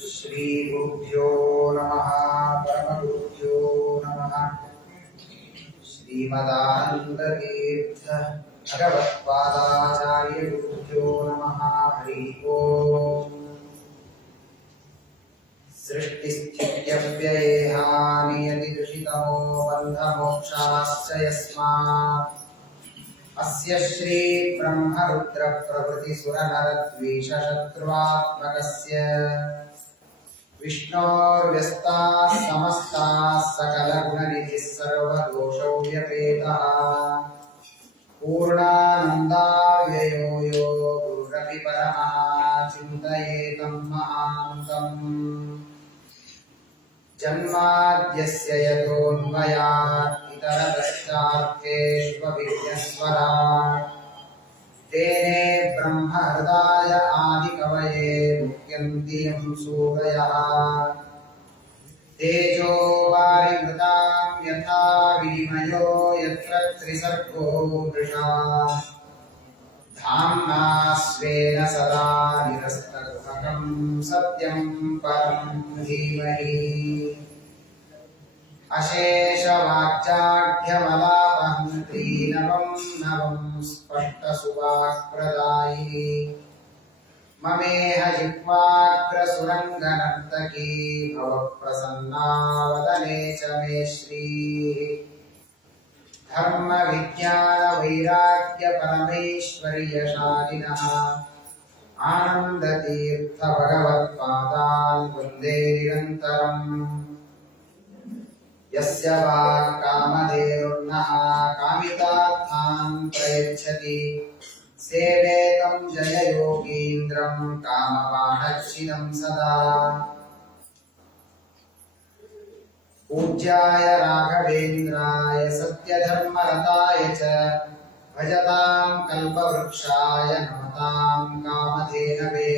श्री गुरुभ्यो नमः परमगुरुभ्यो नमः श्रीमदानन्दतीर्थ भगवत्पादाचार्य गुरुभ्यो नमः हरि ओम् सृष्टिस्थित्यव्ययेहानियतिदुषितमो बन्धमोक्षाश्च यस्मात् अस्य श्री ब्रह्मरुद्रप्रभृतिसुरनरद्वीषशत्रुवात्मकस्य विष्णोर्व्यस्ताः समस्ताः सकलगुणनिधिः सर्वदोषौ व्यपेतः पूर्णानन्दाव्ययो यो गुरुरपि परमः चिन्तयेतं महान्तम् जन्माद्यस्य यतोऽन्वयात् इतरतश्चार्थेष्वभिज्ञस्वराट् तेने ब्रह्महृदाय आदिकवये मुह्यन्ति यं सूरयः तेजो वारिमृतां यथा विनिमयो यत्र त्रिसर्गो मृषा धाम्ना स्वेन सदा निरस्तगुहकं सत्यं परं धीमहि अशेषवाक्चाढ्यमलापहं त्रीनवं नवं स्पष्टसुवाक्प्रदायिनी ममेह जिह्वाग्रसुरङ्गनर्तकी भवप्रसन्ना वदने च मे श्रीः धर्मविज्ञानवैराग्यपरमैश्वर्यशालिनः आनन्दतीर्थभगवत्पादान् वन्दे निरन्तरम् यस्य वाक्कामधेनुर्नः कामितार्थान् प्रयच्छति सेवेतं जययोगीन्द्रं कामवाणच्छिदं सदा पूज्याय राघवेन्द्राय सत्यधर्मरताय च भजतां कल्पवृक्षाय नमतां कामधेनवे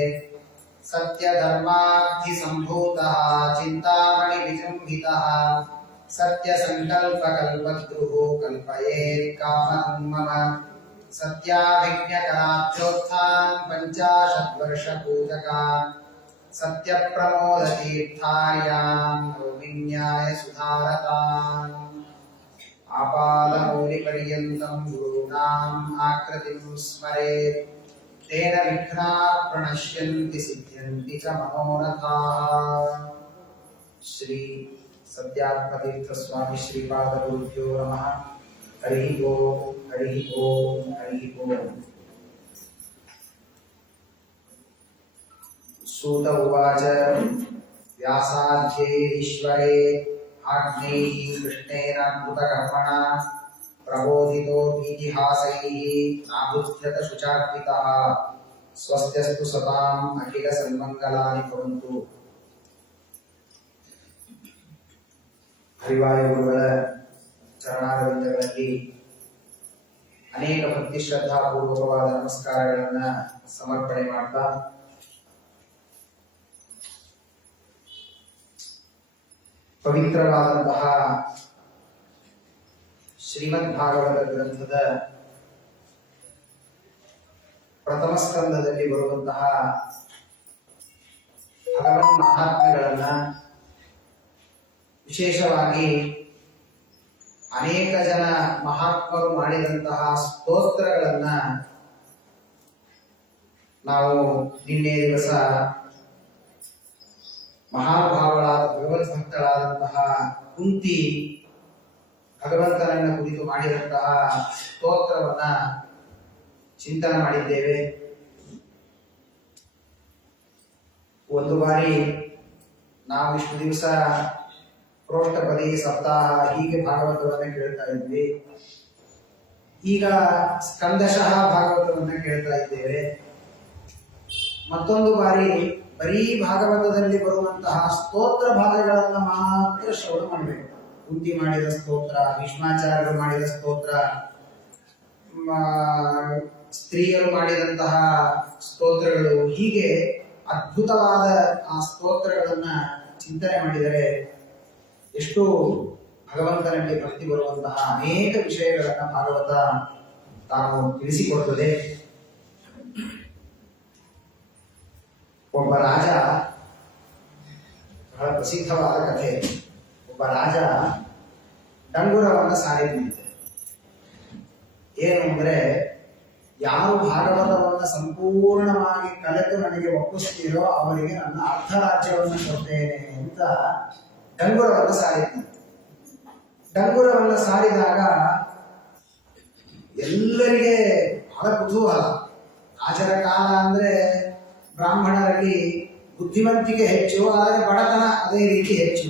सत्यधर्माब्धिसम्भूतः चिन्तामणिविजृम्भितः सत्यसङ्कल्पकल्पद्रुः कल्पयेत् कामं मम सत्याभिज्ञकराब्जोत्थान् पञ्चाशद्वर्षपूजकान् सत्यप्रमोदतीर्थार्यान् नौमिन्याय सुधारतान् आपादमौलिपर्यन्तं गुरूणाम् आकृतिं स्मरेत् तेन विघ्नाः प्रणश्यन्ति सिद्ध्यन्ति च मनोरथाः। श्री सत्यात्मतीर्थ स्वामी श्रीपादगुरुभ्यो नमः। हरि ओम हरि ओम हरि ओम। सूत उवाच व्यासाध्ये ईश्वरे आज्ञैः कृष्णेन कृतकर्मणा प्रबोधितो भीतिहासैः नाबुध्यत शुचार्पितः स्वस्त्यस्तु सताम् अखिल सन्मङ्गलानि भवन्तु। ಹರಿವಾಯ ಗುರುಗಳ ಚರಣಾರವಿಂದಗಳಲ್ಲಿ ಅನೇಕ ಭಕ್ತಿ ಶ್ರದ್ಧಾಪೂರ್ವಕವಾದ ನಮಸ್ಕಾರಗಳನ್ನ ಸಮರ್ಪಣೆ ಮಾಡ್ತಾ ಪವಿತ್ರವಾದಂತಹ ಶ್ರೀಮದ್ ಭಾಗವತ ಗ್ರಂಥದ ಪ್ರಥಮ ಸ್ಕಂದದಲ್ಲಿ ಬರುವಂತಹ ಭಗವನ್ ಮಹಾತ್ಮೆಗಳನ್ನ ವಿಶೇಷವಾಗಿ ಅನೇಕ ಜನ ಮಹಾತ್ಮರು ಮಾಡಿದಂತಹ ಸ್ತೋತ್ರಗಳನ್ನ ನಾವು ನಿನ್ನೆ ದಿವಸ ಮಹಾನುಭಾವಳಾದ ಭಗವದ್ಭಕ್ತಳಾದಂತಹ ಕುಂತಿ ಭಗವಂತನನ್ನ ಕುರಿತು ಮಾಡಿದಂತಹ ಸ್ತೋತ್ರವನ್ನ ಚಿಂತನೆ ಮಾಡಿದ್ದೇವೆ. ಒಂದು ಬಾರಿ ನಾವು ಇಷ್ಟು ದಿವಸ ಪ್ರೋಷ್ಠಪದಿ ಸಪ್ತಾಹ ಹೀಗೆ ಭಾಗವತವನ್ನ ಕೇಳ್ತಾ ಇದ್ವಿ. ಈಗ ಸ್ಕಂದಶಃ ಭಾಗವತವನ್ನ ಕೇಳ್ತಾ ಇದ್ದೇವೆ. ಮತ್ತೊಂದು ಬಾರಿ ಬರೀ ಭಾಗವತದಲ್ಲಿ ಬರುವಂತಹ ಸ್ತೋತ್ರ ಭಾಗಗಳನ್ನ ಮಾತ್ರ ಶ್ರವಣ ಮಾಡಬೇಕು. ಕುಂತಿ ಮಾಡಿದ ಸ್ತೋತ್ರ, ಭೀಷ್ಮಾಚಾರ್ಯರು ಮಾಡಿದ ಸ್ತೋತ್ರ, ಸ್ತ್ರೀಯರು ಮಾಡಿದಂತಹ ಸ್ತೋತ್ರಗಳು, ಹೀಗೆ ಅದ್ಭುತವಾದ ಆ ಸ್ತೋತ್ರಗಳನ್ನ ಚಿಂತನೆ ಮಾಡಿದರೆ ಎಷ್ಟು ಭಗವಂತನಲ್ಲಿ ಭಕ್ತಿ ಬರುವಂತಹ ಅನೇಕ ವಿಷಯಗಳನ್ನ ಭಾಗವತ ತಾನು ತಿಳಿಸಿಕೊಡುತ್ತದೆ. ಒಬ್ಬ ರಾಜ ಬಹಳ ಪ್ರಸಿದ್ಧವಾದ ಕಥೆ. ಒಬ್ಬ ರಾಜ ಡಂಗುರವನ್ನು ಸಾರಿದಂತೆ. ಏನು ಅಂದರೆ, ಯಾರು ಭಾಗವತವನ್ನು ಸಂಪೂರ್ಣವಾಗಿ ಕಲಿತು ನನಗೆ ಒಪ್ಪಿಸ್ತೀರೋ ಅವರಿಗೆ ನನ್ನ ಅರ್ಧ ರಾಜ್ಯವನ್ನು ಕೊಡ್ತೇನೆ ಅಂತ ಡಂಗುರವನ್ನು ಸಾರಿದಂತೆ. ಡಂಗುರವನ್ನು ಸಾರಿದಾಗ ಎಲ್ಲರಿಗೆ ಬಹಳ ಕುತೂಹಲ. ರಾಜರ ಕಾಲ ಅಂದ್ರೆ ಬ್ರಾಹ್ಮಣರಲ್ಲಿ ಬುದ್ಧಿವಂತಿಕೆ ಹೆಚ್ಚು, ಆದರೆ ಬಡತನ ಅದೇ ರೀತಿ ಹೆಚ್ಚು.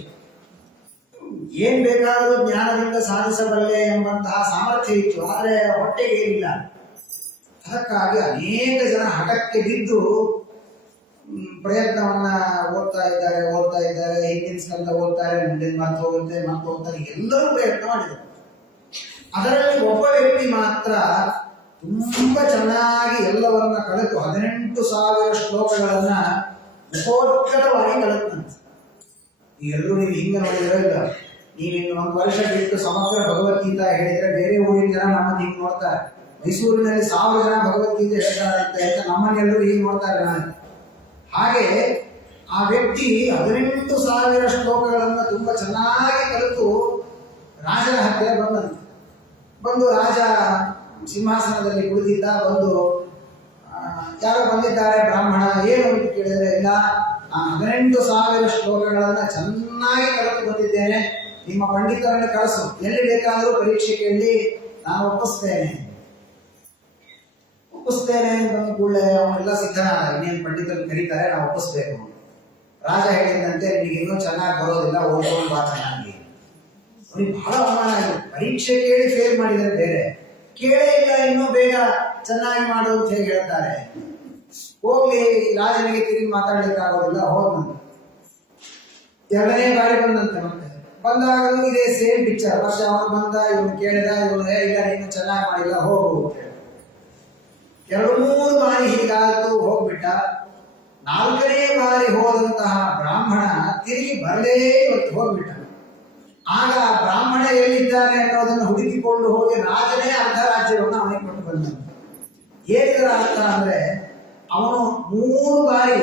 ಏನ್ ಬೇಕಾದರೂ ಜ್ಞಾನದಿಂದ ಸಾಧಿಸಬಲ್ಲೆ ಎಂಬಂತಹ ಸಾಮರ್ಥ್ಯ ಇತ್ತು, ಆದರೆ ಹೊಟ್ಟೆಗೆ ಏನಿಲ್ಲ. ಅದಕ್ಕಾಗಿ ಅನೇಕ ಜನ ಹಠಕ್ಕೆ ಬಿದ್ದು ಪ್ರಯತ್ನವನ್ನ ಓದ್ತಾ ಇದ್ದಾರೆ, ಹಿಂದಿನ ಸ್ಕಂದ ಓದ್ತಾರೆ, ಮುಂದಿನ ಮತ್ತೆ ಹೋಗ್ತಾರೆ, ಎಲ್ಲರೂ ಪ್ರಯತ್ನ ಮಾಡಿದರು. ಅದರಲ್ಲಿ ಒಬ್ಬ ವ್ಯಕ್ತಿ ಮಾತ್ರ ತುಂಬಾ ಚೆನ್ನಾಗಿ ಎಲ್ಲವನ್ನ ಕಲಿತು 18,000 ಶ್ಲೋಕಗಳನ್ನ ಮುಖೋದ್ಗತವಾಗಿ ಕಲಿತಂತೆ. ಎಲ್ಲರೂ ನೀವು ಹಿಂಗೆ ನೋಡಿದ್ರೆ ಇಲ್ಲ, ನೀವಿನ್ನು 1 ವರ್ಷ ಬಿಟ್ಟು ಸಮಗ್ರ ಭಗವದ್ಗೀತಾ ಹೇಳಿದ್ರೆ ಬೇರೆ ಊರಿನ ಜನ ನಮ್ಮನ್ನು ಹಿಂಗೆ ನೋಡ್ತಾರೆ. ಮೈಸೂರಿನಲ್ಲಿ 1000 ಜನ ಭಗವದ್ಗೀತೆ ಹೇಳ್ತಾರಂತೆ ಅಂತ ನಮ್ಮನ್ನೆಲ್ಲರೂ ಹೀಗೆ ನೋಡ್ತಾರೆ. ನಾನು ಹಾಗೆ ಆ ವ್ಯಕ್ತಿ 18,000 ಶ್ಲೋಕಗಳನ್ನು ತುಂಬಾ ಚೆನ್ನಾಗಿ ಕಲಿತು ರಾಜನ ಹತ್ತಿರ ಬಂದು ರಾಜ ಸಿಂಹಾಸನದಲ್ಲಿ ಕುಳಿತಿದ್ದ. ಯಾರೋ ಬಂದಿದ್ದಾರೆ ಬ್ರಾಹ್ಮಣ, ಏನು ಅಂತ ಕೇಳಿದರೆ, ಇಲ್ಲ, ನಾನು 18,000 ಶ್ಲೋಕಗಳನ್ನು ಚೆನ್ನಾಗಿ ಕಲಿತು ಬಂದಿದ್ದೇನೆ, ನಿಮ್ಮ ಪಂಡಿತರನ್ನು ಕಳಿಸು, ಎಲ್ಲಿ ಬೇಕಾದರೂ ಪರೀಕ್ಷೆ ಕೇಳಿ ನಾನು ಒಪ್ಪಿಸ್ತೇನೆ ಅಂತ ಕೂಡಲೇ ಅವನೆಲ್ಲ ಸಿದ್ಧನಾದ. ಇನ್ನೇನು ಪಂಡಿತರನ್ನು ಕರೀತಾರೆ, ನಾವು ಒಪ್ಪಿಸ್ಬೇಕು. ರಾಜ ಹೇಳಿದಂತೆ, ನಿನಗೆ ಇನ್ನೂ ಚೆನ್ನಾಗಿ ಬರೋದಿಲ್ಲ, ಓದ್ಕೊಂಡು ಬಾ ಚೆನ್ನಾಗಿ. ಅವನಿಗೆ ಬಹಳ ಅವಮಾನ ಆಗಿದೆ. ಪರೀಕ್ಷೆ ಕೇಳಿ ಫೇಲ್ ಮಾಡಿದರೆ ಬೇರೆ, ಕೇಳೇ ಇಲ್ಲ ಇನ್ನೂ ಬೇಗ ಚೆನ್ನಾಗಿ ಮಾಡು ಅಂತ ಹೇಗೆ ಹೇಳ್ತಾರೆ. ಹೋಗ್ಲಿ, ರಾಜನಿಗೆ ತಿರುಗಿ ಮಾತಾಡ್ಲಿಕ್ಕೆ ಆಗೋದಿಲ್ಲ. ಹೋದಂತೆ 2ನೇ ಬಾರಿ ಬಂದಂತೆ. ಮತ್ತೆ ಬಂದಾಗ ಇದೇ ಸೇಮ್ ಪಿಕ್ಚರ್. ವರ್ಷ ಅವನು ಬಂದ, ಇವನು ಕೇಳಿದ, ಇವನು ಇಲ್ಲ ನೀನು ಚೆನ್ನಾಗಿ ಮಾಡಿಲ್ಲ, ಹೋಗು. 2-3 ಬಾರಿ ಹೀಗಾಯ್ತು, ಹೋಗ್ಬಿಟ್ಟ. 4ನೇ ಬಾರಿ ಹೋದಂತಹ ಬ್ರಾಹ್ಮಣ ತಿರುಗಿ ಬರಲೇ ಹೋಗ್ಬಿಟ್ಟ. ಆಗ ಬ್ರಾಹ್ಮಣ ಎಲ್ಲಿದ್ದಾನೆ ಅನ್ನೋದನ್ನು ಹುಡುಕಿಕೊಂಡು ಹೋಗಿ ರಾಜನೇ ಅರ್ಧ ರಾಜ್ಯವನ್ನು ಅವನಿಗೆ ಕೊಟ್ಟು ಬಂದನು. ಏನಿದರ ಅರ್ಥ ಅಂದ್ರೆ, ಅವನು 3 ಬಾರಿ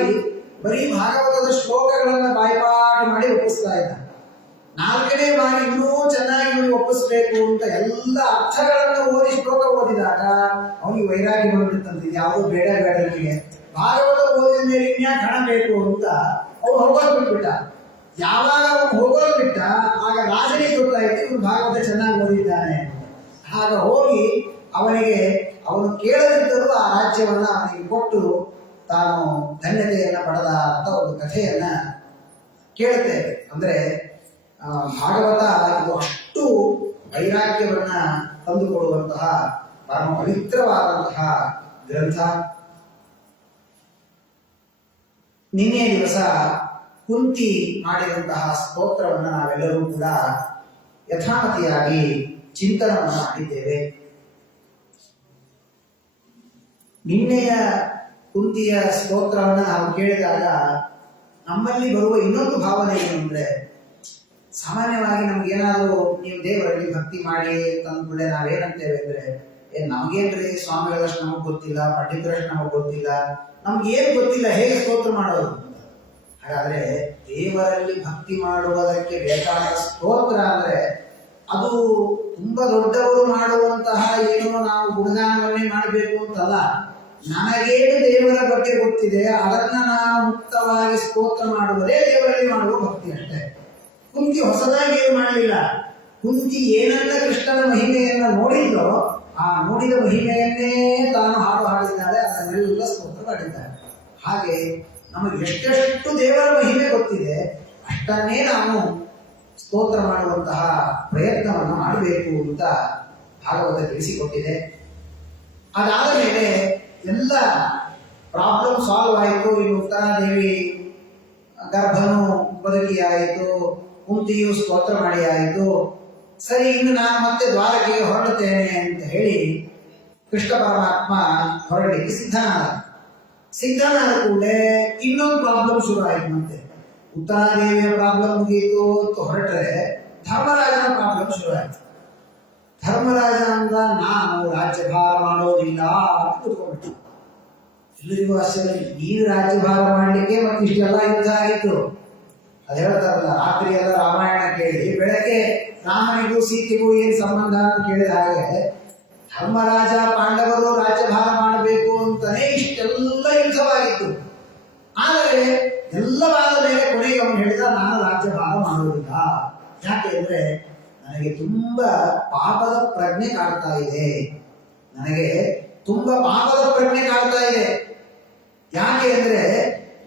ಬರೀ ಭಾಗವತದ ಶ್ಲೋಕಗಳನ್ನ ಬಾಯ್ಪಾಠ ಮಾಡಿ ಒಪ್ಪಿಸ್ತಾ ಇದ್ದ. 4ನೇ ಬಾರಿ ಇನ್ನೂ ಚೆನ್ನಾಗಿ ಒಪ್ಪಿಸ್ಬೇಕು ಅಂತ ಎಲ್ಲ ಅರ್ಥಗಳನ್ನು ಓದಿ ಶ್ಲೋಕ ಓದಿದಾಗ ಅವನಿಗೆ ವೈರಾಗ್ಯ ಬಂದಿತ್ತಂತೆ. ಯಾವುದೋ ಬೇಡ ನನಗೆ ಭಾಗವತ ಓದಿದ ಮೇಲೆ ಇನ್ಯಾಕೆ ಹಣ ಬೇಕು ಅಂತ ಅವನು ಹೋಗೋದು ಬಿಟ್ಬಿಟ್ಟ. ಯಾವಾಗ ಅವನು ಹೋಗೋದು ಬಿಟ್ಟ, ಆಗ ರಾಜನಿಗೆ ಗೊತ್ತಾಯ್ತು ಇವನು ಭಾಗವತ ಚೆನ್ನಾಗಿ ಓದಿದ್ದಾನೆ. ಆಗ ಹೋಗಿ ಅವನು ಕೇಳದಿದ್ದರೂ ಆ ರಾಜ್ಯವನ್ನ ಅವನಿಗೆ ಕೊಟ್ಟು ತಾನು ಧನ್ಯತೆಯನ್ನ ಪಡೆದ ಅಂತ ಒಂದು ಕಥೆಯನ್ನ ಕೇಳುತ್ತೇವೆ. ಅಂದ್ರೆ ಭಾಗವತ ಇದು ಅಷ್ಟು ವೈರಾಗ್ಯವನ್ನ ತಂದುಕೊಡುವಂತಹ ಪರಮ ಪವಿತ್ರವಾದಂತಹ ಗ್ರಂಥ. ನಿನ್ನೆ ದಿವಸ ಕುಂತಿ ಮಾಡಿದಂತಹ ಸ್ತೋತ್ರವನ್ನು ನಾವೆಲ್ಲರೂ ಕೂಡ ಯಥಾಮತಿಯಾಗಿ ಚಿಂತನವನ್ನು ಮಾಡಿದ್ದೇವೆ. ನಿನ್ನೆಯ ಕುಂತಿಯ ಸ್ತೋತ್ರವನ್ನು ನಾವು ಕೇಳಿದಾಗ ನಮ್ಮಲ್ಲಿ ಬರುವ ಇನ್ನೊಂದು ಭಾವನೆ ಏನು ಅಂದ್ರೆ, ಸಾಮಾನ್ಯವಾಗಿ ನಮ್ಗೇನಾದರೂ ನೀವು ದೇವರಲ್ಲಿ ಭಕ್ತಿ ಮಾಡಿ ತಂದ್ಬಿಟ್ಟೆ ನಾವೇನಂತೇವೆ ಅಂದ್ರೆ, ನಮ್ಗೇನ್ರಿ ಸ್ವಾಮಿಗಳಷ್ಟು ನಮಗ್ ಗೊತ್ತಿಲ್ಲ, ಪಂಡಿತರಷ್ಟು ನಮಗ್ ಗೊತ್ತಿಲ್ಲ, ನಮ್ಗೇನ್ ಗೊತ್ತಿಲ್ಲ, ಹೇಗೆ ಸ್ತೋತ್ರ ಮಾಡೋದು. ಹಾಗಾದ್ರೆ ದೇವರಲ್ಲಿ ಭಕ್ತಿ ಮಾಡುವುದಕ್ಕೆ ಬೇಕಾದ ಸ್ತೋತ್ರ ಅಂದ್ರೆ ಅದು ತುಂಬಾ ದೊಡ್ಡವರು ಮಾಡುವಂತಹ ಏನೋ ನಾವು ಗುಣಗಾನವನ್ನೇ ಮಾಡಬೇಕು ಅಂತಲ್ಲ. ನನಗೇನು ದೇವರ ಬಗ್ಗೆ ಗೊತ್ತಿದೆ ಅದನ್ನ ನಾನು ಮುಕ್ತವಾಗಿ ಸ್ತೋತ್ರ ಮಾಡುವುದೇ ದೇವರಲ್ಲಿ ಮಾಡುವ ಭಕ್ತಿ ಅಷ್ಟೇ. ಕುಂತಿ ಹೊಸದಾಗಿ ಏನು ಮಾಡಲಿಲ್ಲ. ಕುಂತಿ ಏನನ್ನ ಕೃಷ್ಣನ ಮಹಿಮೆಯನ್ನ ನೋಡಿದ್ಲೋ ಆ ನೋಡಿದ ಮಹಿಮೆಯನ್ನೇ ತಾನು ಹಾಡಿದ್ದಾಳೆ, ಅದನ್ನೆಲ್ಲ ಸ್ತೋತ್ರ ಮಾಡಿದ್ದಾಳೆ. ಹಾಗೆ ನಮಗೆ ಎಷ್ಟೆಷ್ಟು ದೇವರ ಮಹಿಮೆ ಗೊತ್ತಿದೆ ಅಷ್ಟನ್ನೇ ನಾವು ಸ್ತೋತ್ರ ಮಾಡುವಂತಹ ಪ್ರಯತ್ನವನ್ನು ಮಾಡಬೇಕು ಅಂತ ಭಾಗವತ ತಿಳಿಸಿಕೊಟ್ಟಿದೆ. ಅದಾದ ಮೇಲೆ ಎಲ್ಲ ಪ್ರಾಬ್ಲಮ್ ಸಾಲ್ವ್ ಆಯಿತು. ಇನ್ನು ಉತ್ತರಾದೇವಿ ಗರ್ಭನು ಬದುಕಿಯಾಯಿತು, ಕುಂತಿಯು ಸ್ತೋತ್ರ ಮಾಡಿ ಆಯಿತು. ಸರಿ, ಇನ್ನು ನಾನು ಮತ್ತೆ ದ್ವಾರಕೆಗೆ ಹೊರಡುತ್ತೇನೆ ಅಂತ ಹೇಳಿ ಕೃಷ್ಣ ಪರಮಾತ್ಮ ಹೊರಡಲಿಕ್ಕೆ ಸಿದ್ಧನಾದ ಕೂಡಲೇ ಇನ್ನೊಂದು ಪ್ರಾಬ್ಲಮ್ ಶುರು ಆಯಿತು. ಮತ್ತೆ ಉತ್ತರಾದೇವಿಯ ಪ್ರಾಬ್ಲಮ್ ಮುಗಿಯಿತು ಅಂತ ಹೊರಟ್ರೆ ಧರ್ಮರಾಜನ ಪ್ರಾಬ್ಲಮ್ ಶುರು ಆಯಿತು. ಧರ್ಮರಾಜ ಅಂದ, ನಾನು ರಾಜ್ಯಭಾರ ಮಾಡೋದಿಲ್ಲ ಅಂತ ಕೂತ್ಕೊಂಡ್ಬಿಟ್ಟ. ಎಲ್ಲರಿಗೂ ಆಶ್ಚರ್ಯ, ನೀನು ರಾಜ್ಯಭಾರ ಮಾಡಲಿಕ್ಕೆ ಮತ್ತೆ ಇಷ್ಟೆಲ್ಲ ಯುದ್ಧ ಆಯಿತು, ಅದು ಹೇಳ್ತಾರಲ್ಲ, ರಾತ್ರಿ ಎಲ್ಲ ರಾಮಾಯಣ ಕೇಳಿ ಬೆಳಗ್ಗೆ ರಾಮನಿಗೂ ಸೀತೆಗೂ ಏನ್ ಸಂಬಂಧ ಅಂತ ಕೇಳಿದ ಹಾಗೆ ಧರ್ಮರಾಜ ಪಾಂಡವರು ರಾಜ್ಯಭಾರ ಮಾಡಬೇಕು ಅಂತಾನೆ ಇಷ್ಟೆಲ್ಲ ಯುದ್ಧವಾಗಿತ್ತು. ಆದರೆ ಎಲ್ಲವಾದ ಮೇಲೆ ಕೊನೆಗೆ ಅವನು ಹೇಳಿದ, ನಾನು ರಾಜ್ಯಭಾರ ಮಾಡುವುದಿಲ್ಲ. ಯಾಕೆ ಅಂದ್ರೆ ನನಗೆ ತುಂಬಾ ಪಾಪದ ಪ್ರಜ್ಞೆ ಕಾಡ್ತಾ ಇದೆ, ನನಗೆ ತುಂಬಾ ಪಾಪದ ಪ್ರಜ್ಞೆ ಕಾಡ್ತಾ ಇದೆ. ಯಾಕೆ ಅಂದ್ರೆ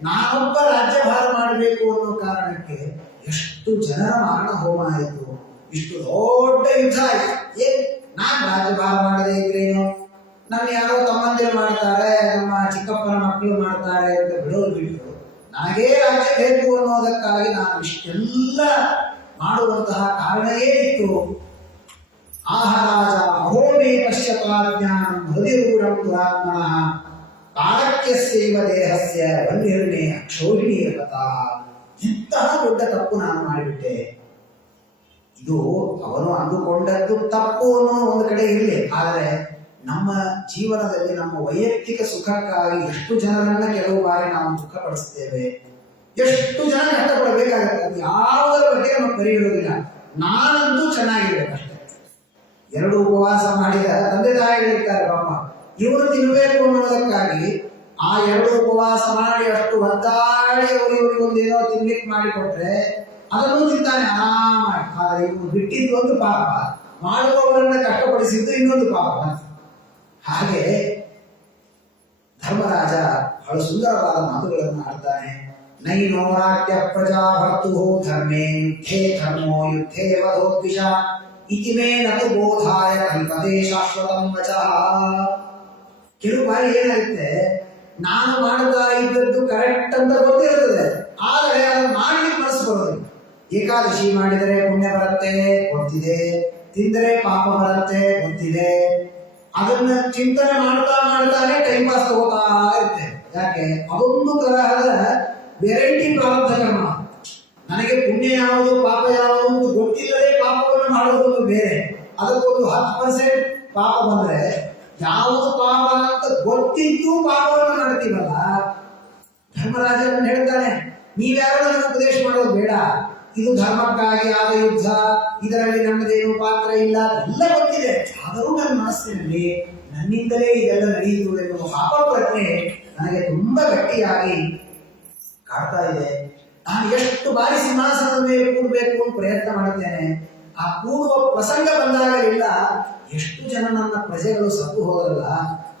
ನಾನೊಬ್ಬ ರಾಜ್ಯಭಾರ ಮಾಡಬೇಕು ಅನ್ನೋ ಕಾರಣಕ್ಕೆ ಎಷ್ಟು ಜನರ ಮಾರಣ ಹೋಮ ಆಯಿತು, ಇಷ್ಟು ದೊಡ್ಡ ಯುದ್ಧ ಆಯ್ತು. ನಾನ್ ರಾಜ್ಯಭಾರ ಮಾಡದೇ ಇದ್ರೇನು, ನನ್ನ ಯಾರೋ ತಮ್ಮಂದಿರು ಮಾಡ್ತಾರೆ, ನಮ್ಮ ಚಿಕ್ಕಪ್ಪನ ಮಕ್ಕಳು ಮಾಡ್ತಾರೆ ಅಂತ ಬಿಡೋದು ಬಿಟ್ಟು ನನಗೇ ರಾಜ್ಯ ಬೇಕು ಅನ್ನೋದಕ್ಕಾಗಿ ನಾನು ಇಷ್ಟೆಲ್ಲ ಮಾಡುವಂತಹ ಕಾರಣ ಏನಿತ್ತು? ಆಹರಾಜ ಅಹೋಮೇ ಪಶ್ಯಪಾಜ್ಞಾನಂ ಹೃದಯೂರಂ ದುರಾತ್ಮನಃ ಕಾಲಕ್ಯಸ್ಯೈವ ದೇಹಸ್ಯ ವನ್ಯರ್ಣೆ ಅಕ್ಷೋಹಿಣೀಯಕತ. ಇಂತಹ ದೊಡ್ಡ ತಪ್ಪು ನಾನು ಮಾಡಿಬಿಟ್ಟೆ. ಇದು ಅವನು ಅಂದುಕೊಂಡದ್ದು ತಪ್ಪು ಅನ್ನೋ ಒಂದು ಕಡೆ ಇರಲಿ, ಆದರೆ ನಮ್ಮ ಜೀವನದಲ್ಲಿ ನಮ್ಮ ವೈಯಕ್ತಿಕ ಸುಖಕ್ಕಾಗಿ ಎಷ್ಟು ಜನರನ್ನ ಕೆಲವು ಬಾರಿ ನಾವು ದುಃಖಪಡಿಸ್ತೇವೆ, ಎಷ್ಟು ಜನ ಕಷ್ಟಪಡಬೇಕಾಗತ್ತೆ. ಅದು ಯಾವುದರ ಬಗ್ಗೆ ನಮಗೆ ಪರಿಗಿರೋದಿಲ್ಲ. ನಾನಂತೂ ಚೆನ್ನಾಗಿರ್ಬೇಕಷ್ಟೇ. 2 ಉಪವಾಸ ಮಾಡಿದ ತಂದೆ ತಾಯಿಗಳಿರ್ತಾರೆ ಪಾಪ, ಇವರು ತಿನ್ನಬೇಕು ಅನ್ನೋದಕ್ಕಾಗಿ ಆ 2 ಉಪವಾಸ ಮಾಡಿ ಅಷ್ಟು ಒದ್ದಾಡಿ ಇವರಿಗೊಂದೇನೋ ತಿನ್ಲಿಕ್ಕೆ ಮಾಡಿಕೊಟ್ರೆ ಅದನ್ನು ತಿಂತಾನೆ ಆರಾಮಾಗಿ. ಆದರೆ ಇವನು ಬಿಟ್ಟಿದ್ದು ಒಂದು ಪಾಪ, ಮಾಡುವವರನ್ನ ಕಷ್ಟಪಡಿಸಿದ್ದು ಇನ್ನೊಂದು ಪಾಪ. ಹಾಗೆ ಧರ್ಮರಾಜ ಬಹಳ ಸುಂದರವಾದ ಮಾತುಗಳನ್ನು ಆಡ್ತಾನೆ. ನೈನೋ ರಾಜ್ಯ ಪ್ರಜಾ ಭರ್ತು ಧರ್ಮೇ ಯುದ್ಧೇ ಧರ್ಮೋ ಯುದ್ಧೇ ವಧೋದ್ವಿಷ ಇತಿ ಮೇ ನತು ಬೋಧಾಯ ಕಲ್ಪತೆ ಶಾಶ್ವತಂ ವಚಃ. ಕೆಲವು ಬಾರಿ ಏನಾಗುತ್ತೆ, ನಾನು ಮಾಡ್ತಾ ಇದ್ದದ್ದು ಕರೆಕ್ಟ್ ಅಂತ ಗೊತ್ತಿರುತ್ತದೆ, ಆದರೆ ಅದನ್ನು ಮಾಡ್ಲಿಕ್ಕೆ ಮನಸ್ಸು ಬರೋದಿಲ್ಲ. ಏಕಾದಶಿ ಮಾಡಿದರೆ ಪುಣ್ಯ ಬರುತ್ತೆ ಗೊತ್ತಿದೆ, ತಿಂದರೆ ಪಾಪ ಬರುತ್ತೆ ಗೊತ್ತಿದೆ, ಅದನ್ನ ಚಿಂತನೆ ಮಾಡ್ತಾನೆ ಟೈಮ್ ಪಾಸ್ ತಗೋತಾ ಇರುತ್ತೆ. ಯಾಕೆ? ಅದೊಂದು ತರಹದ ವೆರೈಟಿ ಪ್ರಾರಬ್ಧ ಕರ್ಮ. ನನಗೆ ಪುಣ್ಯ ಯಾವುದು ಪಾಪ ಯಾವುದು ಗೊತ್ತಿಲ್ಲದೆ ಪಾಪವನ್ನು ಮಾಡೋದೊಂದು ಬೇರೆ, ಅದಕ್ಕೊಂದು 10% ಪಾಪ ಬಂದ್ರೆ ಯಾವುದು ಪಾಪ ಅಂತ ಗೊತ್ತಿದ್ದು ಪಾಪವನ್ನು ಮಾಡ್ತೀವಲ್ಲ. ಧರ್ಮರಾಜನ ಹೇಳ್ತಾನೆ, ನೀವ್ಯಾರು ನನಗೆ ಉಪದೇಶ ಮಾಡೋದು ಬೇಡ, ಇದು ಧರ್ಮಕ್ಕಾಗಿ ಆದ ಯುದ್ಧ, ಇದರಲ್ಲಿ ನನ್ನದೇನು ಪಾತ್ರ ಇಲ್ಲ, ಎಲ್ಲ ಗೊತ್ತಿದೆ. ಆದರೂ ನನ್ನ ಮನಸ್ಸಿನಲ್ಲಿ ನನ್ನಿಂದಲೇ ಇದೆಲ್ಲ ನಡೆಯಿತು ಎನ್ನುವ ಪಾಪ ಪ್ರಜ್ಞೆ ನನಗೆ ತುಂಬಾ ಗಟ್ಟಿಯಾಗಿ ಕಾಡ್ತಾ ಇದೆ. ನಾನು ಎಷ್ಟು ಬಾರಿ ಸಿಂಹಾಸನದ ಮೇಲೆ ಕೂಡಬೇಕು ಅಂತ ಪ್ರಯತ್ನ ಮಾಡುತ್ತೇನೆ, ಆ ಕೂಡುವ ಪ್ರಸಂಗ ಬಂದಾಗಲಿಲ್ಲ ಎಷ್ಟು ಜನ ನನ್ನ ಪ್ರಜೆಗಳು ಸತ್ತು ಹೋದರಲ್ಲ,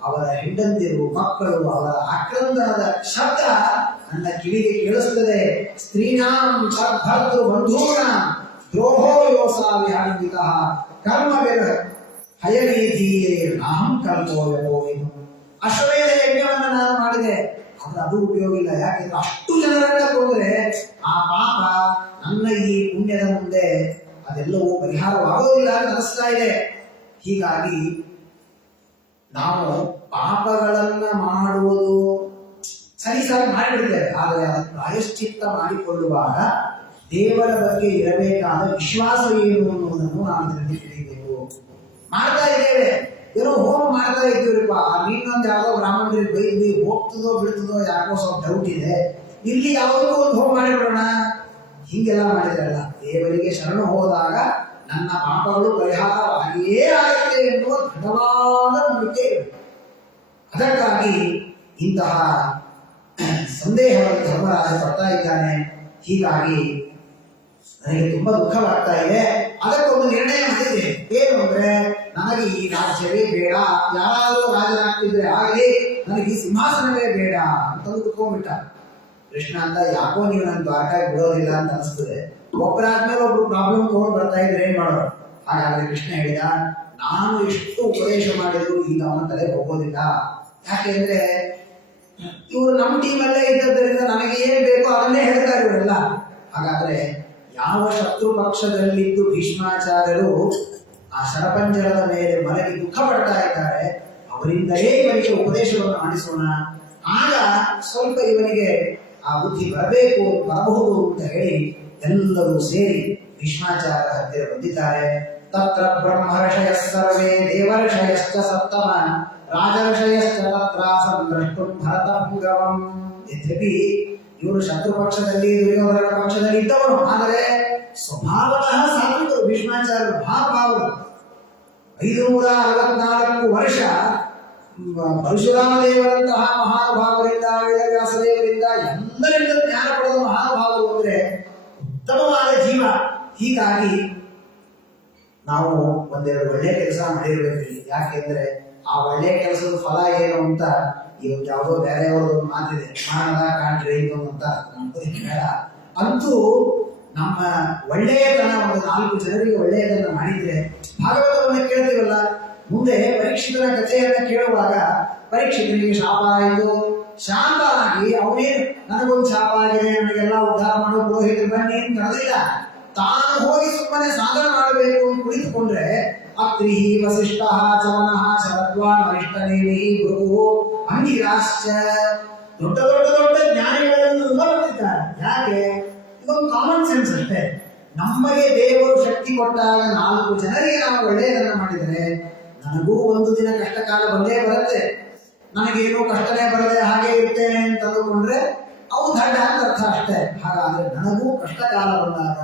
ಅವರ ಹೆಂಡಂದಿರು ಮಕ್ಕಳು ಅವರ ಆಕ್ರಂದನದ ಶಬ್ದ ನನ್ನ ಕಿವಿಗೆ ಕೇಳಿಸುತ್ತದೆ. ಸ್ತ್ರೀನಾಂ ಸದ್ಭರ್ತೃ ಬಂಧೂನಾಂ ದ್ರೋಹೋ ಯೋಸಾ ವಿಹಾನ್ವಿತಃ ಕರ್ಮವಿರ ಹಯನೀಧೀಯೇ ನಾಹಂ ಕಲ್ಪೋಯೋ. ಅಶ್ವಮೇಧ ಯಜ್ಞವನ್ನು ನಾನು ಮಾಡಿದೆ, ಆದ್ರೆ ಅದು ಉಪಯೋಗ ಇಲ್ಲ. ಯಾಕೆಂದ್ರೆ ಅಷ್ಟು ಜನರನ್ನ ಕೊಂದ್ರೆ ಆ ಪಾಪ ನನ್ನ ಈ ಪುಣ್ಯದ ಮುಂದೆ ಅದೆಲ್ಲವೂ ಪರಿಹಾರವಾಗೋದಿಲ್ಲ ಅಂತ ಅನಿಸ್ತಾ ಇದೆ. ಹೀಗಾಗಿ ನಾವು ಪಾಪಗಳನ್ನ ಮಾಡುವುದು ಸರಿ ಮಾಡಿಬಿಡ್ತೇವೆ, ಆದರೆ ಅದನ್ನು ಪ್ರಾಯಶ್ಚಿತ್ತ ಮಾಡಿಕೊಳ್ಳುವಾಗ ದೇವರ ಬಗ್ಗೆ ಇರಬೇಕಾದ ವಿಶ್ವಾಸ ಏನು ಅನ್ನುವುದನ್ನು ನಾವು ತಿಳಿಯಬೇಕು. ಮಾಡ್ತಾ ಇದ್ದೇವೆ, ಏನೋ ಹೋಮ ಮಾಡ್ತಾ ಇದ್ದೀವಪ್ಪ, ನೀನೊಂದು ಯಾವುದೋ ಬ್ರಾಹ್ಮಣರಿಗೆ ಬೈದ್ವಿ, ಹೋಗ್ತದೋ ಬಿಡ್ತದೋ ಯಾಕೋ ಸ್ವಲ್ಪ ಡೌಟ್ ಇದೆ, ಇಲ್ಲಿ ಯಾವುದಕ್ಕೂ ಒಂದು ಹೋಮ ಮಾಡಿಬಿಡೋಣ, ಹಿಂಗೆಲ್ಲ ಮಾಡಿದ್ರಲ್ಲ. ದೇವರಿಗೆ ಶರಣು ಹೋದಾಗ ನನ್ನ ಪಾಪಗಳು ಪರಿಹಾರವಾಗಿಯೇ ಆಗುತ್ತೆ ಎನ್ನುವ ದೃಢವಾದ ನಂಬಿಕೆ ಇರಬೇಕು. ಅದಕ್ಕಾಗಿ ಇಂತಹ ಸಂದೇಹವನ್ನು ಧರ್ಮರಾಜ ಪಡ್ತಾ ಇದ್ದಾನೆ. ಹೀಗಾಗಿ ನನಗೆ ತುಂಬಾ ದುಃಖವಾಗ್ತಾ ಇದೆ. ಅದಕ್ಕೊಂದು ನಿರ್ಣಯ ಮಾಡಿದೆ, ಏನು ಅಂದ್ರೆ ನನಗೆ ಈ ರಾಜ್ಯವೇ ಬೇಡ, ಯಾರಾದರೂ ರಾಜನಾಗ್ತಿದ್ರೆ ಆಗಲಿ, ನನಗೆ ಈ ಸಿಂಹಾಸನವೇ ಬೇಡ ಅಂತ ಕುತ್ಕೊಂಡ್ಬಿಟ್ಟ. ಕೃಷ್ಣ ಅಂತ, ಯಾಕೋ ನೀವು ನನ್ನ ದ್ವಾರಕಾಗಿ ಬಿಡೋದಿಲ್ಲ ಅಂತ ಅನಿಸ್ತದೆ, ಒಬ್ಬರಾದ್ಮೇಲೆ ಒಬ್ರು ಪ್ರಾಬ್ಲಮ್ ತಗೊಂಡು ಬರ್ತಾ ಇದ್ರೆ ಏನ್ ಮಾಡೋರು? ಹಾಗಾದ್ರೆ ಕೃಷ್ಣ ಹೇಳಿದ, ನಾನು ಎಷ್ಟು ಉಪದೇಶ ಮಾಡಿದ್ರು ಈಗ ಅವನ ತಲೆ ಹೋಗೋದಿಲ್ಲ. ಯಾಕೆಂದ್ರೆ ಇವರು ನಮ್ಮ ಟೀಮಲ್ಲೇ ಇದ್ದದ್ದರಿಂದ ನನಗೆ ಏನ್ ಬೇಕೋ ಅದನ್ನೇ ಹೇಳ್ತಾರೆ ಇವರೆಲ್ಲ. ಹಾಗಾದ್ರೆ ಯಾವ ಶತ್ರು ಪಕ್ಷದಲ್ಲಿದ್ದು ಭೀಷ್ಮಾಚಾರ್ಯರು ಆ ಶರಪಂಜರದ ಮೇಲೆ ಮಲಗಿ ದುಃಖ ಪಡ್ತಾ ಇದ್ದಾರೆ, ಅವರಿಂದಲೇ ಇವನಿಗೆ ಉಪದೇಶವನ್ನು ಮಾಡಿಸೋಣ, ಆಗ ಸ್ವಲ್ಪ ಇವನಿಗೆ ಆ ಬುದ್ಧಿ ಬರಬಹುದು ಅಂತ ಹೇಳಿ ಎಲ್ಲರೂ ಸೇರಿ ಭೀಷ್ಮಾಚಾರ್ಯ ಹತ್ತಿರ ಬಂದಿದ್ದಾರೆ. ತತ್ರ ಬ್ರಹ್ಮರ್ಷಯ ಸರ್ವೇ ದೇವರ್ಷಯಶ್ಚ ಸಪ್ತಮ ರಾಜರ್ಷಯಶ್ಚ ತತ್ರಾಸಂ ದ್ರಷ್ಟುಂ ಭರತಪುಂಗವಂ. ಯದ್ಯಪಿ ಇವರು ಶತ್ರು ಪಕ್ಷದಲ್ಲಿ ದುರ್ಯೋಧನರ ಪಕ್ಷದಲ್ಲಿ ಇದ್ದವರು, ಆದರೆ ಸ್ವಭಾವತಃ ಸಾತ್ವಿಕರು ಭೀಷ್ಮಾಚಾರ್ಯರು, ಮಹಾಭಾವರು. 564 ವರ್ಷ ಪರಶುರಾಮ ದೇವರಂತಹ ಮಹಾನುಭಾವರಿಂದ, ವೇದವ್ಯಾಸ ದೇವರಿಂದ ಎಲ್ಲರಿಂದ ಜ್ಞಾನ ಪಡೆದ ಮಹಾನುಭಾವರು ಅಂದ್ರೆ ಉತ್ತಮವಾದ ಜೀವ. ಹೀಗಾಗಿ ನಾವು ಒಂದೆರಡು ಒಳ್ಳೆ ಕೆಲಸ ಮಾಡಿರ್ಬೇಕು. ಯಾಕೆಂದ್ರೆ ಆ ಒಳ್ಳೆ ಕೆಲಸದ ಫಲ ಏನು ಅಂತ ಇವತ್ತು ಯಾವುದೋ ಬೇರೆಯವರು ಮಾತಿದೆ, ಮಾಡದ ಕಾಣ್ರಿ ಅಂತ ಬೇಡ. ಅಂತೂ ನಮ್ಮ ಒಳ್ಳೆಯದನ್ನ ಒಂದು 4 ಜನರಿಗೆ ಒಳ್ಳೆಯದನ್ನ ಮಾಡಿದ್ರೆ, ಭಾಗವತವನ್ನ ಕೇಳ್ತೀವಲ್ಲ, ಮುಂದೆ ಪರೀಕ್ಷಿತನ ಕಥೆಯನ್ನ ಕೇಳುವಾಗ ಪರೀಕ್ಷಿತನಿಗೆ ಶಾಪ ಆಯಿತು, ಶಾಪ ಆಗಿ ಅವನೇನು ನನಗೊಂದು ಶಾಪ ಆಗಿದೆ, ನನಗೆಲ್ಲ ಉದ್ಧಾರ ಮಾಡೋ ಪುರೋಹಿತರು ಬನ್ನಿ ಅಂತ ಕರೆದಿಲ್ಲ. ತಾನು ಹೋಗಿ ಸುಮ್ಮನೆ ಸಾಧನ ಮಾಡಬೇಕು ಅಂತ ಕುಳಿತುಕೊಂಡ್ರೆ ಅತ್ರಿ ವಸಿಷ್ಠ ಚವನಃ ಶರದ್ವಾನ್ ವರಿಷ್ಠನೇಮಿ ಗುರು ಅಂಗಿರಾಶ್ಚ ದೊಡ್ಡ ದೊಡ್ಡ ದೊಡ್ಡ ಜ್ಞಾನಿಗಳನ್ನು ಬರ್ತಿದ್ದಾರೆ. ಯಾಕೆ? ಇದೊಂದು ಕಾಮನ್ ಸೆನ್ಸ್ ಅಷ್ಟೇ. ನಮಗೆ ದೇವರು ಶಕ್ತಿ ಕೊಟ್ಟಾಗ 4 ಜನರಿಗೆ ನಾವು ಒಳ್ಳೆಯದನ್ನ ಮಾಡಿದರೆ ನನಗೂ ಒಂದು ದಿನ ಕಷ್ಟ ಕಾಲ ಬಂದೇ ಬರುತ್ತೆ. ನನಗೇನು ಕಷ್ಟನೇ ಬರದೆ ಹಾಗೆ ಇರ್ತೇನೆ ಅಂತ ಅಂದುಕೊಂಡ್ರೆ ಅವು ದಡ್ಡ ಅಂತ ಅರ್ಥ ಅಷ್ಟೇ. ಹಾಗಾದ್ರೆ ನನಗೂ ಕಷ್ಟ ಕಾಲ ಬಂದಾಗ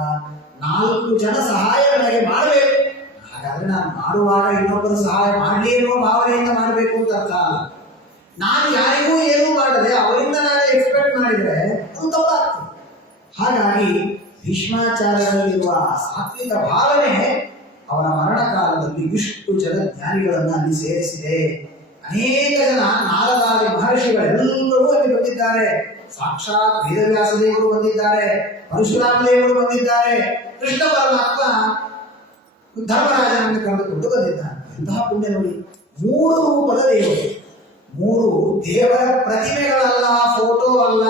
4 ಜನ ಸಹಾಯ ನನಗೆ ಮಾಡಬೇಕು. ಹಾಗಾದ್ರೆ ನಾನು ಮಾಡುವಾಗ ಇನ್ನೊಬ್ಬರು ಸಹಾಯ ಮಾಡಲಿ ಎನ್ನುವ ಭಾವನೆಯಿಂದ ಮಾಡಬೇಕು ಅಂತ ಅರ್ಥ ಅಲ್ಲ. ನಾನು ಯಾರಿಗೂ ಏನೂ ಮಾಡದೆ ಅವರಿಂದ ನಾನು ಎಕ್ಸ್ಪೆಕ್ಟ್ ಮಾಡಿದರೆ ಅದು ತಪ್ಪಾಗ್ತದೆ. ಹಾಗಾಗಿ ಭೀಷ್ಮಾಚಾರ್ಯರಲ್ಲಿರುವ ಸಾತ್ವಿಕ ಭಾವನೆ ಅವರ ಮರಣ ಕಾಲದಲ್ಲಿ ಇಷ್ಟು ಜನ ಜ್ಞಾನಿಗಳನ್ನ ಅಲ್ಲಿ ಸೇರಿಸಿದೆ. ಅನೇಕ ಜನ ನಾರದಾದಿ ಮಹರ್ಷಿಗಳೆಲ್ಲರೂ ಅಲ್ಲಿ ಬಂದಿದ್ದಾರೆ. ಸಾಕ್ಷಾತ್ ವೇದವ್ಯಾಸ ದೇವರು ಬಂದಿದ್ದಾರೆ, ಪರಶುರಾಮ ದೇವರು ಬಂದಿದ್ದಾರೆ, ಕೃಷ್ಣ ಪರಮಾತ್ಮ ಧರ್ಮರಾಜನನ್ನು ಕರೆದುಕೊಂಡು ಬಂದಿದ್ದಾನೆ. ಎಂತಹ ಪುಣ್ಯ ನೋಡಿ! 3 ರೂಪದ ದೇವರು, 3 ದೇವರ ಪ್ರತಿಮೆಗಳಲ್ಲ, ಫೋಟೋ ಅಲ್ಲ,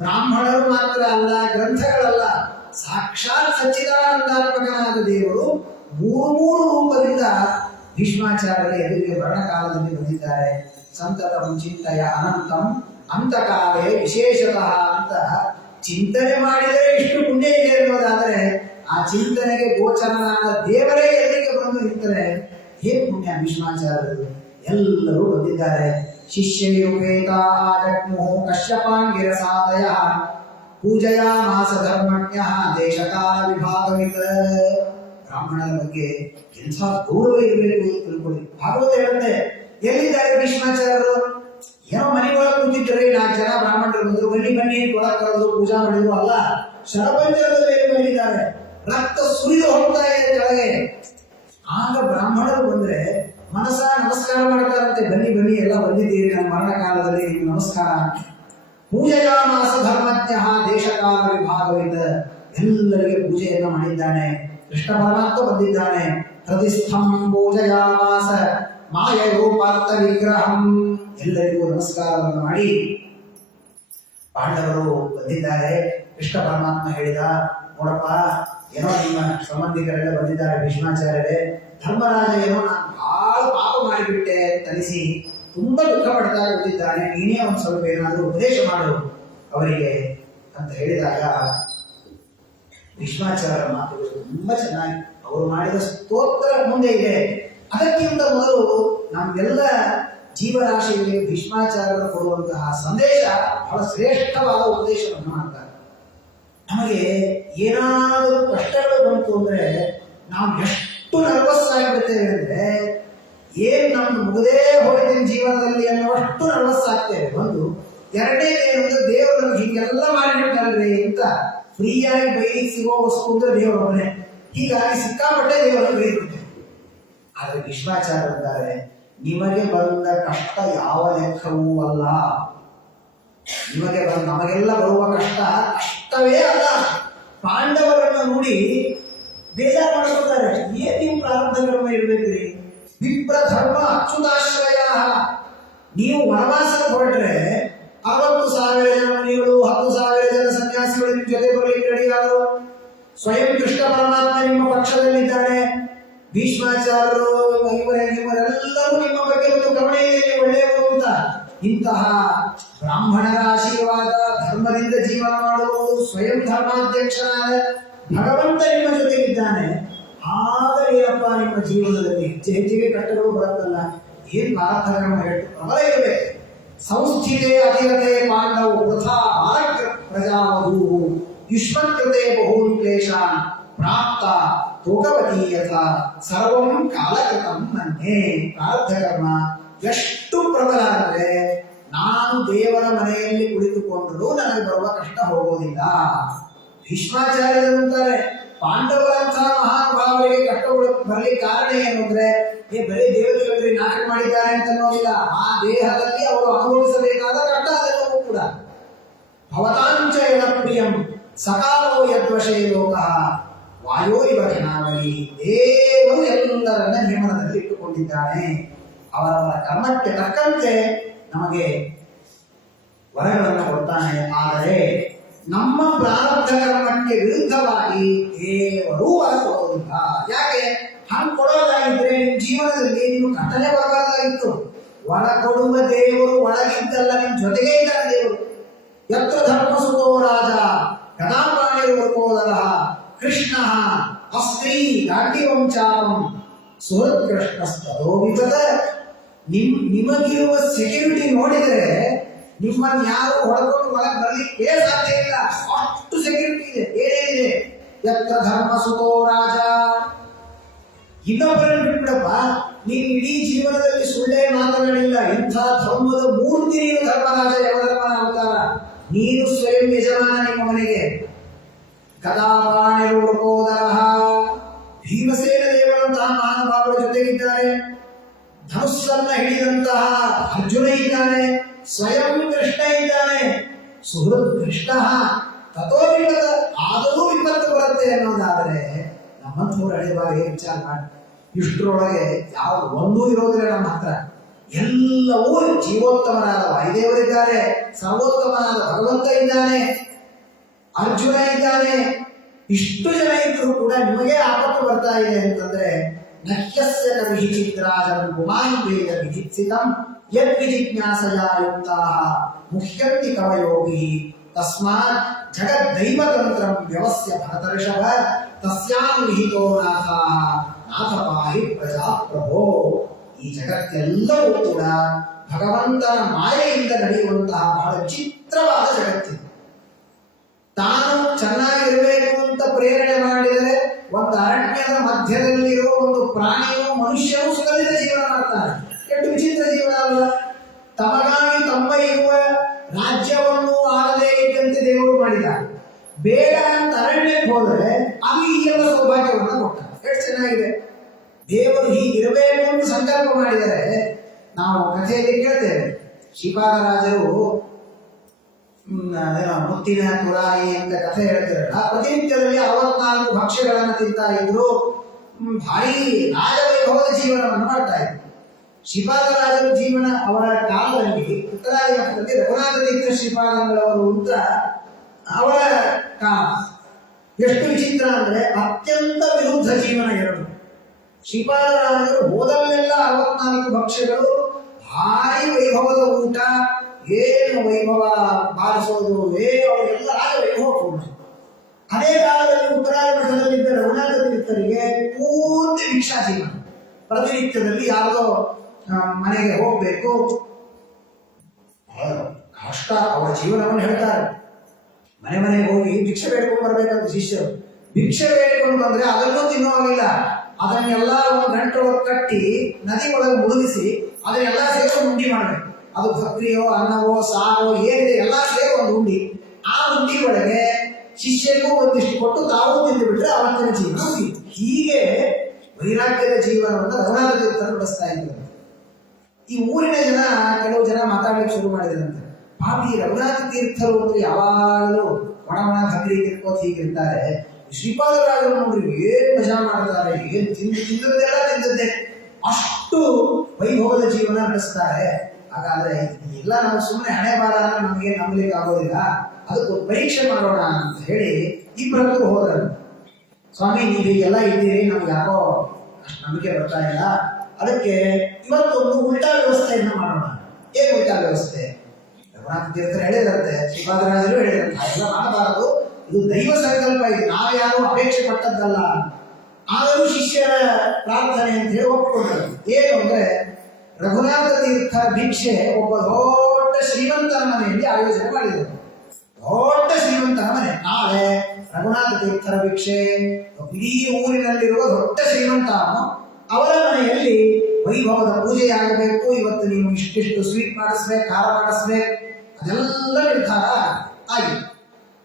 ಬ್ರಾಹ್ಮಣರು ಮಾತ್ರ ಅಲ್ಲ, ಗ್ರಂಥಗಳಲ್ಲ, ಸಾಕ್ಷಾತ್ ಸಚ್ಚಿದಾನಂದಾತ್ಮಕನಾದ ದೇವರು 3 ರೂಪದಿಂದ ಭೀಷ್ಮಾಚಾರ್ಯರ ಎದುರಿಗೆ ಮರಣಕಾಲದಲ್ಲಿ ಬಂದಿದ್ದಾರೆ. ಸಂತತಂ ಚಿಂತೆಯ ಅನಂತಂ ಅಂತಕಾಲೇ ವಿಶೇಷತಃ ಅಂತ ಚಿಂತನೆ ಮಾಡಿದರೆ ಇಷ್ಟು ಪುಣ್ಯ ಇದೆ ಎನ್ನುವುದಾದರೆ, ಆ ಚಿಂತನೆಗೆ ಗೋಚರನಾದ ದೇವರೇ ಎದುರಿಗೆ ಬಂದು ನಿಂತರೆ ಹೇಗೆ ಪುಣ್ಯ! ಭೀಷ್ಮಾಚಾರ್ಯರು ಎಲ್ಲರೂ ಬಂದಿದ್ದಾರೆ. ಶಿಷ್ಯೈರುಪೇತಾ ಜಗ್ಮುಃ ಕಶ್ಯಪಾಂಗಿರಸಾದಯ ಪೂಜಯಾಮಾಸ ಧರ್ಮಣ್ಯಃ ದೇಶಕಾಲ ವಿಭಾಗವಿತ. ಬ್ರಾಹ್ಮಣರ ಬಗ್ಗೆ ಎಂಥ ಗೌರವ ಇರಬೇಕು ಅಂತ ತಿಳ್ಕೊಳ್ಳಿ. ಭಾಗವತ ಹೇಳುತ್ತೆ, ಎಲ್ಲಿದ್ದಾರೆ ಭೀಷ್ಮಾಚಾರ್ಯರು? ಏನೋ ಮನೆಯೊಳಗೆ ಕೂತಿದ್ದರೆ 4 ಜನ ಬ್ರಾಹ್ಮಣರು ಬಂದರು, ಬನ್ನಿ ಬನ್ನಿ ಒಳಗೆ ಕರೆದು ಪೂಜಾ ಮಾಡಿದ್ರು ಅಲ್ಲ, ಶರಪಂಜರದಲ್ಲಿ ಬಂದಿದ್ದಾರೆ, ರಕ್ತ ಸುರಿದು ಹೋಗ್ತಾ ಇದೆ ಕೆಳಗೆ. ಆಗ ಬ್ರಾಹ್ಮಣರು ಬಂದ್ರೆ ಮನಸ ನಮಸ್ಕಾರ ಮಾಡ್ತಾರಂತೆ, ಬನ್ನಿ ಬನ್ನಿ ಎಲ್ಲ ಬಂದಿದ್ದೀರಿ ನನ್ನ ಮರಣ ಕಾಲದಲ್ಲಿ, ನಿಮ್ಗೆ ನಮಸ್ಕಾರ. ಪೂಜೆಯಾಮಾಸ ಧರ್ಮಜ್ಞ ದೇಶಕಾಲ ವಿಭಾಗವಿದ, ಎಲ್ಲರಿಗೆ ಪೂಜೆಯನ್ನ ಮಾಡಿದ್ದಾನೆ. ಕೃಷ್ಣ ಪರಮಾತ್ಮ ಬಂದಿದ್ದಾನೆ. ಹೃದಯಸ್ಥಂ ಪೂಜೆಯಾಮಾಸ ಮಾಯರೂಪಾರ್ಥ ವಿಗ್ರಹಂ, ಎಲ್ಲರಿಗೂ ನಮಸ್ಕಾರವನ್ನು ಮಾಡಿ ಪಾಂಡವರು ಬಂದಿದ್ದಾರೆ. ಕೃಷ್ಣ ಪರಮಾತ್ಮ ಹೇಳಿದ, ನೋಡಪ್ಪ, ಏನೋ ನಿಮ್ಮ ಸಂಬಂಧಿಕರೆಲ್ಲ ಬಂದಿದ್ದಾರೆ ಭೀಷ್ಮಾಚಾರ್ಯರೇ, ಧರ್ಮರಾಜ ಏನೋ ನಾನು ಬಹಳ ಪಾಪ ಮಾಡಿಬಿಟ್ಟೆ ತನಿಸಿ ತುಂಬಾ ದುಃಖ ಪಡ್ತಾ ಕೂತಿದ್ದಾನೆ, ನೀನೇ ಒಂದು ಸ್ವಲ್ಪ ಏನಾದರೂ ಉಪದೇಶ ಮಾಡು ಅವರಿಗೆ ಅಂತ ಹೇಳಿದಾಗ ಭೀಷ್ಮಾಚಾರ್ಯರ ಮಾತುಗಳು ತುಂಬಾ ಚೆನ್ನಾಗಿ, ಅವರು ಮಾಡಿದ ಸ್ತೋತ್ರ ಮುಂದೆ ಇದೆ. ಅದಕ್ಕಿಂತ ಮೊದಲು ನಮ್ಗೆಲ್ಲ ಜೀವರಾಶಿಗಳಿಗೆ ಭೀಷ್ಮಾಚಾರ್ಯರು ಕೊಡುವಂತಹ ಸಂದೇಶ ಬಹಳ ಶ್ರೇಷ್ಠವಾದ ಉಪದೇಶವನ್ನು ಮಾಡ್ತಾರೆ. ನಮಗೆ ಏನಾದರೂ ಕಷ್ಟಗಳು ಬಂತು ಅಂದ್ರೆ ನಾವು ಎಷ್ಟು ನರ್ವಸ್ ಆಗಿಬಿಡ್ತೇವೆ ಅಂದ್ರೆ, ಏನ್ ನಮ್ಮ ಮುಗದೇ ಹೋಗಿದ್ದೀನಿ ಜೀವನದಲ್ಲಿ ಅನ್ನುವಷ್ಟು ನರ್ವಸ್ ಆಗ್ತೇವೆ. ಒಂದು. ಎರಡನೇದೇನು ಅಂದ್ರೆ, ದೇವರು ನಮ್ಗೆ ಹೀಗೆಲ್ಲ ಮಾಡಿಬಿಟ್ಟಲ್ರಿ ಅಂತ ಫ್ರೀಯಾಗಿ ಬೈಲಿಗೆ ಸಿಗೋ ವಸ್ತು ಅಂದ್ರೆ ದೇವರೊಬ್ಬನೇ. ಹೀಗಾಗಿ ಸಿಕ್ಕಾಪಟ್ಟೆ ದೇವರನ್ನು ಬೈದ್ಬಿಡ್ತೇವೆ. ಆದ್ರೆ ಭೀಷ್ಮಾಚಾರ್ಯ ಅಂತಾರೆ, ನಿಮಗೆ ಬಂದ ಕಷ್ಟ ಯಾವ ಲೆಕ್ಕವೂ ಅಲ್ಲ. ನಮಗೆಲ್ಲ ಬರುವ ಕಷ್ಟವೇ ಅಲ್ಲ. ಪಾಂಡವರನ್ನು ನೋಡಿ ಬೇಜಾರು ಮಾಡ್ಕೊತಾರೆ. ಏನ್ ನೀವು ಪ್ರಾರಂಭ ಇರ್ಬೇಕ್ರಿ? ವಿಪ್ರ ಧರ್ಮ ಅಚ್ಯುತಾಶ್ರಯ. ನೀವು ವನವಾಸಕ್ಕೆ ಹೊರಟ್ರೆ 60,000 ಜನ ಮುನಿಗಳು, 10,000 ಜನ ಸನ್ಯಾಸಿಗಳು ನಿಮ್ಮ ಜೊತೆ ಬರಲಿಕ್ಕೆ ರೆಡಿಯಾದರು. ಸ್ವಯಂ ಕೃಷ್ಣ ಪರಮಾತ್ಮ ನಿಮ್ಮ ಪಕ್ಷದಲ್ಲಿದ್ದಾನೆ. ಭೀಷ್ಮಾಚಾರ್ಯರು ಇವರೆಲ್ಲರೂ ನಿಮ್ಮ ಬಗ್ಗೆ ಒಂದು ಗಮನ ಇದೆ, ಒಳ್ಳೆಯವರು ಅಂತ. ಇಂತಹ ಬ್ರಾಹ್ಮಣರ ಆಶೀರ್ವಾದ, ಧರ್ಮದಿಂದ ಜೀವನ ಮಾಡುವುದು, ಸ್ವಯಂ ಧರ್ಮಾಧ್ಯಕ್ಷನಾದ ಭಗವಂತ ನಿಮ್ಮ ಜೊತೆಗಿದ್ದಾನೆ. ಆಗ ಏನಪ್ಪ ನಿಮ್ಮ ಜೀವನದಲ್ಲಿ ಹೆಚ್ಚಿಗೆ ಕಷ್ಟಗಳು ಬರುತ್ತಲ್ಲ, ಏನ್ ಪ್ರಾರ್ಥನೆ ಪ್ರಬಲ ಇರಬೇಕು. ಸಂಸ್ಥಿತೆ ಅತಿರತೆ ಪಾಂಡವು ವೃಥಾ ಬಾಲಕ ಪ್ರಜಾವಧೂ ಯುಷ್ಮತ್ಕೃತೆ ಬಹೂನ್ ಕ್ಲೇಶಾನ್ ಪ್ರಾಪ್ತ ತೋಕವತಿ ಯಥಾ ಸರ್ವಂ ಕಾಲಕೃತಂ ಮನ್ಯೆ. ಪ್ರಾರಬ್ಧ ಕರ್ಮ ಎಷ್ಟು ಪ್ರಬಲ ಅಂದರೆ ನಾನು ದೇವರ ಮನೆಯಲ್ಲಿ ಕುಳಿತುಕೊಂಡರೂ ನನಗೆ ಬರುವ ಕಷ್ಟ ಹೋಗೋದಿಲ್ಲ. ಭೀಷ್ಮಾಚಾರ್ಯರು ಅಂತಾರೆ, ಪಾಂಡವರಂತಹ ಮಹಾನುಭಾವರಿಗೆ ಕಷ್ಟಗಳು ಬರಲಿಕ್ಕೆ ಕಾರಣ ಏನು ಅಂದ್ರೆ ಬರೀ ದೇವತೆಗಳಿಗೆ ನಾಟಕ ಮಾಡಿದ್ದಾರೆ ಅಂತ ಅನ್ನೋದಿಲ್ಲ, ಆ ದೇಹದಲ್ಲಿ ಅವರು ಅನುಭವಿಸಬೇಕಾದ ಕಷ್ಟ ಅದೆಲ್ಲವೂ ಕೂಡ. ಭವತಾಂಚ ಯದ ಪ್ರಿಯಂ ಸಕಾಲೋ ಯದ್ವಶೇ ಲೋಕಃ ವಾಯೋ ಇವ ಘನಾವಲಿ. ದೇವರು ಎಲ್ಲರನ್ನ ನಿಯಮನದಲ್ಲಿ ಇಟ್ಟುಕೊಂಡಿದ್ದಾನೆ. ಅವರವರ ಕರ್ಮಕ್ಕೆ ತಕ್ಕಂತೆ ನಮಗೆ ವರಗಳನ್ನು ಕೊಡ್ತಾನೆ. ಆದರೆ ನಮ್ಮ ಪ್ರಾರಬ್ಧ ಕರ್ಮಕ್ಕೆ ವಿರುದ್ಧವಾಗಿ ದೇವರು ವರ ಕೊಡೋದಿಲ್ಲ. ಯಾಕೆ? ಹಂಗೆ ಕೊಡೋದಾಗಿದ್ರೆ ನಿಮ್ಮ ಜೀವನದಲ್ಲಿ ನೀವು ಕಟ್ಟಲೆ ಬರಬಾರ್ದಾಗಿತ್ತು. ವರ ಕೊಡುವ ದೇವರು ಒಳಗಿದ್ದಲ್ಲ, ನಿಮ್ಮ ಜೊತೆಗೆ ಇದ್ದಾನೆ ದೇವರು. ಯತ್ರ ಧರ್ಮಸುತೋ ರಾಜ ಗದಾಪಾಣಿರ್ವಕೋದರ ಕೃಷ್ಣ ಅಸ್ತ್ರೀ ಗಾಂಡಿವಂ ಚಾಪಂ ಸುಹೃತ್ ಕೃಷ್ಣಸ್ತೋ ವಿಪದ. ನಿಮಗಿರುವ ಸೆಕ್ಯೂರಿಟಿ ನೋಡಿದರೆ ನಿಮ್ಮನ್ನು ಯಾರು ಹೊಡೆಕೊಂಡು ಒಳಗೆ ಬರ್ಲಿಕ್ಕೆ ಸಾಧ್ಯ ಇಲ್ಲ, ಅಷ್ಟು ಸೆಕ್ಯೂರಿಟಿ ಇದೆ. ಏನೇನಿದೆ? ಯತ್ರ ಧರ್ಮಸುತೋ ರಾಜ. ಇನ್ನೊಬ್ಬರನ್ನು ಬಿಟ್ಬಿಡಪ್ಪ, ನೀನು ಇಡೀ ಜೀವನದಲ್ಲಿ ಸುಳ್ಳೇ ಮಾತನಾಡಿಲ್ಲ, ಇಂಥ ಧರ್ಮದ ಮೂರ್ತಿ ನೀನು ಧರ್ಮರಾಜ ಯಮಧರ್ಮನ ಅವತಾರ, ನೀನು ಸ್ವಯಂ ಯಜಮಾನ ನಿಮ್ಮ ಮನೆಗೆ. ಕದಾಪಾಣಿರ್ವಕೋದರ ಭೀಮಸೇನ ದೇವರಂತಹ ಮಹಾನುಭಾವರ ಜೊತೆಗಿದ್ದಾರೆ. ಧನುಸ್ಸನ್ನ ಹಿಡಿದಂತಹ ಅರ್ಜುನ ಇದ್ದಾನೆ, ಸ್ವಯಂ ಕೃಷ್ಣ ಇದ್ದಾನೆ. ಸುಹೃತ್ ಕೃಷ್ಣ ತಥೋ ವಿಪದ. ಆದರೂ ವಿಪತ್ತು ಬರುತ್ತೆ ಅನ್ನೋದಾದರೆ ನಮ್ಮಂಥವ್ರು ಹಳೆಬಾರಿ ವಿಚಾರ ಮಾಡಿ, ಇಷ್ಟರೊಳಗೆ ಯಾವ ಒಂದೂ ಇರೋದಿಲ್ಲ ನಮ್ಮ ಹತ್ರ. ಎಲ್ಲವೂ ಜೀವೋತ್ತಮನಾದ ವಾಯುದೇವರಿದ್ದಾರೆ, ಸರ್ವೋತ್ತಮನಾದ ಭಗವಂತ ಇದ್ದಾನೆ, ಅರ್ಜುನ ಇದ್ದಾನೆ. ಇಷ್ಟು ಜನ ಇದ್ರೂ ಕೂಡ ನಿಮಗೆ ಆಪತ್ತು ಬರ್ತಾ ಇದೆ ಅಂತಂದ್ರೆ ನಹ್ಯಸ್ಯ ನ ವಿಚಿತ್ರಾಜಂ ಗುಮಾನ್ ವೇದ ವಿಜಿತ್ಸಿತಂ ಯದ್ ವಿಜಿಜ್ಞಾಸಯಾ ಯುಕ್ತಾಃ ಮುಹ್ಯಂತಿ ಕವಯೋಗಿ. ತಸ್ಮಾತ್ ಜಗದ್ದೈವತಂತ್ರಂ ವ್ಯವಸ್ಯ ಭರತರ್ಷಭ ತಸ್ಯಾಂ ವಿಹಿತೋ ನಾಥಾಃ ನಾಥ ಪಾಹಿ ಪ್ರಜಾಪ್ರಭೋ. ಈ ಜಗತ್ತೆಲ್ಲವೂ ಕೂಡ ಭಗವಂತನ ಮಾಯೆಯಿಂದ ನಡೆಯುವಂತಹ ಬಹಳ ಚಿತ್ರವಾದ ಜಗತ್ತಿದೆ. ತಾನು ಚೆನ್ನಾಗಿರಬೇಕು ಅಂತ ಪ್ರೇರಣೆ ಮಾಡಿದರೆ ಒಂದು ಅರಣ್ಯದ ಮಧ್ಯದಲ್ಲಿರುವ ಒಂದು ಪ್ರಾಣಿಯು ಮನುಷ್ಯನು ಸುಖದಿಂದ ಜೀವನ ಮಾಡ್ತಾನೆ. ಎಷ್ಟು ವಿಚಿತ್ರ ಜೀವನ ಅಲ್ಲ? ತಮಗಾಗಿ ತಮ್ಮ ಇರುವ ರಾಜ್ಯವನ್ನು ಆಳದೇ ಇದ್ದಂತೆ ದೇವರು ಮಾಡಿದ್ದಾರೆ. ಬೇಡ ಅಂತ ಅರಣ್ಯಕ್ಕೆ ಹೋದರೆ ಅಲ್ಲಿ ಈ ಎಲ್ಲ ಸೌಭಾಗ್ಯವನ್ನು ಕೊಡ್ತಾರೆ. ಎಷ್ಟು ಚೆನ್ನಾಗಿದೆ! ದೇವರು ಹೀಗಿರಬೇಕು ಅಂತ ಸಂಕಲ್ಪ ಮಾಡಿದರೆ. ನಾವು ಕಥೆಯಲ್ಲಿ ಕೇಳ್ತೇವೆ, ಶ್ರೀಪಾದರಾಜರು ಮುತ್ತಿನ ತುರಾಯಿ ಅಂತ ಕಥೆ ಹೇಳ್ತಿರಲ್ಲ, ಪ್ರತಿನಿತ್ಯದಲ್ಲಿ 64 ಭಕ್ಷ್ಯಗಳನ್ನು ತಿಂತಾ ಇದ್ರು, ಭಾರಿ ರಾಜವೈಭವದ ಜೀವನವನ್ನು ಮಾಡ್ತಾ ಇದ್ರು. ಶ್ರೀಪಾದರಾಜರ ಜೀವನ ಅವರ ಕಾಲದಲ್ಲಿ ಉತ್ತರಾದಿ ಮಠದಲ್ಲಿ ರಘುನಾಥ ತೀರ್ಥ ಶ್ರೀಪಾದಂಗಳವರು ಅಂತ ಅವರ ಕಾಲ. ಎಷ್ಟು ವಿಚಿತ್ರ ಅಂದ್ರೆ ಅತ್ಯಂತ ವಿರುದ್ಧ ಜೀವನ ಎರಡು. ಶ್ರೀಪಾದರಾಜರು ಹೋದಲ್ಲೆಲ್ಲ 64 ಭಕ್ಷ್ಯಗಳು, ಭಾರಿ ವೈಭವದ ಊಟ, ಏನು ವೈಭವ ಬಾರಿಸೋದು, ಅವರಿಗೆಲ್ಲ ರಾಜ ವೈಭವ ಪೂರ್ಣ. ಅದೇ ಕಾಲದಲ್ಲಿ ಉತ್ತರಾದಿ ಮಠದಲ್ಲಿದ್ದ ರಘುನಾಥ ತೀರ್ಥರಿಗೆ ಪೂರ್ತಿ ಭಿಕ್ಷಾ ಜೀವನ. ಪ್ರತಿನಿತ್ಯದಲ್ಲಿ ಯಾರದೋ ಮನೆಗೆ ಹೋಗ್ಬೇಕು, ಕಷ್ಟ. ಅವರ ಜೀವನವನ್ನು ಹೇಳ್ತಾರೆ. ಮನೆಗೆ ಹೋಗಿ ಭಿಕ್ಷೆ ಬೇಡ್ಕೊಂಡು ಬರ್ಬೇಕಂತ ಶಿಷ್ಯರು. ಭಿಕ್ಷೆ ಬೇಡ್ಕೊಂಡು ಬಂದ್ರೆ ಅದನ್ನೂ ತಿನ್ನುವಾಗಿಲ್ಲ, ಅದನ್ನೆಲ್ಲ ಒಂದು ಗಂಟೆ ಕಟ್ಟಿ ನದಿ ಒಳಗೆ ಮುಳುಗಿಸಿ ಅದನ್ನೆಲ್ಲ ಸೇರಿ ಉಂಡಿ ಮಾಡಬೇಕು. ಅದು ಭಕ್ರಿಯೋ ಅನ್ನವೋ ಸಾರೋ ಏನಿದೆ ಎಲ್ಲ ಸೇರಿ ಒಂದು ಉಂಡಿ. ಆ ಉಂಡಿ ಒಳಗೆ ಶಿಷ್ಯರಿಗೂ ಒಂದಿಷ್ಟು ಕೊಟ್ಟು ತಾವು ತಿಂದು ಬಿಟ್ರೆ ಅವತ್ತಿನ ಜೀವನ. ಹೀಗೆ ವೈರಾಗ್ಯದ ಜೀವನವನ್ನು ರಘುನಾಥ ತೀರ್ಥರು ನಡೆಸ್ತಾ ಇದ್ದಾರೆ. ಈ ಊರಿನ ಜನ ಕೆಲವು ಜನ ಮಾತಾಡ್ಲಿಕ್ಕೆ ಶುರು ಮಾಡಿದ್ರಂತೆ, ಪಾಪಿ ರಘುನಾಥ ತೀರ್ಥರು ಅಂದ್ರೆ ಯಾವಾಗಲೂ ಒಣ ಭಕ್ರಿ ತಿರ್ಕೋತ್ ಹೀಗಿರ್ತಾರೆ, ಶ್ರೀಪಾದರಾಜರು ನೋಡ್ರಿ ಏನ್ ಮಜಾ ಮಾಡ್ತಾರೆ, ಏನ್ ತಿಂದದ್ದೆಲ್ಲ ತಿಂದದ್ದೇ, ಅಷ್ಟು ವೈಭವದ ಜೀವನ ನಡೆಸ್ತಾರೆ. ಹಾಗಾದ್ರೆ ಎಲ್ಲ ನಾವು ಸುಮ್ಮನೆ ಹಣೆ ಬಾರ ನಮಗೆ ನಂಬಲಿಕ್ಕೆ ಆಗೋದಿಲ್ಲ, ಅದಕ್ಕೆ ಪರೀಕ್ಷೆ ಮಾಡೋಣ ಅಂತ ಹೇಳಿ ಇಬ್ಬರದ್ದು ಹೋದರು. ಸ್ವಾಮಿ ನೀವು ಹೀಗೆಲ್ಲ ಇದ್ದೀರಿ, ನಮ್ಗೆ ಯಾಕೋ ಅಷ್ಟು ನಂಬಿಕೆ ಬರ್ತಾ ಇಲ್ಲ, ಅದಕ್ಕೆ ಇವತ್ತೊಂದು ಉಲ್ಟಾ ವ್ಯವಸ್ಥೆಯನ್ನು ಮಾಡೋಣ. ಏನ್ ಉಲ್ಟಾ ವ್ಯವಸ್ಥೆ? ರಘುನಾಥ ತೀರ್ಥರು ಹೇಳಿದಂತೆ, ಶ್ರೀಪಾದರಾಜರು ಹೇಳಿದಂತೆ, ಎಲ್ಲ ಮಾಡಬಾರದು, ಇದು ದೈವ ಸಂಕಲ್ಪ, ಇದು ನಾವ್ಯಾರು ಅಪೇಕ್ಷೆ ಪಟ್ಟದ್ದಲ್ಲ. ಆದರೂ ಶಿಷ್ಯರ ಪ್ರಾರ್ಥನೆ ಅಂತ ಹೇಳಿ ಒಪ್ಪಿಕೊಂಡರು. ಏನು ಅಂದ್ರೆ ರಘುನಾಥ ತೀರ್ಥ ಭಿಕ್ಷೆ ಒಬ್ಬ ದೊಡ್ಡ ದೊಡ್ಡ ಶ್ರೀಮಂತನ ಮನೆಯಲ್ಲಿ ಆಯೋಜನೆ ಮಾಡಿದರು. ದೊಡ್ಡ ಶ್ರೀಮಂತನ ಮನೆ. ನಾಳೆ ರಘುನಾಥ ತೀರ್ಥರ ಭಿಕ್ಷೆ, ಇಡೀ ಊರಿನಲ್ಲಿರುವ ದೊಡ್ಡ ಶ್ರೀಮಂತ ಅವರ ಮನೆಯಲ್ಲಿ ವೈಭವದ ಪೂಜೆಯಾಗಬೇಕು. ಇವತ್ತು ನೀವು ಇಷ್ಟಿಷ್ಟು ಸ್ವೀಟ್ ಮಾಡಿಸ್ಬೇಕು, ಖಾರ ಮಾಡಿಸ್ಬೇಕು, ಅದೆಲ್ಲ ನಿರ್ಧಾರ ಆಗಿದೆ.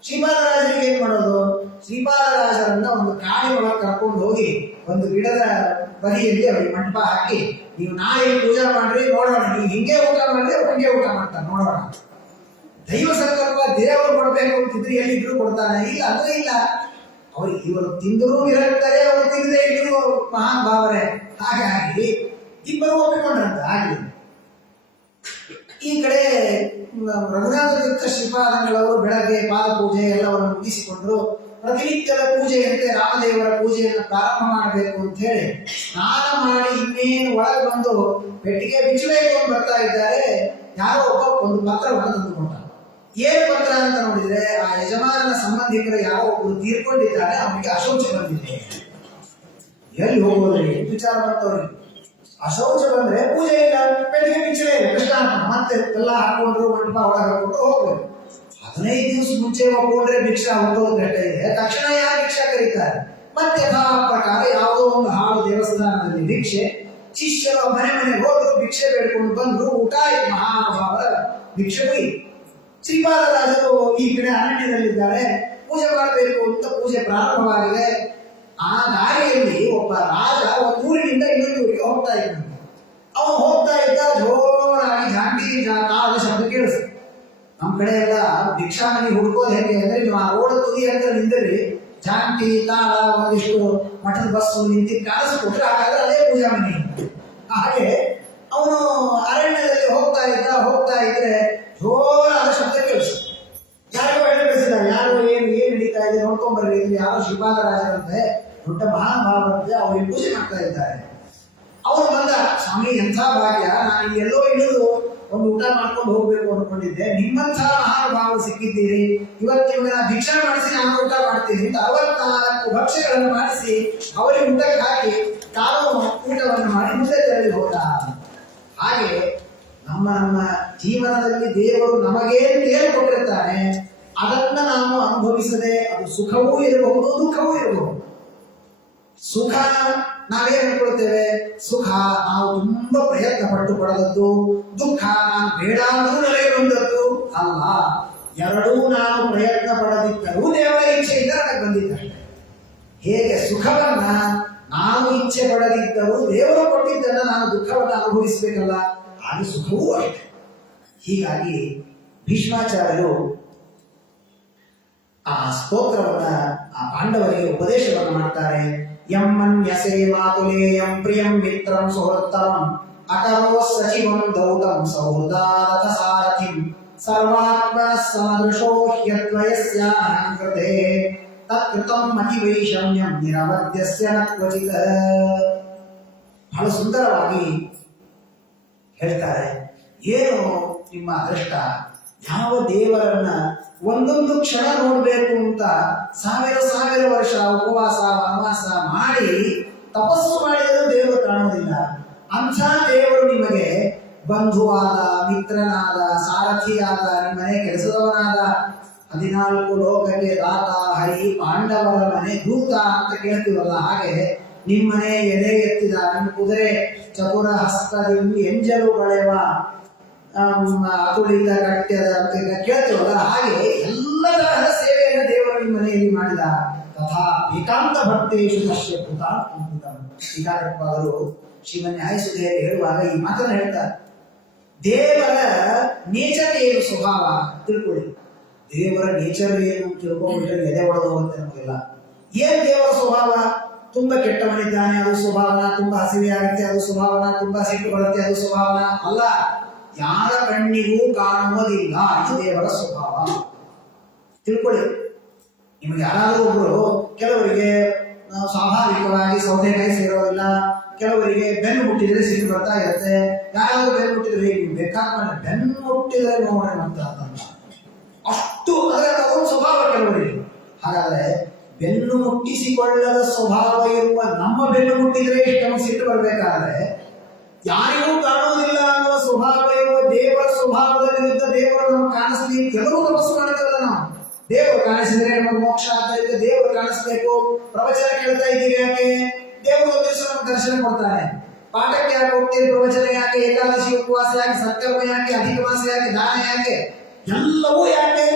ಶ್ರೀಪಾದರಾಜರಿಗೆ ಏನ್ ಮಾಡೋದು? ಶ್ರೀಪಾದರಾಜರನ್ನ ಒಂದು ಕಾಡಿ ಒಳಗೆ ಕರ್ಕೊಂಡು ಹೋಗಿ ಒಂದು ಗಿಡದ ಬದಿಯಲ್ಲಿ ಅವರಿಗೆ ಮಂಟಪ ಹಾಕಿ, ನೀವು ನಾಳೆ ಪೂಜೆ ಮಾಡ್ರಿ, ನೋಡೋಣ, ನೀವು ಹಿಂಗೆ ಊಟ ಮಾಡಿದ್ರೆ ಹಂಗೆ ಊಟ ಮಾಡ್ತಾರೆ, ನೋಡೋಣ. ದೈವ ಸಂಕಲ್ಪ, ದೇವರು ಕೊಡ್ಬೇಕು ಅಂತಿದ್ರೆ ಎಲ್ಲಿದ್ರು ಕೊಡ್ತಾನೆ. ಇಲ್ಲ ಅಂದ್ರೆ ಇಲ್ಲ. ಅವ್ರಿಗೆ ಇವರು ತಿಂದರೂ ಇರುತ್ತಾರೆ, ಅವರು ತಿಂದೇ ಇದ್ರು ಮಹಾನ್ ಭಾವನೆ. ಹಾಗಾಗಿ ಇಬ್ಬರು ಒಪ್ಪಿಕೊಂಡ್ರಂತ. ಹಾಗೆ ಈ ಕಡೆ ರಘುನಾಥ ತೀರ್ಥ ಶ್ರೀಪಾದಂಗಳವರು ಬೆಳಗ್ಗೆ ಪಾದ ಪೂಜೆ ಎಲ್ಲವನ್ನು ಮುಗಿಸಿಕೊಂಡ್ರು. ಪ್ರತಿನಿತ್ಯದ ಪೂಜೆಯಂತೆ ರಾಮದೇವರ ಪೂಜೆಯನ್ನು ಪ್ರಾರಂಭ ಮಾಡಬೇಕು ಅಂತ ಹೇಳಿ ಸ್ನಾನ ಮಾಡಿ ಇನ್ನೇನು ಒಳಗೆ ಬಂದು ಪೆಟ್ಟಿಗೆ ಬಿಚ್ಚಬೇಕು ಅಂತ ಬರ್ತಾ ಇದ್ದಾರೆ. ಯಾರೋ ಒಬ್ಬ ಒಂದು ಪತ್ರವನ್ನು ತಂದುಕೊಂಡ. ಏನು ಪತ್ರ ಅಂತ ನೋಡಿದ್ರೆ, ಆ ಯಜಮಾನನ ಸಂಬಂಧಿಕರು ಯಾರೋ ಒಬ್ಬರು ತೀರ್ಕೊಂಡಿದ್ದಾರೆ, ಅವನಿಗೆ ಅಶೌಚ ಬಂದಿದೆ. ಎಲ್ಲಿ ಹೋಗೋದ್ರಿ ವಿಚಾರ ಬರ್ತವ್ರಿಗೆ. ಅಶೌಚ ಬಂದ್ರೆ ಪೂಜೆ ಇಲ್ಲ, ಪೆಟ್ಟಿಗೆ ಬಿಚ್ಚಲೇ ಇಲ್ಲ, ಮತ್ತೆ ಎಲ್ಲ ಹಾಕೊಂಡ್ರು ಮಂಟಪ ಒಳಗೆ ಹಾಕೊಂಡು ಹೋಗ್ಬೋದು. 15 ದಿವಸ ಮುಂಚೆ ಒಪ್ಕೊಂಡ್ರೆ ಭಿಕ್ಷಾ ಹುಟ್ಟೋದು ಬೆಟ್ಟ ಇದೆ, ತಕ್ಷಣ ಯಾರು ಭಿಕ್ಷಾ ಕರೀತಾರೆ? ಮತ್ತೆ ಯಥಾ ಪ್ರಕಾರ ಯಾವುದೋ ಒಂದು ಹಾಳು ದೇವಸ್ಥಾನದಲ್ಲಿ ಭಿಕ್ಷೆ, ಶಿಷ್ಯರು ಮನೆ ಮನೆಗೆ ಹೋದ್ರು, ಭಿಕ್ಷೆ ಬೇಡ್ಕೊಂಡು ಬಂದ್ರು, ಊಟ ಆಯ್ತು. ಮಹಾನುಭಾವರ ಭಿಕ್ಷೆ ಹೋಗಿ ಶ್ರೀಪಾದರಾಜರು ಈ ಕಡೆ ಅರಣ್ಯದಲ್ಲಿದ್ದಾರೆ, ಪೂಜೆ ಮಾಡಬೇಕು ಅಂತ ಪೂಜೆ ಪ್ರಾರಂಭವಾಗಿದೆ. ಆ ದಾರಿಯಲ್ಲಿ ಒಬ್ಬ ರಾಜ ಒಂದು ಊರಿನಿಂದ ಇನ್ನೊಂದು ಊರಿಗೆ ಹೋಗ್ತಾ ಇದ್ದಾನೆ. ಅವನು ಹೋಗ್ತಾ ಇದ್ದ, ಜೋರಾಗಿ ಜಾಂಟಿ ತಾಳದ ಶಬ್ದ ಕೇಳಿಸ್ತು. ನಮ್ಮ ಕಡೆ ಎಲ್ಲ ಭಿಕ್ಷಾ ಮನೆ ಹುಡುಕೋದು ಹೇಗೆ ಅಂದ್ರೆ, ನೀವು ಆ ರೋಡ್ ತುದಿ ಅಂತ ನಿಂತಲ್ಲಿ ಜಾಂಟಿ ತಾಳ ಒಂದಿಷ್ಟು ಮಠದ ಬಸ್ಸು ನಿಂತಿ ಕಾಣಿಸ್ಕೊಟ್ರೆ ಹಾಗಾದ್ರೆ ಅದೇ ಪೂಜಾ ಮನೆ. ಹಾಗೆ ಅವನು ಅರಣ್ಯದಲ್ಲಿ ಹೋಗ್ತಾ ಇದ್ರೆ ಜೋರಾದ ಶಬ್ದ ಕೇಳಿಸ್ತು. ಯಾರೋ ಬೆಳೆಸಿದ್ದಾರೆ, ಯಾರೋ ಏನು ನಡೀತಾ ಇದೆ ನೋಡ್ಕೊಂಡ್ಬರ್ರಿ, ಇಲ್ಲಿ ಯಾರೋ ಶ್ರೀಪಾದರಾಜರಂತೆ ದೊಡ್ಡ ಮಹಾನ್ ಭಾವರಂತೆ ಅವ್ರಿಗೆ ಪೂಜೆ ಮಾಡ್ತಾ ಇದ್ದಾರೆ. ಅವನು ಬಂದ, ಸ್ವಾಮಿ ಎಂಥ ಭಾಗ್ಯ, ನಾನು ಎಲ್ಲೋ ಇಳಿದು ಒಂದು ಊಟ ಮಾಡ್ಕೊಂಡು ಹೋಗ್ಬೇಕು ಅನ್ಕೊಂಡಿದ್ದೆ, ನಿಮ್ಮಂಥ ಮಹಾನುಭಾವರು ಸಿಕ್ಕಿದ್ದೀರಿ, ಇವತ್ತು ನಿಮ್ಮನ್ನ ಭಿಕ್ಷಾ ಮಾಡಿಸಿ ನಾನು ಊಟ ಮಾಡ್ತೀನಿ ಅಂತ 64 ಭಕ್ಷ್ಯಗಳನ್ನು ಮಾಡಿಸಿ ಅವರಿಗೆ ಊಟಕ್ಕೆ ಹಾಕಿ ತಾನು ಊಟವನ್ನು ಮಾಡಿ ಮುಂದೆ ತೆರಳಿ ಹೋದ. ಹಾಗೆ ನಮ್ಮ ಜೀವನದಲ್ಲಿ ದೇವರು ನಮಗೇನು ಕೊಟ್ಟಿರ್ತಾನೆ ಅದನ್ನ ನಾವು ಅನುಭವಿಸದೆ, ಅದು ಸುಖವೂ ಇರಬಹುದು, ದುಃಖವೂ ಇರಬಹುದು. ಸುಖ ನಾವೇನ್ ಅನ್ಕೊಳ್ತೇವೆ? ಸುಖ ನಾವು ತುಂಬಾ ಪ್ರಯತ್ನ ಪಟ್ಟು ಪಡೆದದ್ದು, ದುಃಖ ನಾನು ಬೇಡ ಅಂದ್ರೂ ನನಗೆ ಬಂದದ್ದು ಅಲ್ಲ. ಎರಡೂ ನಾನು ಪ್ರಯತ್ನ ಪಡದಿದ್ದರೂ ದೇವರ ಇಚ್ಛೆಯಿಂದ ನನಗೆ ಬಂದಿದ್ದಷ್ಟೇ. ಹೇಗೆ ಸುಖವನ್ನ ನಾನು ಇಚ್ಛೆ ಪಡದಿದ್ದರೂ ದೇವರು ಕೊಟ್ಟಿದ್ದನ್ನ ನಾನು ದುಃಖವನ್ನು ಅನುಭವಿಸಬೇಕಲ್ಲ, ಅದು ಸುಖವೂ ಅಷ್ಟೇ. ಹೀಗಾಗಿ ಭೀಷ್ಮಾಚಾರ್ಯರು ಆ ಸ್ತೋತ್ರವನ್ನ ಆ ಪಾಂಡವರಿಗೆ ಉಪದೇಶವನ್ನು ಮಾಡ್ತಾರೆ. ಯಮ್ಮನ್ಯಸೇ ಮಾತುಲೇಯಂ ಪ್ರಿಯಂ ಮಿತ್ರಂ ಸುಹೃತ್ತಮಂ ಅಕರೋ ಸಚಿವಂ ದೌತಂ ಸೌಹೃದಾರಥ ಸಾರಥಿಂ ಸರ್ವಾತ್ಮ ಸದೃಶೋ ಹ್ಯದ್ವಯಸ್ಯಾನಂ ಕೃತೆ ತತ್ಕೃತಂ ಮತಿವೈಷಮ್ಯಂ ನಿರವದ್ಯಸ್ಯ ನ ಕ್ವಚಿತ್. ಬಹಳ ಸುಂದರವಾಗಿ ಹೇಳ್ತಾರೆ. ಏನು ನಿಮ್ಮ ಅದೃಷ್ಟ, ಯಾವ ದೇವರನ್ನ ಒಂದೊಂದು ಕ್ಷಣ ನೋಡ್ಬೇಕು ಅಂತ ಸಾವಿರ ವರ್ಷ ಉಪವಾಸ ವನವಾಸ ಮಾಡಿ ತಪಸ್ಸು ಮಾಡಿದರೂ ದೇವರು ಕಾಣೋದಿಲ್ಲ. ಅಂಥ ದೇವರು ನಿಮಗೆ ಬಂಧುವಾದ, ಮಿತ್ರನಾದ, ಸಾರಥಿಯಾದ, ನಿಮ್ಮನೆ ಕೆಲಸದವನಾದ, 14 ಲೋಕಕ್ಕೆ ದಾತ ಹರಿ, ಪಾಂಡವರ ಮನೆ ದೂತ ಅಂತ ಕೇಳ್ತೀವಲ್ಲ, ಹಾಗೆ ನಿಮ್ಮನೆ ಎದೆ ಎತ್ತಿದ, ನಿಮ್ಮ ಕುದುರೆ ಚತುರ ಹಸ್ತದಿಂದ ಎಂಜಲು ಬಳೆವ ಅತುಳಿತ ಕಟ್ಯದ ಅಂತ ಕೇಳ್ತೀವಲ್ಲ, ಹಾಗೆ ಎಲ್ಲ ತರಹದ ಸೇವೆಯನ್ನು ದೇವರು ನಿಮ್ಮ ಮನೆಯಲ್ಲಿ ಮಾಡಿದ. ತಥಾ ಏಕಾಂತ ಭಕ್ತೇಶು ಪಶ್ಯ ಟೀಕಾಕೃತ್ಪಾದರು ಶ್ರೀಮನ್ ನ್ಯಾಯಸುಧೆಯಲ್ಲಿ ಹೇಳುವಾಗ ಈ ಮಾತನ್ನು ಹೇಳ್ತಾರೆ. ದೇವರ ನೇಚರ್ ಏನು, ಸ್ವಭಾವ ತಿಳ್ಕೊಳ್ಳಿ. ದೇವರ ನೇಚರ್ ಏನು ತಿಳ್ಕೊಂಡ್ಬಿಟ್ರೆ ಎದೆ ಒಡೆದು ಹೋಗುತ್ತೆ ನಮಗೆಲ್ಲ. ಏನ್ ದೇವರ ಸ್ವಭಾವ? ತುಂಬಾ ಕೆಟ್ಟವನಿದ್ದಾನೆ ಅದು ಸ್ವಭಾವನ, ತುಂಬಾ ಹಸಿವೆ ಆಗುತ್ತೆ ಅದು ಸ್ವಭಾವನ, ತುಂಬಾ ಸಿಟ್ಟು ಬರುತ್ತೆ ಅದು ಸ್ವಭಾವನ ಅಲ್ಲ. ಯಾರ ಕಣ್ಣಿಗೂ ಕಾಣುವುದಿಲ್ಲ, ಇದು ದೇವರ ಸ್ವಭಾವ. ತಿಳ್ಕೊಳ್ಳಿ. ನಿಮಗೆ ಯಾರಾದರೂ ಒಬ್ರು, ಕೆಲವರಿಗೆ ಸ್ವಾಭಾವಿಕವಾಗಿ ಸೌದೆಕಾಯಿ ಸೇರೋದಿಲ್ಲ, ಕೆಲವರಿಗೆ ಬೆನ್ನು ಮುಟ್ಟಿದ್ರೆ ಸಿಟ್ಟು ಬರ್ತಾ ಇರುತ್ತೆ. ಯಾರಾದ್ರೂ ಬೆನ್ನು ಮುಟ್ಟಿದ್ರೆ ಬೇಕಾದ ಬೆನ್ನು ಮುಟ್ಟಿದ್ರೆ ನೋಡೋಣ ಅಂತ ಅಷ್ಟು ಅದರ ಒಂದು ಸ್ವಭಾವ ಕೆಲವರಿಗೆ. ಹಾಗಾದ್ರೆ ಬೆನ್ನು ಮುಟ್ಟಿಸಿಕೊಳ್ಳದ ಸ್ವಭಾವ ಇರುವ ನಮ್ಮ ಬೆನ್ನು ಮುಟ್ಟಿದ್ರೆ ಇಷ್ಟೊಂದು ಸಿಟ್ಟು ಬರ್ಬೇಕಾದ್ರೆ, ಯಾರಿಗೂ ಕಾಣುವುದಿಲ್ಲ ಅನ್ನುವ ಸ್ವಭಾವ ಇರುವ ದೇವರ ಸ್ವಭಾವದ ವಿರುದ್ಧ ದೇವರು ನಮಗೆ ಕಾಣಿಸ್ಲಿ ಕೆಲವು ತಪಸ್ಸು ಮಾಡ್ತಿರೋದ ನಾವು. ದೇವರು ಕಾಣಿಸಿದ್ರೆ ನಮಗೆ ಮೋಕ್ಷ ಆದ್ದರಿಂದ ದೇವರು ಕಾಣಿಸ್ಬೇಕು. ಪ್ರವಚನ ಕೇಳ್ತಾ ಇದ್ದೀವಿ ಯಾಕೆ? ದೇವರು ಒಂದು ದಿವಸ ನಮಗೆ ದರ್ಶನ ಕೊಡ್ತಾನೆ. ಪಾಠಕ್ಕೆ ಯಾಕೆ ಹೋಗ್ತೀರಿ? ಪ್ರವಚನ ಯಾಕೆ? ಏಕಾದಶಿ ಉಪವಾಸ ಯಾಕೆ? ಸತ್ಕರ್ಮ ಯಾಕೆ? ಅಧಿಕ ಮಾಸ ಯಾಕೆ? ದಾನ ಯಾಕೆ? ಎಲ್ಲವೂ ಯಾಕೆ?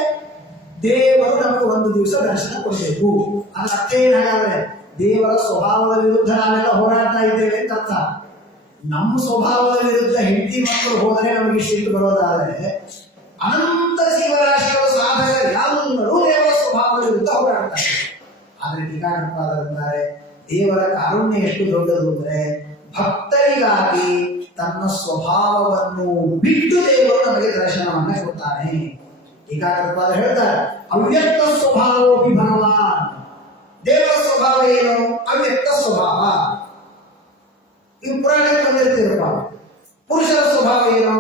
ದೇವರು ನಮಗೆ ಒಂದು ದಿವಸ ದರ್ಶನ ಕೊಡಬೇಕು. ಅದರ ಅರ್ಥ ಏನಾಗಂದ್ರೆ ದೇವರ ಸ್ವಭಾವದ ವಿರುದ್ಧ ನಾವೆಲ್ಲ ಹೋರಾಡ್ತಾ ಇದ್ದೇವೆ ಅಂತ ಅರ್ಥ. ನಮ್ಮ ಸ್ವಭಾವದ ವಿರುದ್ಧ ಹೆಂಡತಿ ಮಕ್ಕಳು ಹೋದರೆ ನಮಗೆ ಸಿಟ್ಟು ಬರೋದಾದ್ರೆ ಅನಂತ ಜೀವರಾಶಿಗಳ ಸಾಧಕರು ಎಲ್ಲರೂ ದೇವರ ಸ್ವಭಾವದ ವಿರುದ್ಧ ಹೋರಾಡ್ತಾರೆ. ಆದ್ರೆ ಟೀಕಾಕೃಪಾದರಂತಾರೆ ದೇವರ ಕಾರುಣ್ಯ ಎಷ್ಟು ದೊಡ್ಡದು ಅಂದ್ರೆ ಭಕ್ತರಿಗಾಗಿ ತನ್ನ ಸ್ವಭಾವವನ್ನು ಬಿಟ್ಟು ದೇವರು ನಮಗೆ ದರ್ಶನವನ್ನ ಕೊಡ್ತಾನೆ. ಟೀಕಾಕೃಪಾದ ಹೇಳ್ತಾರೆ ಅವ್ಯಕ್ತ ಸ್ವಭಾವೋಪಿ ಭಗವಾನ್. ದೇವರ ಸ್ವಭಾವ ಏನು? ಅವ್ಯಕ್ತ ಸ್ವಭಾವ. ಇವು ಪುರಾಣಕ್ಕೆ ಬಂದಿರ್ತೀರಪ್ಪ. ಪುರುಷರ ಸ್ವಭಾವ ಏನು?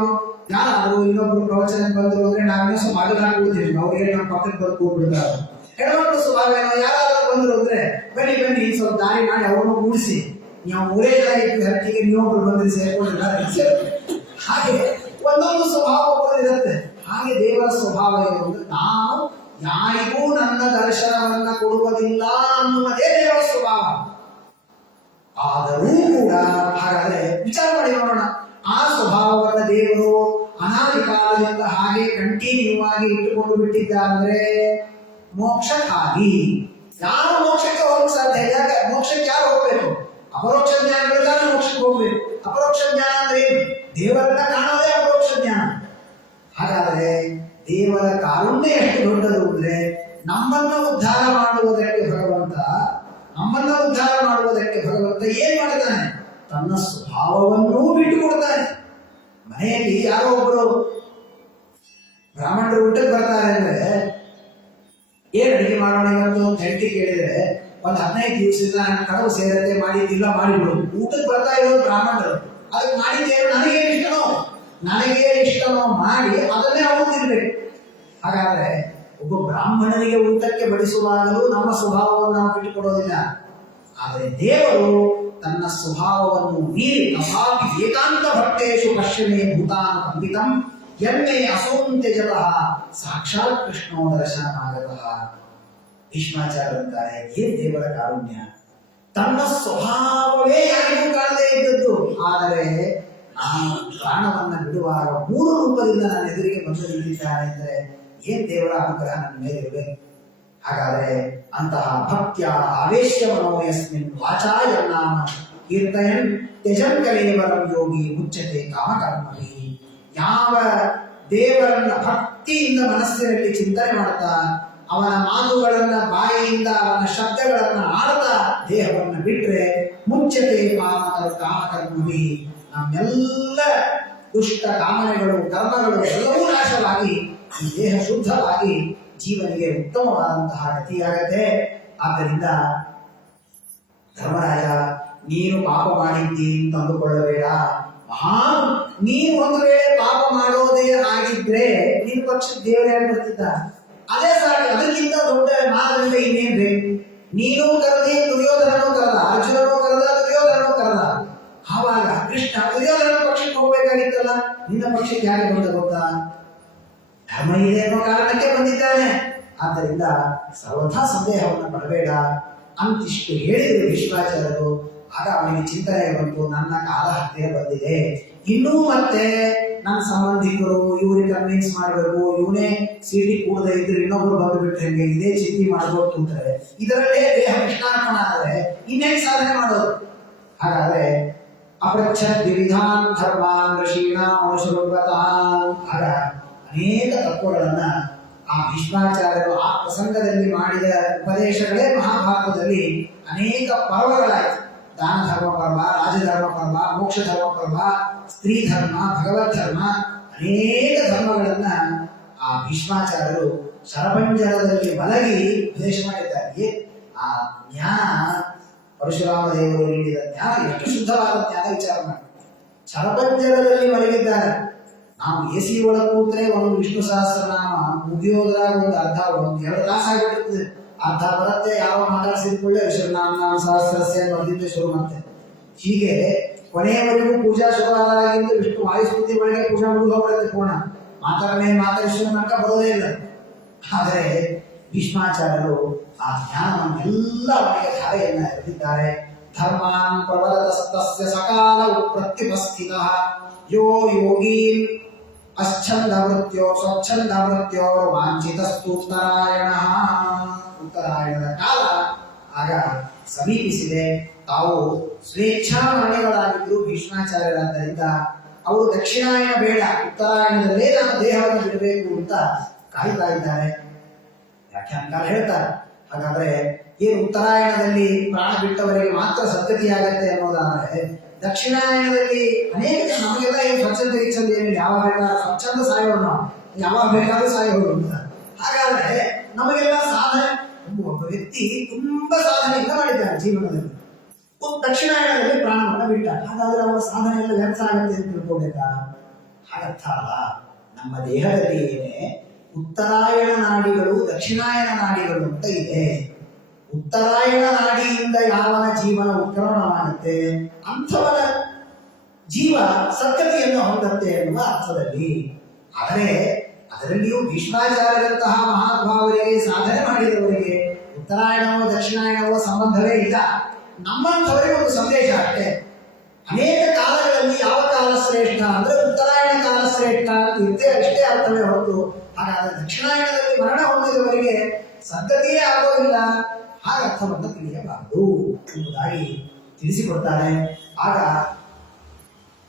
ಯಾರಾದ್ರು ಇನ್ನೊಬ್ರು ಪ್ರವಚನ ಬಂದ್ರು ಅಂದ್ರೆ ನಾವೇನೋ ಸ್ವಲ್ಪ ಅಡಗಾಗುವುದಿಲ್ಲ, ಅವ್ರಿಗೆ ನಮ್ಮ ಪಕ್ಕಕ್ಕೆ ಬಂದು ಕೂಗ್ಬಿಡ್ತಾರೆ. ಹೆಣ್ಮಕ್ಳ ಸ್ವಭಾವ ಏನೋ? ಯಾರಾದ್ರೂ ಬಂದ್ರು ಅಂದ್ರೆ ಬನ್ನಿ ಬನ್ನಿ ಸ್ವಲ್ಪ ದಾರಿ ಮಾಡಿ ಅವ್ರನ್ನ ಮೂಡಿಸಿ, ನೀವು ಊರೇ ಇಟ್ಟು ಹರಟಿಗೆ ನೀವೊಬ್ರು ಬಂದ್ರೆ ಸೇರ್ಕೊಂಡಿದ್ದಾರೆ. ಹಾಗೆ ಒಂದೊಂದು ಸ್ವಭಾವ ಇರುತ್ತೆ. ಹಾಗೆ ದೇವರ ಸ್ವಭಾವ ಏನು ಅಂದ್ರೆ ನಾವು ಯಾರಿಗೂ ನನ್ನ ದರ್ಶನವನ್ನ ಕೊಡುವುದಿಲ್ಲ ಅನ್ನುವುದೇ ದೇವರ ಸ್ವಭಾವ. ಆದರೂ ಕೂಡ ಹಾಗಾದ್ರೆ ವಿಚಾರ ಮಾಡಿ ನೋಡೋಣ, ಆ ಸ್ವಭಾವವನ್ನ ದೇವರು ಅನಾದಿ ಕಾಲದಿಂದ ಹಾಗೆ ಕಂಟಿನ್ಯೂ ಆಗಿ ಇಟ್ಟುಕೊಂಡು ಬಿಟ್ಟಿದ್ದಾದ್ರೆ ಮೋಕ್ಷಕ್ಕಾಗಿ. ಯಾರು ಮೋಕ್ಷಕ್ಕೆ ಹೋಗಕ್ಕೆ ಸಾಧ್ಯ? ಯಾಕೆ ಮೋಕ್ಷಕ್ಕೆ ಯಾರು ಹೋಗ್ಬೇಕು? ಅಪರೋಕ್ಷ ಜ್ಞಾನಗಳಿಂದ ಮೋಕ್ಷಕ್ಕೆ ಹೋಗ್ಬೇಕು. ಅಪರೋಕ್ಷ ಜ್ಞಾನ ಅಂದ್ರೆ ಏನು? ದೇವರನ್ನ ಕಾಣೋದೇ ಅಪರೋಕ್ಷ ಜ್ಞಾನ. ಹಾಗಾದ್ರೆ ದೇವರ ಕಾರುಣ್ಯ ಎಷ್ಟು ದೊಡ್ಡದು ಅಂದ್ರೆ ನಮ್ಮನ್ನ ಉದ್ಧಾರ ಮಾಡುವುದಕ್ಕೆ ಭಗವಂತ ಏನ್ ಮಾಡಿದ್ದಾನೆ? ತನ್ನ ಸ್ವಭಾವವನ್ನೂ ಬಿಟ್ಟು ಕೊಡ್ತಾನೆ. ಮನೆಯಲ್ಲಿ ಯಾರೋ ಒಬ್ಬರು ಬ್ರಾಹ್ಮಣರು ಊಟಕ್ಕೆ ಬರ್ತಾರೆ ಅಂದ್ರೆ ಏನ್ ಅಡಿಗೆ ಮಾಡೋಣ ಇವತ್ತು ಅಂತ ಹೆಂಡತಿ ಕೇಳಿದ್ರೆ ಒಂದ್ 15 ದಿವಸದಿಂದ ನಾನು ಕಡವು ಸೇರತ್ತೆ ಮಾಡಿದ್ದಿಲ್ಲ ಮಾಡಿಬಿಡು. ಊಟಕ್ಕೆ ಬರ್ತಾ ಇರೋದು ಬ್ರಾಹ್ಮಣರು, ಅದಕ್ಕೆ ಮಾಡಿದ್ದೇನು ನನಗೆ ಇಷ್ಟನೋ ಮಾಡಿ ಅದನ್ನೇ ಅವರು ತಿನ್ಬೇಕು. ಹಾಗಾದ್ರೆ ಒಬ್ಬ ಬ್ರಾಹ್ಮಣನಿಗೆ ಊಟಕ್ಕೆ ಬಡಿಸುವಾಗಲೂ ನಮ್ಮ ಸ್ವಭಾವವನ್ನು ನಾವು ಬಿಟ್ಟುಕೊಡೋದಿಲ್ಲ. ಆದರೆ ದೇವರು ತನ್ನ ಸ್ವಭಾವವನ್ನು ಮೀರಿ ನವಾಪಿ ಏಕಾಂತ ಭಕ್ತೇಶು ಪಶ್ಚಿಮೇ ಭೂತಾನ ಪಂಡಿತಂ ಎಮ್ಮೆ ಅಸೌಂತ್ಯಜತಃ ಸಾಕ್ಷಾತ್ ಕೃಷ್ಣೋ ದರ್ಶನಮಾಗತಃ. ಭೀಷ್ಮಾಚಾರ್ಯರಂತಾರೆ ಏನ್ ದೇವರ ಕಾರುಣ್ಯ! ತನ್ನ ಸ್ವಭಾವವೇ ಯಾರಿಗೂ ಕಾಣದೇ ಇದ್ದದ್ದು, ಆದರೆ ನಾನು ಪ್ರಾಣವನ್ನ ಬಿಡುವಾಗ 3 ರೂಪದಿಂದ ನನ್ನ ಎದುರಿಗೆ ಬಂದು ನಿಂತಿದ್ದಾನೆ ಅಂದ್ರೆ ಏನ್ ದೇವರ ಅನುಗ್ರಹ ನನ್ನ ಮೇಲೆ ಇರಬೇಕು. ಹಾಗಾದ್ರೆ ಅಂತಹ ಭಕ್ತ್ಯ ಆವೇಶ್ಯ ಮನೋಯಸ್ಮಿನ್ ವಾಚಾ ಯನ್ನಾಮ ಕೀರ್ತಯನ್ ತ್ಯಜನ್ ಕಲೇವರಂ ಯೋಗಿ ಮುಚ್ಚತೆ ಕಾಮಕರ್ಮಭಿ. ಯಾವ ದೇವರನ್ನ ಭಕ್ತಿಯಿಂದ ಮನಸ್ಸಿನಲ್ಲಿ ಚಿಂತನೆ ಮಾಡ್ತಾ ಅವನ ಮಾತುಗಳನ್ನ ಬಾಯಿಯಿಂದ ಅವನ ಶಬ್ದಗಳನ್ನ ಆಡ್ತಾ ದೇಹವನ್ನ ಬಿಟ್ರೆ ಮುಚ್ಚತೆ ಕಾಮಕರ್ಮಭಿ, ನಮ್ಮೆಲ್ಲ ದುಷ್ಟ ಕಾಮನೆಗಳು ಕರ್ಮಗಳು ಎಲ್ಲವೂ ನಾಶವಾಗಿ ಈ ದೇಹ ಶುದ್ಧವಾಗಿ ಜೀವನಿಗೆ ಉತ್ತಮವಾದಂತಹ ಗತಿಯಾಗತ್ತೆ. ಆದ್ದರಿಂದ ಧರ್ಮರಾಜ, ನೀನು ಪಾಪ ಮಾಡಿದ್ದಿ ಅಂತ ಅಂದುಕೊಳ್ಳಬೇಡ. ನೀನು ಒಂದು ವೇಳೆ ಪಾಪ ಮಾಡೋದೇ ಆಗಿದ್ರೆ ನಿನ್ನ ಪಕ್ಷದ ದೇವರೇ ಬರ್ತಿದ್ದ, ಅದೇ ಸಾಕು. ಅದಕ್ಕಿಂತ ದೊಡ್ಡ ಮಾನದಂಡ ಇನ್ನೇನ್ರಿ? ನೀನು ಕರೆದಿ, ದುರ್ಯೋಧನನು ಕರೆದ, ಅರ್ಜುನನು ಕರೆದ, ದುರ್ಯೋಧನನು ಕರೆದ. ಆವಾಗ ಕೃಷ್ಣ ದುರ್ಯೋಧನ ಪಕ್ಷಕ್ಕೆ ಹೋಗ್ಬೇಕಾಗಿತ್ತಲ್ಲ, ನಿನ್ನ ಪಕ್ಷಕ್ಕೆ ಯಾಕೆ ಬಂದ ಗೊತ್ತಾ? ಧರ್ಮ ಇದೆ ಅನ್ನೋ ಕಾರಣಕ್ಕೆ ಬಂದಿದ್ದಾನೆ. ಆದ್ದರಿಂದ ಸರ್ವಥಾ ಸಂದೇಹವನ್ನು ಪಡಬೇಡ ಅಂತಿಷ್ಟು ಹೇಳಿದರು ಭೀಷ್ಮಾಚಾರ್ಯರು. ಆಗ ಅವನಿಗೆ ಚಿಂತನೆ ಬಂತು, ನನ್ನ ಕಾಲ ಹತ್ತಿರ ಬಂದಿದೆ, ಇನ್ನೂ ಮತ್ತೆ ನನ್ನ ಸಂಬಂಧಿಕರು ಇವ್ರಿಗೆ ಕನ್ವಿನ್ಸ್ ಮಾಡಬೇಕು, ಇವನೇ ಸೀಟಿ ಕೂಡದೆ ಇದ್ರೆ ಇನ್ನೊಬ್ರು ಬಂದುಬಿಟ್ರೆ ಹೆಂಗೆ, ಇದೇ ಚಿಂತೆ ಮಾಡ್ಬೋದು ಅಂತಾರೆ. ಇದರಲ್ಲೇ ದೇಹ ಕೃಷ್ಣಾರ್ಪಣ ಆದರೆ ಇನ್ನೇನು ಸಾಧನೆ ಮಾಡೋದು? ಹಾಗಾದ್ರೆ ಅಪೃಚ್ಛದ್ ವಿವಿಧಾನ್ ಧರ್ಮಾನ್ ಋಷೀಣಾಂ ಅನುಸೃತವಾನ್. ಆಗ ಅನೇಕ ತತ್ವಗಳನ್ನ ಆ ಭೀಷ್ಮಾಚಾರ್ಯರು ಆ ಪ್ರಸಂಗದಲ್ಲಿ ಮಾಡಿದ ಉಪದೇಶಗಳೇ ಮಹಾಭಾರತದಲ್ಲಿ ಅನೇಕ ಪರ್ವಗಳಾಯಿತು. ದಾನ ಧರ್ಮ ಪರ್ವ, ರಾಜಧರ್ಮ ಪರ್ವ, ಮೋಕ್ಷ ಧರ್ಮ ಪರ್ವ, ಸ್ತ್ರೀ ಧರ್ಮ, ಭಗವತ್ ಧರ್ಮ, ಅನೇಕ ಧರ್ಮಗಳನ್ನ ಆ ಭೀಷ್ಮಾಚಾರ್ಯರು ಶರಪಂಜರದಲ್ಲಿ ಮಲಗಿ ಉಪದೇಶ ಮಾಡಿದ್ದಾರೆ. ಆ ಜ್ಞಾನ ಪರಶುರಾಮ ದೇವರು ನೀಡಿದ ಜ್ಞಾನ ಎಷ್ಟು ಶುದ್ಧವಾದ ಜ್ಞಾನ ವಿಚಾರ ಮಾಡಿ. ಶರಪಂಜರದಲ್ಲಿ ಮಲಗಿದ್ದಾರೆ. ನಾವು ಎಸಿ ಒಳಗೆ ಕೂತ್ರೆ ಒಂದು ವಿಷ್ಣು ಸಹಸ್ರನಾಮ ಮುಗಿಯೋದ್ರಾಗ ಒಂದು ಅರ್ಧ 1-2 ತಾಸು ಆಗಿಬಿಡ್ತದೆ. ಅರ್ಧ ಬರುತ್ತೆ, ಯಾವ ಮಾತಾಡಿಸಿದ್ಕೊಳ್ಳೆ ವಿಶ್ವನಾಮ ಸಹಸ್ರಸ್ಯ ಬಂದಿದ್ದೆ ಶುರು ಮತ್ತೆ. ಹೀಗೆ ಕೊನೆಯವರೆಗೂ ಪೂಜಾ ಶುರುವಾದಾಗಿಂದ ವಿಷ್ಣು ವಾಯುಸ್ತುತಿ ಒಳಗೆ ಪೂಜಾ ಮುಗಿದು ಹೋಗ್ಬಿಡುತ್ತೆ ಪೂರ್ಣ. ಮಾತರಿಸುವ ತನಕ ಬರೋದೇ ಇಲ್ಲ. ಆದರೆ ಭೀಷ್ಮಾಚಾರ್ಯರು ಆ ಜ್ಞಾನವನ್ನೆಲ್ಲ ಅವರಿಗೆ ಧಾರೆಯನ್ನ ಎರೆದಿದ್ದಾರೆ. ಧರ್ಮಾನ್ ಪ್ರವರತಸ್ತಸ್ಯ ಸಕಾಲ ಪ್ರತ್ಯುಪಸ್ಥಿತಃ ಯೋ ಯೋಗೀನ್ ಅಚ್ಛಂದ ಮೃತ್ಯೋ ಸ್ವಚ್ಛಂದ ಮೃತ್ಯೋ ವಾಂಛಿತಸ್ತು ಉತ್ತರಾಯಣದ ಕಾಲ ಆಗ ಸಮೀಪಿಸಿದೆ. ತಾವು ಸ್ವೇಚ್ಛಾಮರಣಿಗಳಾಗಿದ್ದರು ಭೀಷ್ಮಾಚಾರ್ಯರಾದ್ದರಿಂದ ಅವರು ದಕ್ಷಿಣಾಯನ ಬೇಡ, ಉತ್ತರಾಯಣದಲ್ಲೇ ನಾನು ದೇಹವನ್ನು ಬಿಡಬೇಕು ಅಂತ ಕಾಯ್ತಾ ಇದ್ದಾರೆ. ವ್ಯಾಖ್ಯಾನಕಾರ ಹೇಳ್ತಾರೆ, ಹಾಗಾದ್ರೆ ಏನು ಉತ್ತರಾಯಣದಲ್ಲಿ ಪ್ರಾಣ ಬಿಟ್ಟವರಿಗೆ ಮಾತ್ರ ಸದ್ಗತಿಯಾಗತ್ತೆ ಅನ್ನೋದಾದ್ರೆ, ದಕ್ಷಿಣಾಯನದಲ್ಲಿ ಅನೇಕ ನಮಗೆಲ್ಲ ಏನು ಸ್ವಚ್ಛಂದ ಇಚ್ಛಂದ ಏನು ಯಾವಾಗ ಬೇಕಾದ್ರೂ ಸ್ವಚ್ಛಂದ ಸಾಯೋರು, ನಾವು ಯಾವಾಗ ಬೇಕಾದ್ರೂ ಸಾಯೋರು ಅಂತ. ಹಾಗಾದ್ರೆ ನಮಗೆಲ್ಲ ಸಾಧನೆ, ಒಬ್ಬ ವ್ಯಕ್ತಿ ತುಂಬಾ ಸಾಧನೆಯಿಂದ ಮಾಡಿದ್ದಾನೆ ಜೀವನದಲ್ಲಿ, ದಕ್ಷಿಣಾಯನದಲ್ಲಿ ಪ್ರಾಣವನ್ನು ಬಿಟ್ಟ, ಹಾಗಾದ್ರೆ ಅವರ ಸಾಧನೆ ಎಲ್ಲ ವ್ಯರ್ಥ ಆಗುತ್ತೆ ಅಂತ ತಿಳ್ಕೋಬೇಕಾ? ಹಾಗರ್ಥ ಅಲ್ಲ. ನಮ್ಮ ದೇಹದಲ್ಲಿ ಏನೇ ಉತ್ತರಾಯಣ ನಾಡಿಗಳು ದಕ್ಷಿಣಾಯನ ನಾಡಿಗಳು ಅಂತ ಇದೆ. ಉತ್ತರಾಯಣ ನಾಡಿಯಿಂದ ಯಾವನ ಜೀವನ ಉತ್ಕ್ರಮಣವಾಗುತ್ತೆ ಅಂಥವನ ಜೀವ ಸದ್ಗತಿಯನ್ನು ಹೊಂದತ್ತೆ ಎನ್ನುವ ಅರ್ಥದಲ್ಲಿ. ಆದರೆ ಅದರಲ್ಲಿಯೂ ಭೀಷ್ಮಾಚಾರ್ಯರಂತಹ ಮಹಾನುಭಾವರಿಗೆ, ಸಾಧನೆ ಮಾಡಿದವರಿಗೆ ಉತ್ತರಾಯಣವೋ ದಕ್ಷಿಣಾಯಣವೋ ಸಂಬಂಧವೇ ಇಲ್ಲ. ನಮ್ಮಂಥವರಿಗೆ ಒಂದು ಸಂದೇಶ ಅಷ್ಟೇ. ಅನೇಕ ಕಾಲಗಳಲ್ಲಿ ಯಾವ ಕಾಲ ಶ್ರೇಷ್ಠ ಅಂದ್ರೆ ಉತ್ತರಾಯಣ ಕಾಲ ಶ್ರೇಷ್ಠ ಅಂತ ಇದ್ದೇ ಅಷ್ಟೇ ಅರ್ಥವೇ ಹೊರತು, ಹಾಗಾದ್ರೆ ದಕ್ಷಿಣಾಯಣದಲ್ಲಿ ಮರಣ ಹೊಂದಿದವರಿಗೆ ಸದ್ಗತಿಯೇ ಆಗೋದಿಲ್ಲ, ಹಾಗ ಅರ್ಥವನ್ನು ತಿಳಿಯಬಾರದು ಎಂಬುದಾಗಿ ತಿಳಿಸಿಕೊಡ್ತಾರೆ. ಆಗ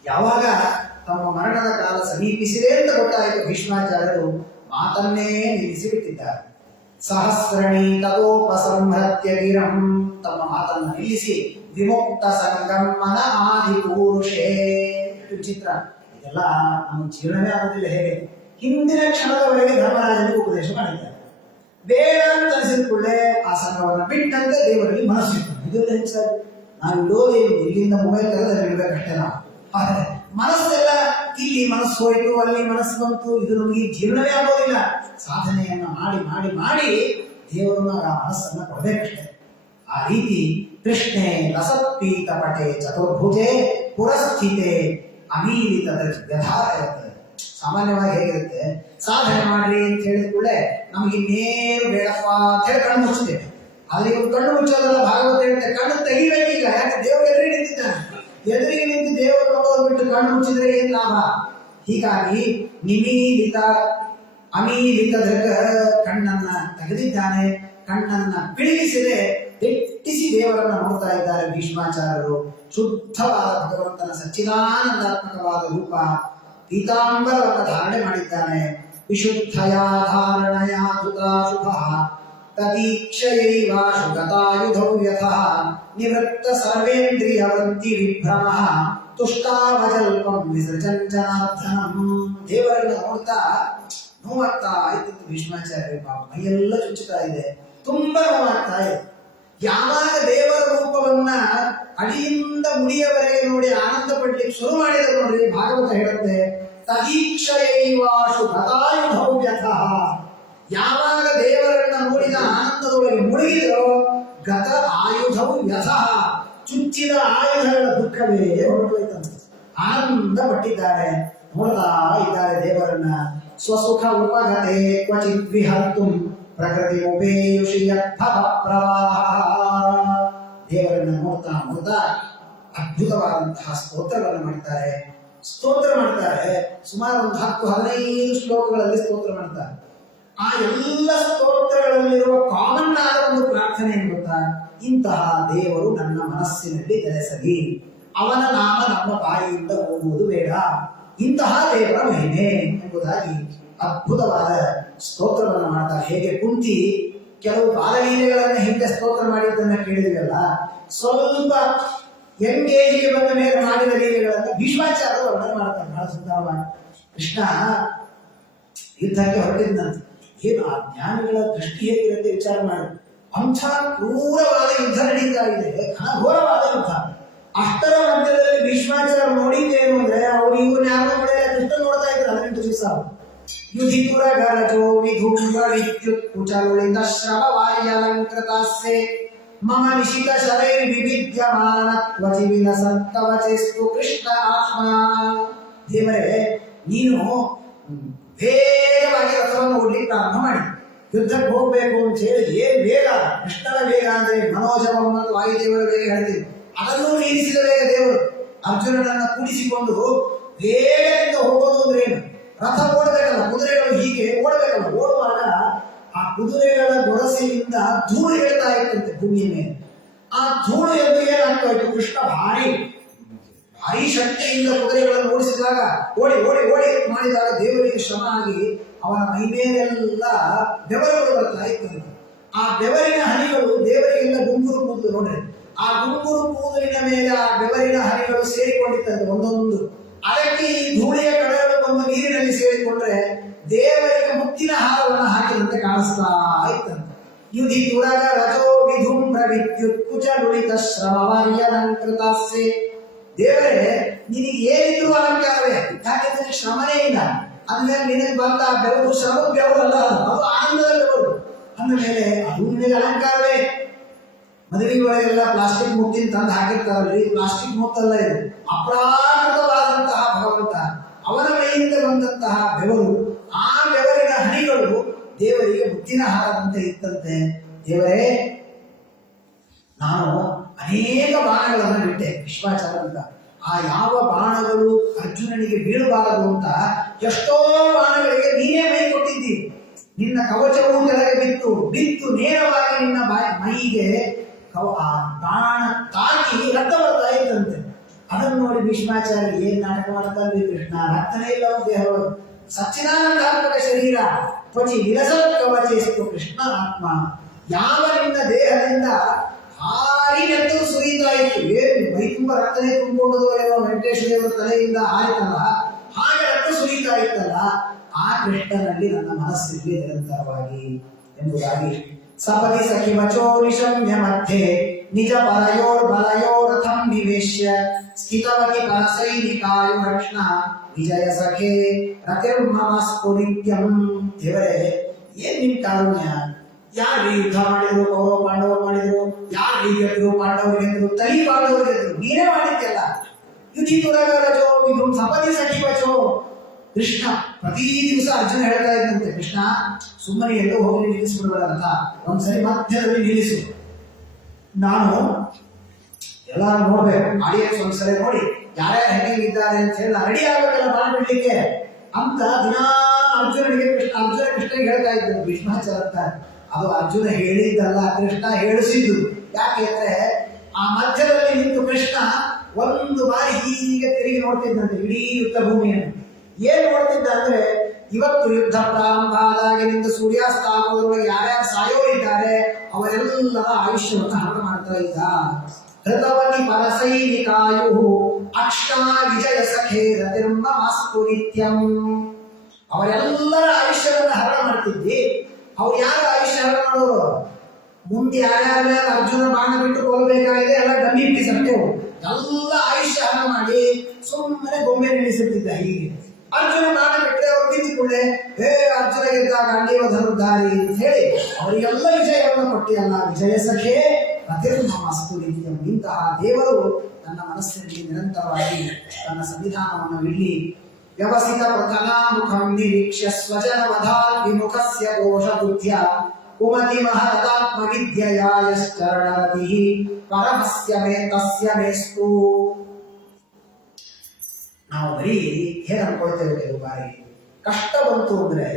ಯಾವಾಗ ತಮ್ಮ ಮರಣದ ಕಾಲ ಸಮೀಪಿಸಿದೆ ಅಂತ ಗೊತ್ತಾಯಿತು, ಭೀಷ್ಮಾಚಾರ್ಯರು ಮಾತನ್ನೇ ನಿಲ್ಲಿಸಿಬಿಟ್ಟಿದ್ದಾರೆ. ಸಹಸ್ರಣಿ ತದೋಪಸಂಹೃತ್ಯ ಗಿರಂ, ತಮ್ಮ ಮಾತನ್ನು ನಿಲ್ಲಿಸಿ ವಿಮುಕ್ತ ಸಂಗಮನ ಆದಿಪುರುಷೇ. ವಿಚಿತ್ರ, ಇದೆಲ್ಲ ನಮ್ಮ ಜೀವನವೇ ಆಗೋದಿಲ್ಲ. ಹೇಗೆ ಹಿಂದಿನ ಕ್ಷಣದವರೆಗೆ ಧರ್ಮರಾಜನಿಗೆ ಉಪದೇಶ ಮಾಡಿದ್ದಾರೆ, ಬೇಡ ಅಂತ ಅನಿಸಿದ ಕೂಡಲೇ ಆ ಸಂಘವನ್ನು ಬಿಟ್ಟಂತೆ ದೇವರಲ್ಲಿ ಮನಸ್ಸಿಟ್ಟು. ಇದೆಲ್ಲ ಹೆಚ್ಚಾಗಿ ನಾವು ಇಡೋದೇ ಇಲ್ಲಿಂದ ಮೊಬೈಲ್ ತೆಗೆದಲ್ಲಿ ಇಡಬೇಕಷ್ಟೇ ನಾವು. ಆದರೆ ಮನಸ್ಸೆಲ್ಲ ಇಲ್ಲಿ ಮನಸ್ಸು ಹೋಯಿತು, ಅಲ್ಲಿ ಮನಸ್ಸು ಬಂತು, ಇದು ನಮಗೆ ಜೀವನವೇ ಆಗೋದಿಲ್ಲ. ಸಾಧನೆಯನ್ನ ಮಾಡಿ ಮಾಡಿ ಮಾಡಿ ದೇವರನ್ನ ಆ ಮನಸ್ಸನ್ನ ಕೊಡಬೇಕಷ್ಟೇ. ಆ ರೀತಿ ಕೃಷ್ಣೆ ರಸತ್ಪೀತ ಪಟೆ ಚತುರ್ಭುಜೆ ಪುರಸ್ಥಿತೆ ಅಮೀಲಿತ ವ್ಯಧಾರಯತೆ. ಸಾಮಾನ್ಯವಾಗಿ ಹೇಗಿರುತ್ತೆ, ಸಾಧನೆ ಮಾಡ್ರಿ ಅಂತ ಹೇಳಿದ ಕೂಡಲೇ ನಮ್ಗೆ ಇನ್ನೇನು ಬೇಡಪ್ಪ ಅಂತ ಹೇಳಿ ಕಣ್ಣು ಮುಚ್ಚಿದ್ದೇವೆ. ಅಲ್ಲಿ ಒಂದು ಕಣ್ಣು ಮುಚ್ಚೋದಲ್ಲ, ಭಾಗವತ ಹೇಳುತ್ತೆ ಕಣ್ಣು ತೆಗಿಬೇಕೀಗ. ಯಾಕೆ ದೇವರು ಎದುರಿಗೆ ನಿಂತಿದ್ದಾನೆ, ಎದುರಿಗೆ ನಿಂತು ದೇವರು ನೋಡೋದು ಬಿಟ್ಟು ಕಣ್ಣು ಮುಚ್ಚಿದ್ರೆ ಏನ್ ಲಾಭ? ಹೀಗಾಗಿ ನಿಮೀಲಿತ ಅಮೀಲಿತ ಕಣ್ಣನ್ನ ತೆಗೆದಿದ್ದಾನೆ, ಕಣ್ಣನ್ನ ಬಿಳಿಸಿದೆ, ತೆಟ್ಟಿಸಿ ದೇವರನ್ನ ನೋಡ್ತಾ ಇದ್ದಾರೆ ಭೀಷ್ಮಾಚಾರ್ಯರು. ಶುದ್ಧವಾದ ಭಗವಂತನ ಸಚ್ಚಿದಾನಂದಾತ್ಮಕವಾದ ರೂಪ ಪೀತಾಂಬರವನ್ನು ಧಾರಣೆ ಮಾಡಿದ್ದಾನೆ. ವಿಶುದ್ಧಯ ಧಾರಣಯ ಧೃತಾಶುಭ ತದೀಕ್ಷಯೈವಾಶು ಗತಾಯುಧೌ ಯಥಃ ನಿವೃತ್ತ ಸರ್ವೇಂದ್ರಿಯ ವೃತ್ತಿ ವಿಭ್ರಮಃ ತುಷ್ಟಾವಜಲ್ಪಂ ವಿಸರ್ಜನ್ ಜನಾರ್ದನಂ. ದೇವರನ್ನ ನೋಡ್ತಾ ನೋವಾಗ್ತಾ ಇತ್ತು ಭೀಷ್ಮಾಚಾರ್ಯ. ಮೈಯೆಲ್ಲ ಚುಚ್ಚುತ್ತಾ ಇದೆ, ತುಂಬಾ ನೋವಾಗ್ತಾ ಇದೆ. ಯಾವಾಗ ದೇವರ ರೂಪವನ್ನ ಅಡಿಯಿಂದ ಮುಡಿಯವರೆಗೆ ನೋಡಿ ಆನಂದ ಪಡ್ಲಿಕ್ಕೆ ಶುರು ಮಾಡಿದ್ರು ನೋಡ್ರಿ, ಭಾಗವತ ಹೇಳುತ್ತೆ ತದೀಕ್ಷಯೈವಾಶು ಗತಾಯುಧೌ ಯಥಃ. ಯಾವಾಗ ದೇವರನ್ನ ನೋಡಿದ ಆನಂದದೊಳಗೆ ಮುಳುಗಿದರೋ ಗತ ಆಯುಧೌ ಯಥಃ, ಚುಚ್ಚಿದ ಆಯುಧಗಳ ದುಃಖವೇ ಹೊರಟೋಯ್ತಂತೆ. ಆನಂದ ಪಟ್ಟಿದ್ದಾರೆ, ನೋಡ್ತಾ ಇದ್ದಾರೆ ದೇವರನ್ನ. ಸ್ವಸುಖ ಉಪಗತೆ ಕ್ವಚಿತ್ ವಿಹರ್ತು ಪ್ರಕೃತಿ ಉಪೇಯುಷಿ ಯದ್ಭವ ಪ್ರವಾಹ. ದೇವರನ್ನ ನೋಡ್ತಾ ನೋಡ್ತಾ ಅದ್ಭುತವಾದಂತಹ ಸ್ತೋತ್ರಗಳನ್ನು ಮಾಡ್ತಾರೆ. ಸ್ತೋತ್ರ ಮಾಡ್ತಾರೆ, ಸುಮಾರು ಒಂದು 10-15 ಶ್ಲೋಕಗಳಲ್ಲಿ ಸ್ತೋತ್ರ ಮಾಡ್ತಾರೆ. ಆ ಎಲ್ಲ ಸ್ತೋತ್ರಗಳಲ್ಲಿರುವ ಕಾಮನ್ ಆದ ಒಂದು ಪ್ರಾರ್ಥನೆ ಏನು ಗೊತ್ತಾ? ಇಂತಹ ದೇವರು ನನ್ನ ಮನಸ್ಸಿನಲ್ಲಿ ನೆಲೆಸಲಿ, ಅವನ ನಾಮ ನಮ್ಮ ಬಾಯಿಯಿಂದ ಹೋಗುವುದು ಬೇಡ, ಇಂತಹ ದೇವರ ಮಹಿಮೆ ಎಂಬುದಾಗಿ ಅದ್ಭುತವಾದ ಸ್ತೋತ್ರವನ್ನು ಮಾಡ್ತಾರೆ. ಹೇಗೆ ಕುಂತಿ ಕೆಲವು ಬಾಲಲೀಲೆಗಳನ್ನ ಹಿಂದೆ ಸ್ತೋತ್ರ ಮಾಡಿದ್ದನ್ನ ಕೇಳಿದ್ರಲ್ಲ, ಸ್ವಲ್ಪ ಎಂಗೇಜಿಗೆ ಬಂದ ಮೇಲೆ ಮಾಡಿದ ಲೀಲೆಗಳನ್ನು ಭೀಷ್ಮಾಚಾರ್ಯ ವರ್ಣನೆ ಮಾಡ್ತಾರೆ ಬಹಳ ಸುಂದರವಾಗಿ. ಕೃಷ್ಣ ಯುದ್ಧಕ್ಕೆ ಹೊರಟಿದ್ದಂತೆ, ಏನು ಆ ಜ್ಞಾನಿಗಳ ದೃಷ್ಟಿ ಹೇಗಿರುತ್ತೆ ವಿಚಾರ ಮಾಡಿ. ಅಂಥ ಕ್ರೂರವಾದ ಯುದ್ಧ ನಡೀತಾ ಇದೆ, ಘನಘೋರವಾದ ಯುದ್ಧ. ಅಷ್ಟರ ಮಧ್ಯದಲ್ಲಿ ಭೀಷ್ಮಾಚಾರ್ಯ ನೋಡಿದ್ದೇನು ಅಂದ್ರೆ, ಅವ್ರು ಇವ್ರು ಯಾರು ಕೃಷ್ಣ ನೋಡ್ತಾ ಇದ್ರು 18 ದಿವಸ. ಯುಧಿಪುರ ಗರಜೋ ವಿಧೂಮ್ರ ವಿದ್ಯುತ್ ಕುಚಲುಳಿತ ಶ್ರವ ವಾರ್ಯಲಂಕೃತಾಸ್ಯೆ ಮಮ ನಿಶಿತ ಶರೈರ್ ವಿವಿದ್ಯಮಾನ ತ್ವಚಿ ವಿಲಸತ್ತವಚೆಸ್ತು ಕೃಷ್ಣ ಆತ್ಮ. ದೇವರೇ, ನೀನು ವೇಗವಾಗಿ ರಥವನ್ನು ಓಡ್ಲಿಕ್ಕೆ ಪ್ರಾರಂಭ ಮಾಡಿ ಯುದ್ಧಕ್ಕೆ ಹೋಗ್ಬೇಕು ಅಂತ ಹೇಳಿ ಏನ್ ವೇಗ, ಕೃಷ್ಣನ ವೇಗ ಅಂದ್ರೆ ಮನೋಜವಂ ಮತ್ತು ವಾಯುದೇವರ ವೇಗ ಹೇಳ್ತೀವಿ, ಅದನ್ನು ಮೀರಿಸಿದ ವೇಗ ದೇವರು. ಅರ್ಜುನನನ್ನ ಕೂಡಿಸಿಕೊಂಡು ವೇಗದಿಂದ ಹೋಗೋದು ಅಂದ್ರೆ ಏನು? ರಥ ಓಡಬೇಕಲ್ಲ, ಕುದುರೆಗಳು ಹೀಗೆ ಓಡಬೇಕಲ್ಲ. ಓಡುವಾಗ ಆ ಕುದುರೆಗಳ ಗೊರಸಿನಿಂದ ಧೂಳು ಹೇಳ್ತಾ ಇತ್ತಂತೆ ಭೂಮಿಯ ಮೇಲೆ. ಆ ಧೂಳು ಎಂದು ಏನಾಗ್ತಾ ಇತ್ತು? ಕೃಷ್ಣ ಭಾರಿ ಶಕ್ತಿಯಿಂದ ಕುದುರೆಗಳನ್ನು ಓಡಿಸಿದಾಗ ಓಡಿ ಓಡಿ ಓಡಿ ಮಾಡಿದಾಗ ದೇವರಿಗೆ ಶ್ರಮ ಆಗಿ ಅವನ ಮೈ ಮೇಲೆಲ್ಲ ಬೆವರುಗಳು ಬರ್ತಾ ಇತ್ತಂತೆ. ಆ ಬೆವರಿನ ಹನಿಗಳು ದೇವರಿಗೆಲ್ಲ ಗುಂಗುರು ಕೂದಲು ನೋಡ್ರಿ, ಆ ಗುಂಗುರು ಕೂದಲಿನ ಮೇಲೆ ಆ ಬೆವರಿನ ಹನಿಗಳು ಸೇರಿಕೊಂಡಿತ್ತಂತೆ ಒಂದೊಂದು. ಅದಕ್ಕೆ ಈ ಧೂಳಿಯ ಕಡೆಗಳು ಒಂದು ನೀರಿನಲ್ಲಿ ಸೇರಿಕೊಂಡ್ರೆ ದೇವರಿಗೆ ಮುತ್ತಿನ ಹಾರವನ್ನು ಹಾಕಿದಂತೆ ಕಾಣಿಸ್ತಾ ಇತ್ತಂತೆ. ಯುಧಿ ತುರಗ ರಜೋ ವಿಧುಮ್ರ ವಿದ್ಯುತ್ ಕುಚ ನುಳಿತ ಶ್ರಮವಾರ್ಯಲಂಕೃತಾಸ್ಯೆ. ದೇವರೇ, ನಿನಗೆ ಏನಿದ್ರು ಅಲಂಕಾರವೇ, ಯಾಕೆಂದ್ರೆ ಶ್ರಮನೇ ಇಲ್ಲ. ಅಂದ್ಮೇಲೆ ನಿನಗೆ ಬಂದ ಬೆವರು ಶ್ರಮ ಬೆವರಲ್ಲ, ಅದು ಆನಂದದ ಬೆವರು. ಅಂದಮೇಲೆ ಅದು ನಿನಗೆ ಅಲಂಕಾರವೇ. ಮದುವೆಗಳಿಗೆಲ್ಲ ಪ್ಲಾಸ್ಟಿಕ್ ಮುತ್ತಿನ ತಂದು ಹಾಕಿರ್ತಾರಲ್ರಿ, ಪ್ಲಾಸ್ಟಿಕ್ ಮುತ್ತಲ್ಲ ಇದು, ಅಪ್ರಾಕೃತವಾದಂತಹ ಭಗವಂತ ಅವನ ಮೈಯಿಂದ ಬಂದಂತಹ ಬೆವರು. ಆ ಬೆವರಿನ ಹನಿಗಳು ದೇವರಿಗೆ ಮುತ್ತಿನ ಹಾರದಂತೆ ಇತ್ತಂತೆ. ದೇವರೇ, ನಾನು ಅನೇಕ ಬಾಣಗಳನ್ನು ಬಿಟ್ಟೆ ವಿಶ್ವಾಚಾರ ಅಂತ. ಆ ಯಾವ ಬಾಣಗಳು ಅರ್ಜುನನಿಗೆ ಬೀಳಬಾರದು ಅಂತ ಎಷ್ಟೋ ಬಾಣಗಳಿಗೆ ನೀನೇ ಮೈ ಕೊಟ್ಟಿದ್ದಿ. ನಿನ್ನ ಕವಚವು ಕೆಳಗೆ ಬಿತ್ತು ನೇರವಾಗಿ ನಿನ್ನ ಮೈಗೆ ಆ ಬಾಣ ತಾಕಿ ರಕ್ತ ಬರ್ತಾ ಇತ್ತಂತೆ. ಅದನ್ನು ನೋಡಿ ಭೀಷ್ಮಾಚಾರ್ಯ ಏನ್ ನಾಟಕ ಮಾಡ್ತಾರೆ ಕೃಷ್ಣ, ರಕ್ತನೇ ಇಲ್ಲ ದೇಹ, ಸಚ್ಚಿದಾನಂದಾತ್ಮಕ ಶರೀರ, ತ್ವಚಿ ವಿಲಸತ್ ಕವಚೇಸ್ತು ಕೃಷ್ಣ ಆತ್ಮ. ಯಾವ ನಿನ್ನ ದೇಹದಿಂದ ಭಾರಿ ನೆತ್ತರು ಸುರಿತಾ ಇತ್ತು, ಏನು ಮೈ ತುಂಬ ರಕ್ತನೇ ತುಂಬಿಕೊಂಡದು ಏನೋ ವೆಂಕಟೇಶ ದೇವರ ತಲೆಯಿಂದ ಆಯ್ತಲ್ಲ, ಹಾಗೆ ರಕ್ತ ಸುರಿತಾ ಇತ್ತಲ್ಲ, ಆ ಕೃಷ್ಣನಲ್ಲಿ ನನ್ನ ಮನಸ್ಸಿಗೆ ನಿರಂತರವಾಗಿ ಎಂಬುದಾಗಿ ಸಪದಿ ಸಖಿ ವಚೋ ನಿಶಮ್ಯ ಮಧ್ಯೆ ನಿಜ ಪರಯೋರ್ ಬಲಯೋರ್ ರಥಂ ನಿವೇಶ್ಯ ಸ್ಥಿತವತಿ ಪರಸೈನಿಕಾಯು ರಕ್ಷಣ ವಿಜಯ ಸಖೆ ರತಿರ್ಮಮಸ್ತು ನಿತ್ಯಂ. ದೇವರೇ, ಏನ್ ನಿನ್ ಕಾರುಣ್ಯ! ಯಾರು ಯುದ್ಧ ಮಾಡಿದ್ರು, ಕೌರವ ಪಾಂಡವರು ಮಾಡಿದ್ರು, ಯಾರು ಗೆದ್ರು, ಪಾಂಡವರು ಗೆದ್ರು, ತಲಿ ಪಾಂಡವರು ಗೆದ್ರು, ನೀನೇ ಮಾಡಿದ್ದೆಲ್ಲ. ಯುಧಿ ತುರಗರಜೋ ಇದು ಸಪದಿ ಸಖಿ ವಚೋ. ಕೃಷ್ಣ ಪ್ರತಿ ದಿವಸ ಅರ್ಜುನ ಹೇಳ್ತಾ ಇದ್ದಂತೆ, ಕೃಷ್ಣ ಸುಮ್ಮನೆ ಎಲ್ಲೋ ಹೋಗಿ ನಿಲ್ಲಿಸ್ಬಿಡ್ಬೇಡ ಅಂತ, ಒಂದ್ಸರಿ ಮಧ್ಯದಲ್ಲಿ ನಿಲ್ಲಿಸು, ನಾನು ಎಲ್ಲ ನೋಡ್ಬೇಕು, ಆಡಿಯನ್ಸ್ ಒಂದ್ಸರಿ ನೋಡಿ ಯಾರ್ಯಾರು ಹೆಂಗಿದ್ದಾರೆ ಅಂತ ಹೇಳಿ ರೆಡಿ ಆಗ್ಬೇಕಲ್ಲ ಮಾಡ್ಬಿಡ್ಲಿಕ್ಕೆ ಅಂತ ದಿನಾ ಅರ್ಜುನಿಗೆ ಕೃಷ್ಣನಿಗೆ ಹೇಳ್ತಾ ಇದ್ದರು ಭೀಷ್ಮಾಚಾರ್ಯ ಅಂತ. ಅದು ಅರ್ಜುನ ಹೇಳಿದ್ದಲ್ಲ, ಕೃಷ್ಣ ಹೇಳಿಸಿದ್ದು. ಯಾಕೆಂದ್ರೆ ಆ ಮಧ್ಯದಲ್ಲಿ ನಿಂತು ಕೃಷ್ಣ ಒಂದು ಬಾರಿ ಹೀಗೆ ತಿರುಗಿ ನೋಡ್ತಿದ್ದಂತೆ ಇಡೀ ಯುದ್ಧ ಭೂಮಿಯನ್ನು. ಏನ್ ನೋಡ್ತಿದ್ದ ಅಂದ್ರೆ, ಇವತ್ತು ಯುದ್ಧ ಪ್ರಾರಂಭ ಆದಾಗಿನಿಂದ ಸೂರ್ಯಾಸ್ತ ಆಗೋದ್ರೊಳಗೆ ಯಾರ್ಯಾರು ಸಾಯೋರಿದ್ದಾರೆ ಅವರೆಲ್ಲರ ಆಯುಷ್ಯವನ್ನು ಹರಣ ಮಾಡ್ತಾ ಇದ್ದ. ಹೃತವತಿ ಪರಸೈನಿಕಾಯು ಅಕ್ಷಾ ವಿಜಯ ಸಖೇ ರತಿರ್ಮಮಸ್ತು ನಿತ್ಯಂ. ಅವರೆಲ್ಲರ ಆಯುಷ್ಯವನ್ನು ಹರಣ ಮಾಡ್ತಿದ್ದಿ. ಅವ್ರು ಯಾರು ಆಯುಷ್ಯ ಹರಣ ಮಾಡೋರು? ಮುಂದೆ ಯಾರ್ಯಾರ ಅರ್ಜುನ ಬಾಣ ಬಿಟ್ಟು ಕೊಲ್ಲಬೇಕಾಗಿದೆ ಎಲ್ಲ ಡಮ್ಮಿ ಪೀಸ್ ಅಂತೇವು, ಎಲ್ಲ ಆಯುಷ್ಯ ಹರಣ ಮಾಡಿ ಸುಮ್ಮನೆ ಗೊಂಬೆ ನಿಲ್ಲಿಸುತ್ತಿದ್ದ. ಹೀಗೆ ಅರ್ಜುನ ಬಾಣ ಬಿಟ್ಟರೆ ಅವ್ರು ಬಿದ್ದುಕೊಳ್ಳೆ ಅರ್ಜುನ ಗೆದ್ದಾಗ ಅಂಡೇವ ಧನುರ್ಧಾರಿ ಅಂತ ಹೇಳಿ ಅವರಿಗೆಲ್ಲ ವಿಜಯವನ್ನು ಕೊಟ್ಟಿಯಲ್ಲ. ವಿಜಯ ಸಖೆ ರತಿರ್ಮಮಸ್ತು ನಿತ್ಯಂ. ಇಂತಹ ದೇವರು ನನ್ನ ಮನಸ್ಸಿನಲ್ಲಿ ನಿರಂತರವಾಗಿ ತನ್ನ ಸಂವಿಧಾನವನ್ನು ಇಲ್ಲಿ ವ್ಯವಸ್ಥಿತ ಪ್ರಥನಾ ಮುಖಂ ನಿರೀಕ್ಷ್ಯ ಸ್ವಜನ ವಧಾತ್ ವಿಮುಖಸ್ಯ ಘೋಷ ಬುದ್ಧ್ಯ ಕುಮತಿ ಮಹದಾತ್ಮ ವಿದ್ಯಯಾಯಶ್ಚರಣರತಿಃ ಪರಮಸ್ಯ ಮೇ ತಸ್ಯ ಮೇಸ್ತು. ನಾವು ಬರೀ ಹೇಗೆ ಅನ್ಕೊಳ್ತೇವೆ, ಕೆಲವು ಬಾರಿ ಕಷ್ಟ ಬಂತು ಅಂದ್ರೆ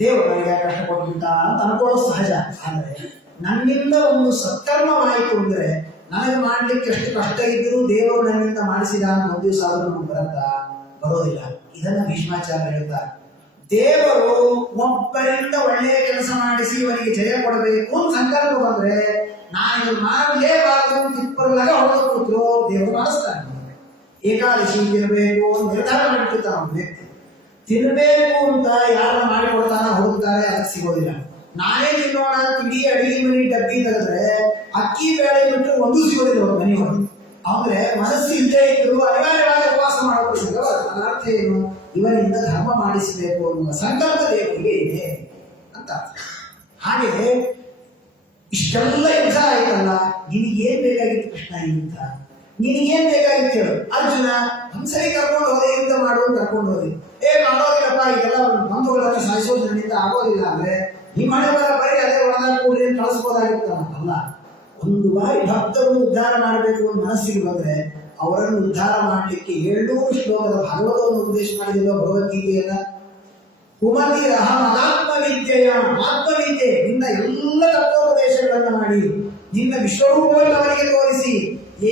ದೇವರು ನನಗೆ ಕಷ್ಟ ಕೊಟ್ಬಿಟ್ಟ ಅಂತ ಅನ್ಕೊಳ್ಳೋ ಸಹಜ. ಆದ್ರೆ ನನ್ನಿಂದ ಒಂದು ಸತ್ಕರ್ಮವಾಯಿತು ಅಂದ್ರೆ ನನಗೆ ಮಾಡ್ಲಿಕ್ಕೆ ಎಷ್ಟು ಕಷ್ಟ ಇದ್ದರೂ ದೇವರು ನನ್ನಿಂದ ಮಾಡಿಸಿದ ಅಂತ ಒಂದು ದಿವಸ ಆದ್ರೂ ನಮ್ಗೆ ಬರೋದಿಲ್ಲ. ಇದನ್ನ ಭೀಷ್ಮಾಚಾರ್ಯ ಹೇಳ್ತಾರೆ. ದೇವರು ಒಬ್ಬರಿಂದ ಒಳ್ಳೆಯ ಕೆಲಸ ಮಾಡಿಸಿ ಇವನಿಗೆ ಜಯ ಕೊಡಬೇಕು ಅಂತ ಸಂಕಲ್ಪ ಬಂದ್ರೆ ನಾನು ಇದು ಮಾಡಲೇಬಾರದು ಅಂತ ಇಪ್ಪರಲಾಗ ಹೊಡೆದು ಕೂತ್ರು ದೇವರು ಮಾಡಿಸ್ತಾನೆ. ಏಕಾದಶಿ ತಿನ್ಬೇಕು ಅಂತ ನಿರ್ಧಾರ ಮಾಡಿರ್ತಾನ ಅವ್ನ ವ್ಯಕ್ತಿ. ತಿನ್ಬೇಕು ಅಂತ ಯಾರನ್ನ ಮಾಡಿಕೊಡ್ತಾನ ಹೋಗ್ತಾರೆ, ಅದಕ್ಕೆ ಸಿಗೋದಿಲ್ಲ. ನಾನೇ ತಿನ್ನೋಣ ಅಂತ ಇಡೀ ಅಡಿಗೆ ಮನೆ ಡಬ್ಬಿ ತೆಗೆದ್ರೆ ಅಕ್ಕಿ ಬೇಳೆ ಬಿಟ್ಟು ಒಂದು ಸಿಗೋದಿಲ್ಲ ಅವ್ರ ಮನೆ ಹೊರಗೆ. ಅಂದ್ರೆ ಮನಸ್ಸು ಇಲ್ಲದೆ ಇದ್ರು ಅನಿವಾರ್ಯವಾಗಿ ಉಪವಾಸ ಮಾಡೋದು. ಅದರ ಅರ್ಥ ಏನು? ಇವನಿಂದ ಧರ್ಮ ಮಾಡಿಸಬೇಕು ಅನ್ನುವ ಸಂಕಲ್ಪ ದೇವರಿಗೆ ಇದೆ ಅಂತ. ಹಾಗೆ ಇಷ್ಟೆಲ್ಲ ಯುದ್ಧ ಆಯ್ತಲ್ಲ, ನಿನಗೇನ್ ಬೇಕಾಗಿತ್ತು ಕೃಷ್ಣ? ಇಂತ ನಿನಗೇನ್ ಬೇಕಾಗಿತ್ತು ಹೇಳು? ಅರ್ಜುನ ಒಂದ್ಸರಿ ಕರ್ಕೊಂಡು ಹೋದೆ, ಯುದ್ಧ ಮಾಡುವ ಕರ್ಕೊಂಡು ಹೋದೆ. ಮಾಡೋದಿಲ್ಲಪ್ಪ, ಇದೆಲ್ಲ ಬಂಧುಗಳ ಆಗೋದಿಲ್ಲ ಅಂದ್ರೆ ನಿಮ್ಮ ಹಣೆ ಬರ ಬರೀ ಅದೇ ಒಳದಾಗ ಕೂಡಿ ಕಳಿಸ್ಬೋದಾಗಿತ್ತಲ್ಲ. ಒಂದು ಬಾರಿ ಭಕ್ತರು ಉದ್ಧಾರ ಮಾಡಬೇಕು ಅಂತ ಮನಸ್ಸಿಗೆ ಬಂದ್ರೆ ಅವರನ್ನು ಉದ್ಧಾರ ಮಾಡಲಿಕ್ಕೆ 700 ಶ್ಲೋಕದ ಭಾಗವತವನ್ನು ಉಪದೇಶ ಮಾಡಿದಿಲ್ಲ ಭಗವದ್ಗೀತೆಯನ್ನ. ಕುಮತಿ ಆತ್ಮವಿದ್ಯೆಯ ಆತ್ಮವಿದ್ಯೆ ನಿನ್ನ ಎಲ್ಲ ತತ್ವೋಪದೇಶಗಳನ್ನು ಮಾಡಿ ನಿನ್ನ ವಿಶ್ವರೂಪವನ್ನು ಅವರಿಗೆ ತೋರಿಸಿ